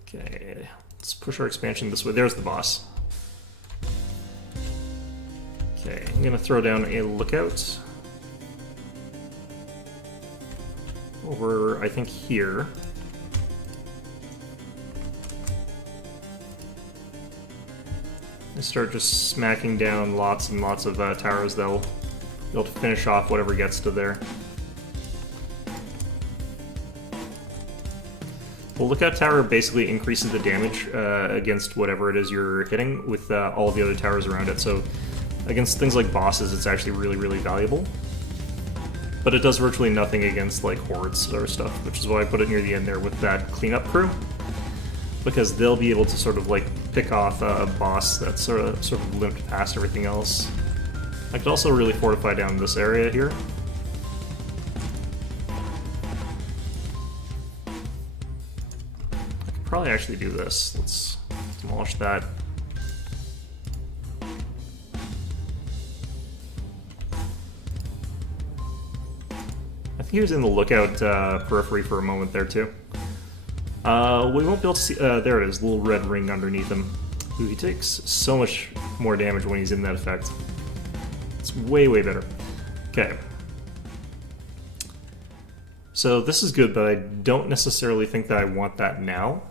Okay, let's push our expansion this way. There's the boss. Okay, I'm gonna throw down a lookout over, I think, here. I start just smacking down lots and lots of towers that'll be able to finish off whatever gets to there. The lookout tower basically increases the damage against whatever it is you're hitting with all the other towers around it, so against things like bosses it's actually really, really valuable. But it does virtually nothing against like hordes or stuff, which is why I put it near the end there with that cleanup crew. Because they'll be able to sort of like pick off a boss that's sort of limped past everything else. I could also really fortify down this area here. I could probably actually do this. Let's demolish that. I think he was in the lookout periphery for a moment there too. We won't be able to see... there it is, little red ring underneath him. Ooh, he takes so much more damage when he's in that effect. It's way, way better. Okay. So this is good, but I don't necessarily think that I want that now.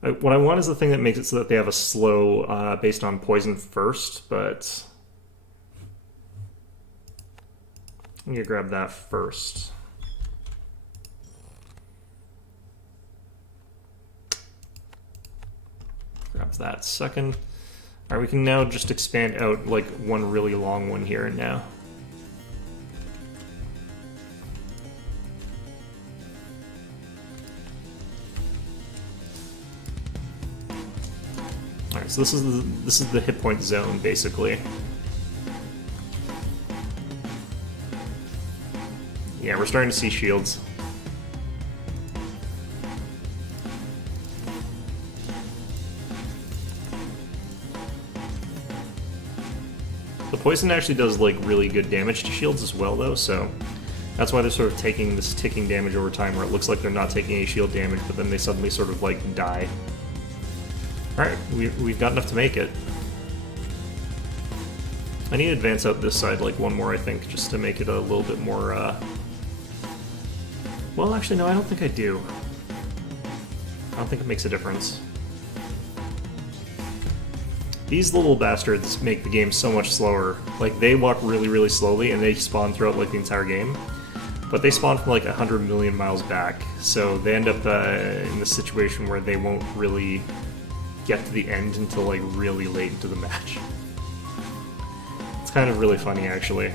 What I want is the thing that makes it so that they have a slow based on poison first, but I'm gonna grab that first. Grabs that second. Alright, we can now just expand out like one really long one here and now. Alright, so this is the hit point zone basically. Yeah, we're starting to see shields. The poison actually does like really good damage to shields as well though, so that's why they're sort of taking this ticking damage over time where it looks like they're not taking any shield damage, but then they suddenly sort of like die. Alright, we've got enough to make it. I need to advance out this side like one more, I think, just to make it a little bit more, Well, actually, no, I don't think I do. I don't think it makes a difference. These little bastards make the game so much slower. Like, they walk really, really slowly, and they spawn throughout, like, the entire game. But they spawn from, like, 100 million miles back, so they end up in the situation where they won't really get to the end until, like, really late into the match. It's kind of really funny, actually,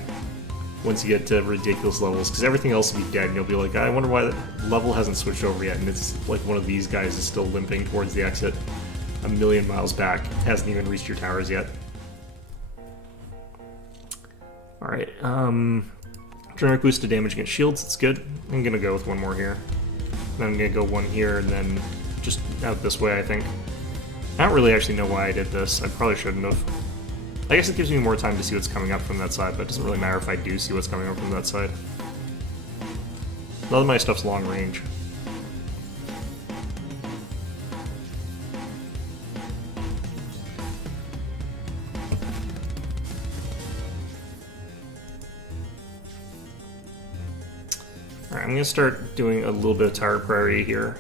once you get to ridiculous levels, because everything else will be dead, and you'll be like, I wonder why the level hasn't switched over yet, and it's like one of these guys is still limping towards the exit. A million miles back, hasn't even reached your towers yet. Alright, generic boost to damage against shields, that's good. I'm gonna go with one more here. Then I'm gonna go one here, and then just out this way, I think. I don't really actually know why I did this. I probably shouldn't have. I guess it gives me more time to see what's coming up from that side, but it doesn't really matter if I do see what's coming up from that side. A lot of my stuff's long range. Alright, I'm gonna start doing a little bit of tower priority here.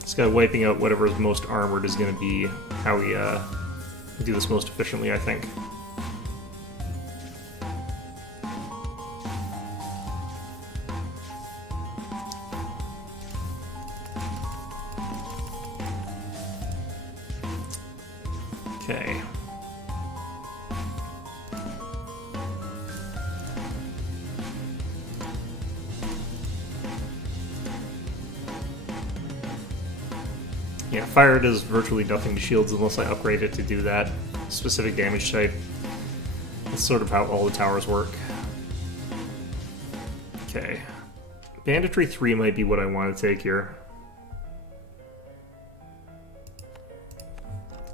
This guy wiping out whatever is most armored is gonna be how we do this most efficiently, I think. Okay. Yeah, fire does virtually nothing to shields unless I upgrade it to do that specific damage type. That's sort of how all the towers work. Okay. Banditry 3 might be what I want to take here.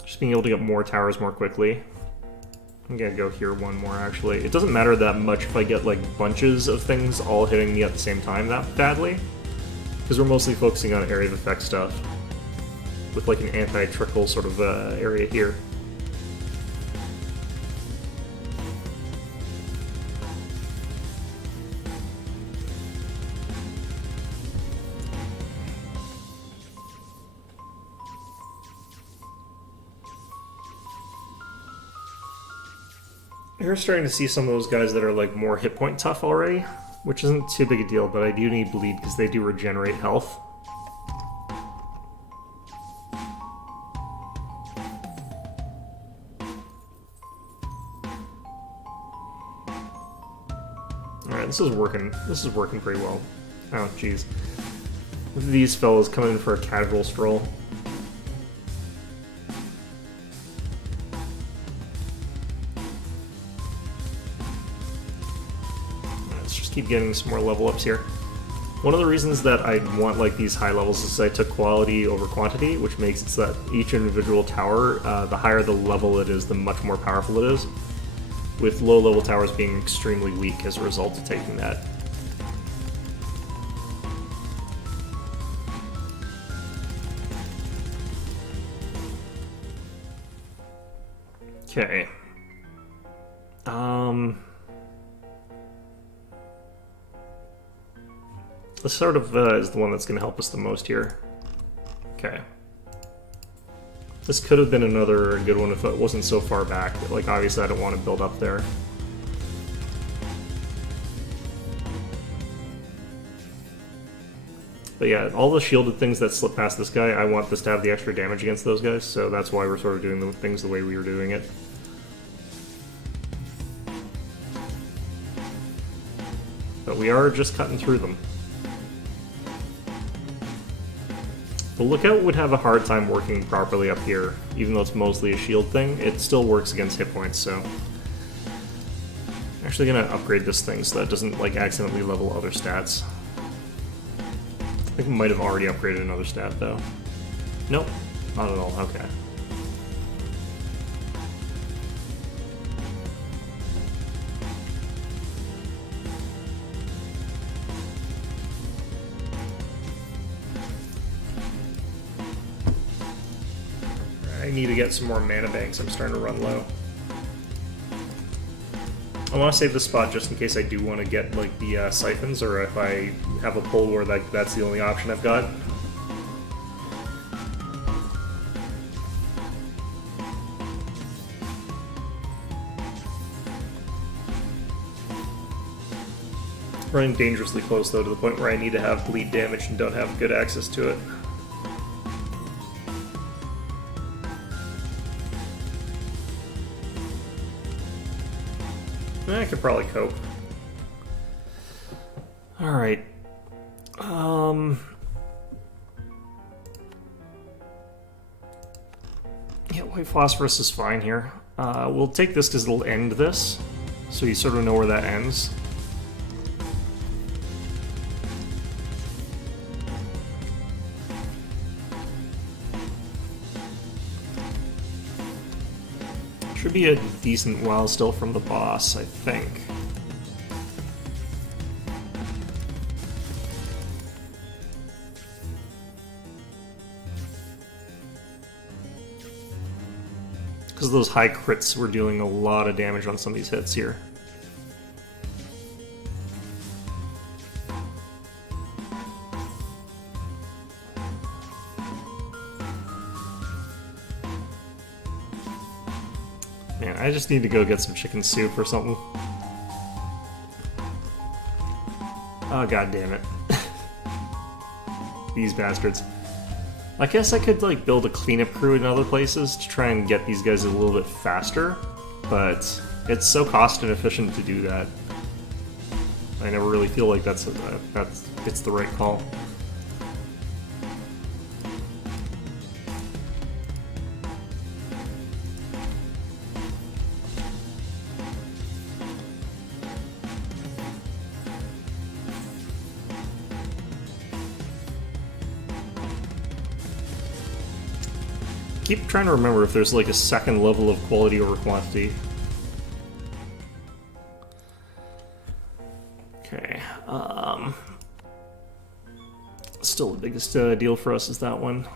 Just being able to get more towers more quickly. I'm gonna go here one more, actually. It doesn't matter that much if I get, like, bunches of things all hitting me at the same time that badly, because we're mostly focusing on area of effect stuff, with, like, an anti-trickle sort of area here. You're starting to see some of those guys that are like more hit point tough already, which isn't too big a deal, but I do need bleed because they do regenerate health. Alright, this is working pretty well. Oh, jeez. These fellows come in for a casual stroll. Keep getting some more level ups here. One of the reasons that I want like these high levels is I took quality over quantity, which makes it so that each individual tower, the higher the level it is, the much more powerful it is, with low level towers being extremely weak as a result of taking that. Okay. This sort of is the one that's going to help us the most here. Okay. This could have been another good one if it wasn't so far back. Like, obviously I don't want to build up there. But yeah, all the shielded things that slip past this guy, I want this to have the extra damage against those guys, so that's why we're sort of doing the things the way we were doing it. But we are just cutting through them. The lookout would have a hard time working properly up here, even though it's mostly a shield thing. It still works against hit points, so... I'm actually gonna upgrade this thing so that it doesn't, like, accidentally level other stats. I think we might have already upgraded another stat, though. Nope, not at all, okay. I need to get some more mana banks, I'm starting to run low. I want to save this spot just in case I do want to get like the siphons, or if I have a pull where that's the only option I've got. Running dangerously close though, to the point where I need to have bleed damage and don't have good access to it. I could probably cope. Alright. Yeah, white phosphorus is fine here. We'll take this because it'll end this, so you sort of know where that ends. Should be a decent while still from the boss, I think. Because those high crits were dealing a lot of damage on some of these hits here. Man, I just need to go get some chicken soup or something. Oh, god damn it. These bastards. I guess I could, like, build a cleanup crew in other places to try and get these guys a little bit faster, but it's so cost inefficient to do that. I never really feel like it's the right call. Keep trying to remember if there's like a second level of quality over quantity. Okay, still the biggest deal for us is that one.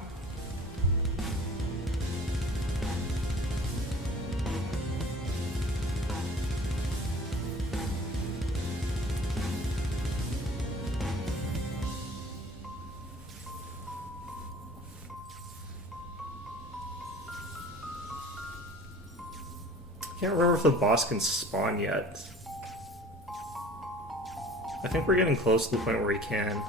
Can't remember if the boss can spawn yet. I think we're getting close to the point where he can.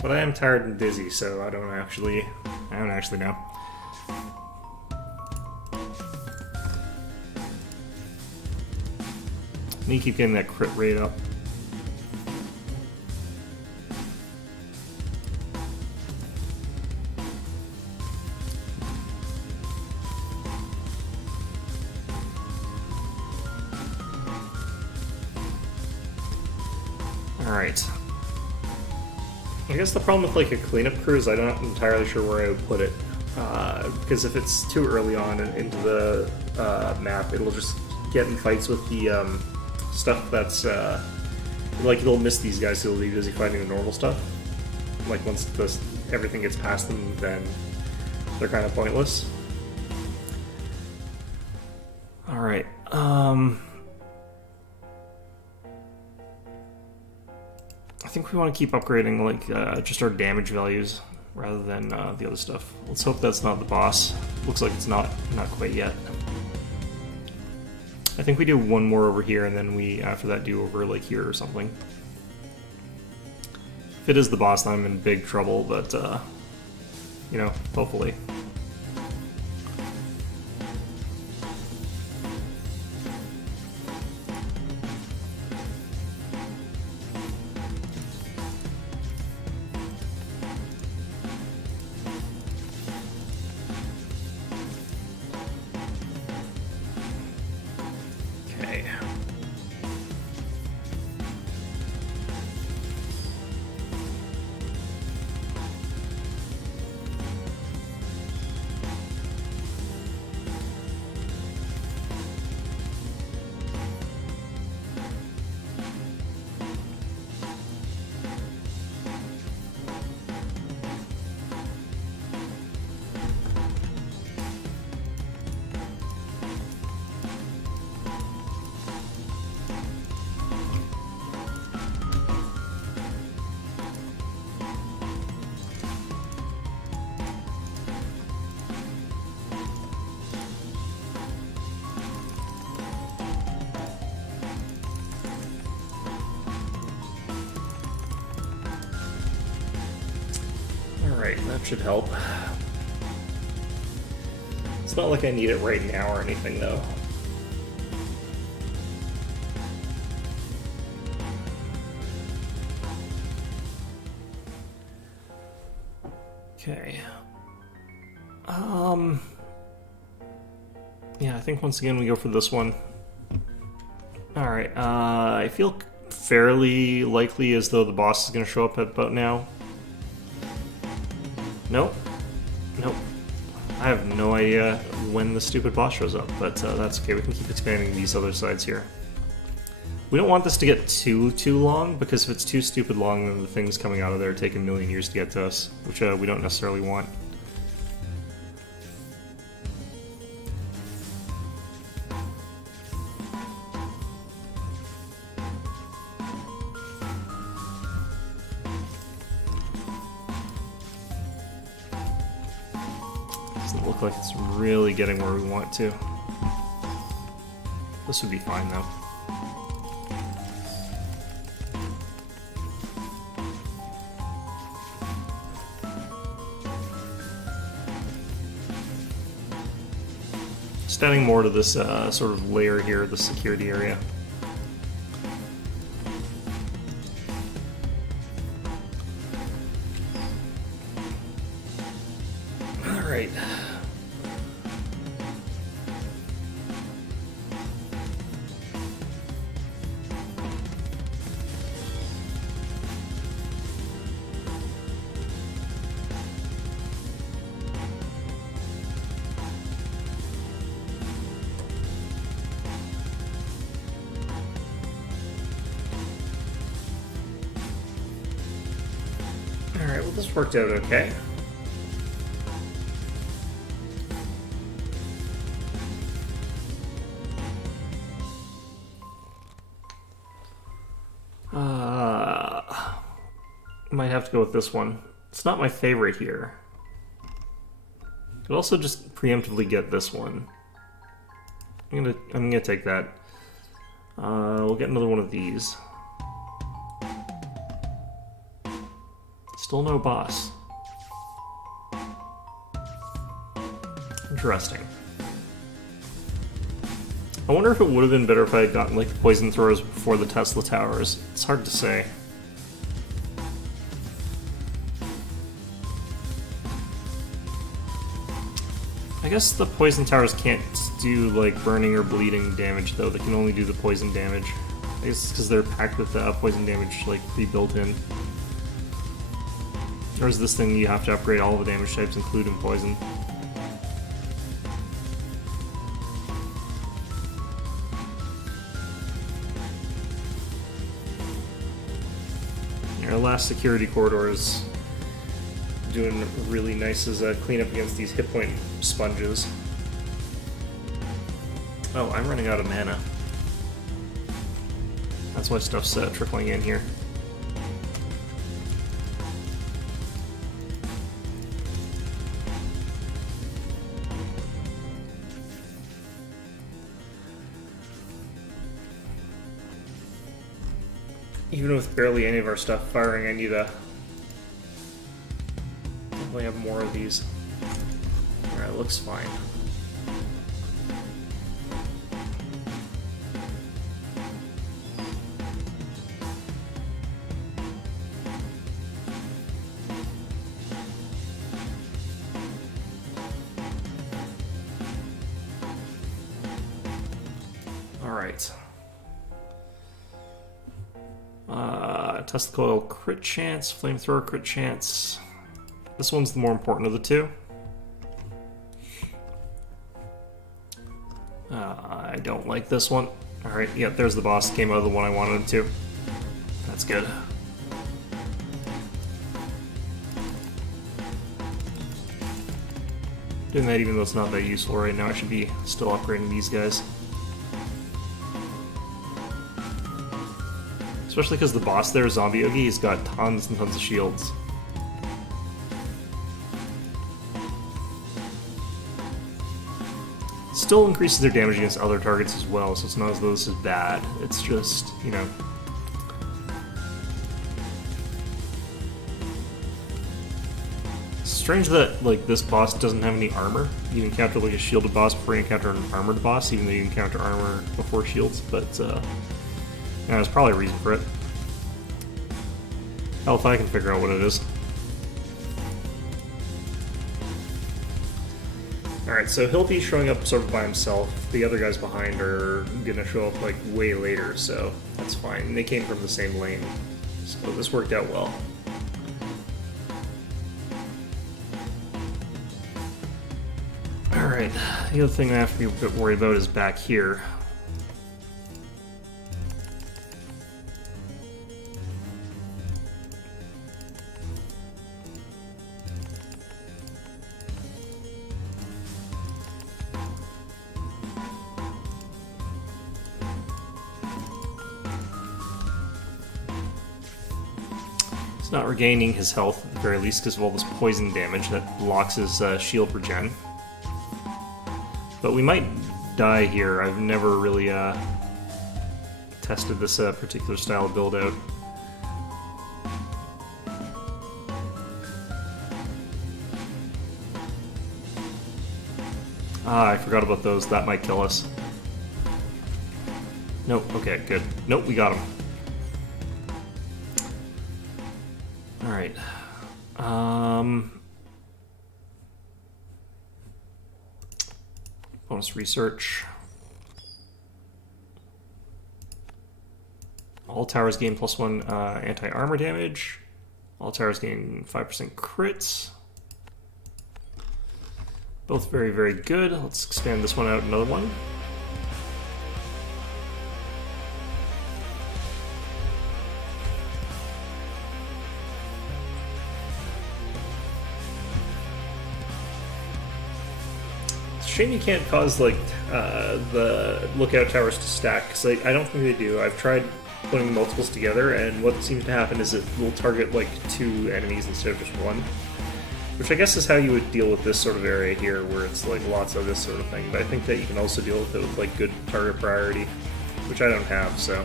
But I am tired and dizzy, so I don't actually know. I need to keep getting that crit rate up. Alright. I guess the problem with like a cleanup crew is I'm not entirely sure where I would put it. Because if it's too early on into the map, it'll just get in fights with the stuff that's like it'll miss these guys, so it'll be busy fighting the normal stuff. Like once everything gets past them, then they're kind of pointless. Alright, think we want to keep upgrading like just our damage values rather than the other stuff. Let's hope that's not the boss. Looks like it's not quite yet. I think we do one more over here, and then we after that do over like here or something. If it is the boss, then I'm in big trouble, but you know, hopefully. Okay. Alright, that should help. It's not like I need it right now or anything, though. Okay. Yeah, I think once again we go for this one. Alright, I feel fairly likely as though the boss is going to show up at about now. Nope. Nope. I have no idea when the stupid boss shows up, but that's okay. We can keep expanding these other sides here. We don't want this to get too long, because if it's too stupid long, then the things coming out of there take a million years to get to us, which we don't necessarily want. Doesn't look like it's really getting where we want to. This would be fine, though. Just adding more to this sort of layer here, the security area. Alright. Alright, well this worked out okay. Might have to go with this one. It's not my favorite here. Could also just preemptively get this one. I'm gonna take that. We'll get another one of these. Still no boss. Interesting. I wonder if it would have been better if I had gotten like the poison throwers before the Tesla towers. It's hard to say. I guess the poison towers can't do like burning or bleeding damage though. They can only do the poison damage. I guess it's because they're packed with poison damage like pre-built in. Or is this thing you have to upgrade all the damage types, including poison? Our last security corridor is doing really nice as a cleanup against these hit point sponges. Oh, I'm running out of mana. That's why stuff's trickling in here. Even with barely any of our stuff firing, I need to definitely have more of these. Alright, looks fine. Alright. Test the coil crit chance, flamethrower crit chance. This one's the more important of the two. I don't like this one. Alright, yeah, there's the boss. Came out of the one I wanted him to. That's good. Doing that even though it's not that useful right now. I should be still upgrading these guys. Especially because the boss there, Zombie Yogi, he's got tons and tons of shields. Still increases their damage against other targets as well, so it's not as though this is bad. It's just, you know... Strange that, like, this boss doesn't have any armor. You encounter, like, a shielded boss before you encounter an armored boss, even though you encounter armor before shields, but, yeah, there's probably a reason for it. Hell, if I can figure out what it is. Alright, so he'll be showing up sort of by himself. The other guys behind are gonna show up, like, way later, so that's fine. And they came from the same lane, so this worked out well. Alright, the other thing I have to be a bit worried about is back here. Not regaining his health at the very least because of all this poison damage that blocks his shield regen. But we might die here. I've never really tested this particular style of build out. Ah, I forgot about those. That might kill us. Nope, okay, good. Nope, we got him. Alright. Bonus research. All towers gain +1 anti-armor damage. All towers gain 5% crits. Both very, very good. Let's expand this one out another one. Shame you can't cause, like, the lookout towers to stack, because I don't think they do. I've tried putting multiples together, and what seems to happen is it will target, like, 2 enemies instead of just 1. Which I guess is how you would deal with this sort of area here, where it's, like, lots of this sort of thing. But I think that you can also deal with it with, like, good target priority, which I don't have, so...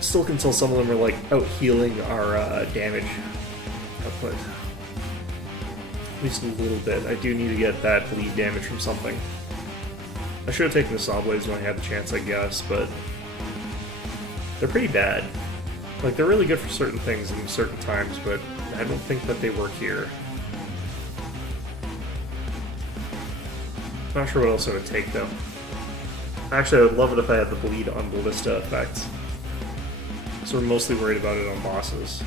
Still can tell some of them are like out healing our damage output. At least a little bit. I do need to get that bleed damage from something. I should have taken the saw blades when I had the chance, I guess, but they're pretty bad. Like, they're really good for certain things in certain times, but I don't think that they work here. Not sure what else it would take, though. Actually, I would love it if I had the bleed on ballista effects. So we're mostly worried about it on bosses.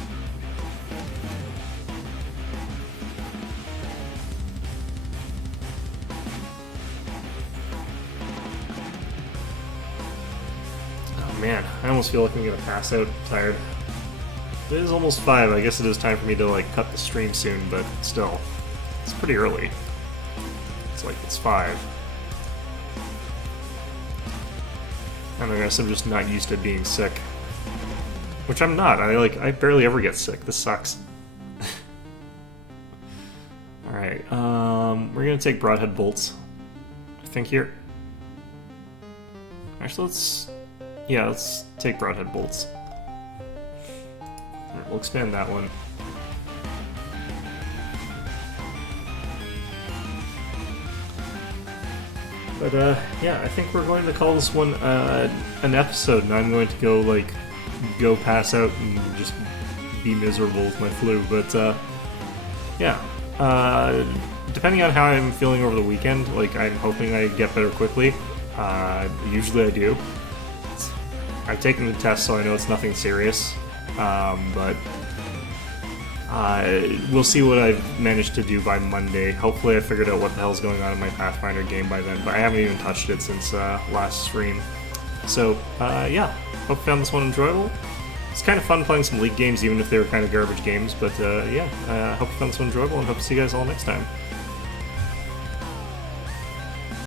Oh man, I almost feel like I'm gonna pass out tired. It is almost 5, I guess it is time for me to, like, cut the stream soon, but still. It's pretty early. It's like, it's 5. And I guess I'm just not used to being sick. Which I'm not. I barely ever get sick. This sucks. Alright, we're gonna take broadhead bolts. think here? Actually, let's take broadhead bolts. Alright, we'll expand that one. But yeah, I think we're going to call this one an episode, and I'm going to go pass out and just be miserable with my flu. But yeah, depending on how I'm feeling over the weekend, I'm hoping I get better quickly. Usually I do. I've taken the test, so I know it's nothing serious. But we'll see what I've managed to do by Monday. Hopefully I figured out what the hell's going on in my Pathfinder game by then, but I haven't even touched it since last stream. So, yeah, hope you found this one enjoyable. It's kind of fun playing some League games, even if they were kind of garbage games, but yeah, hope you found this one enjoyable, and hope to see you guys all next time.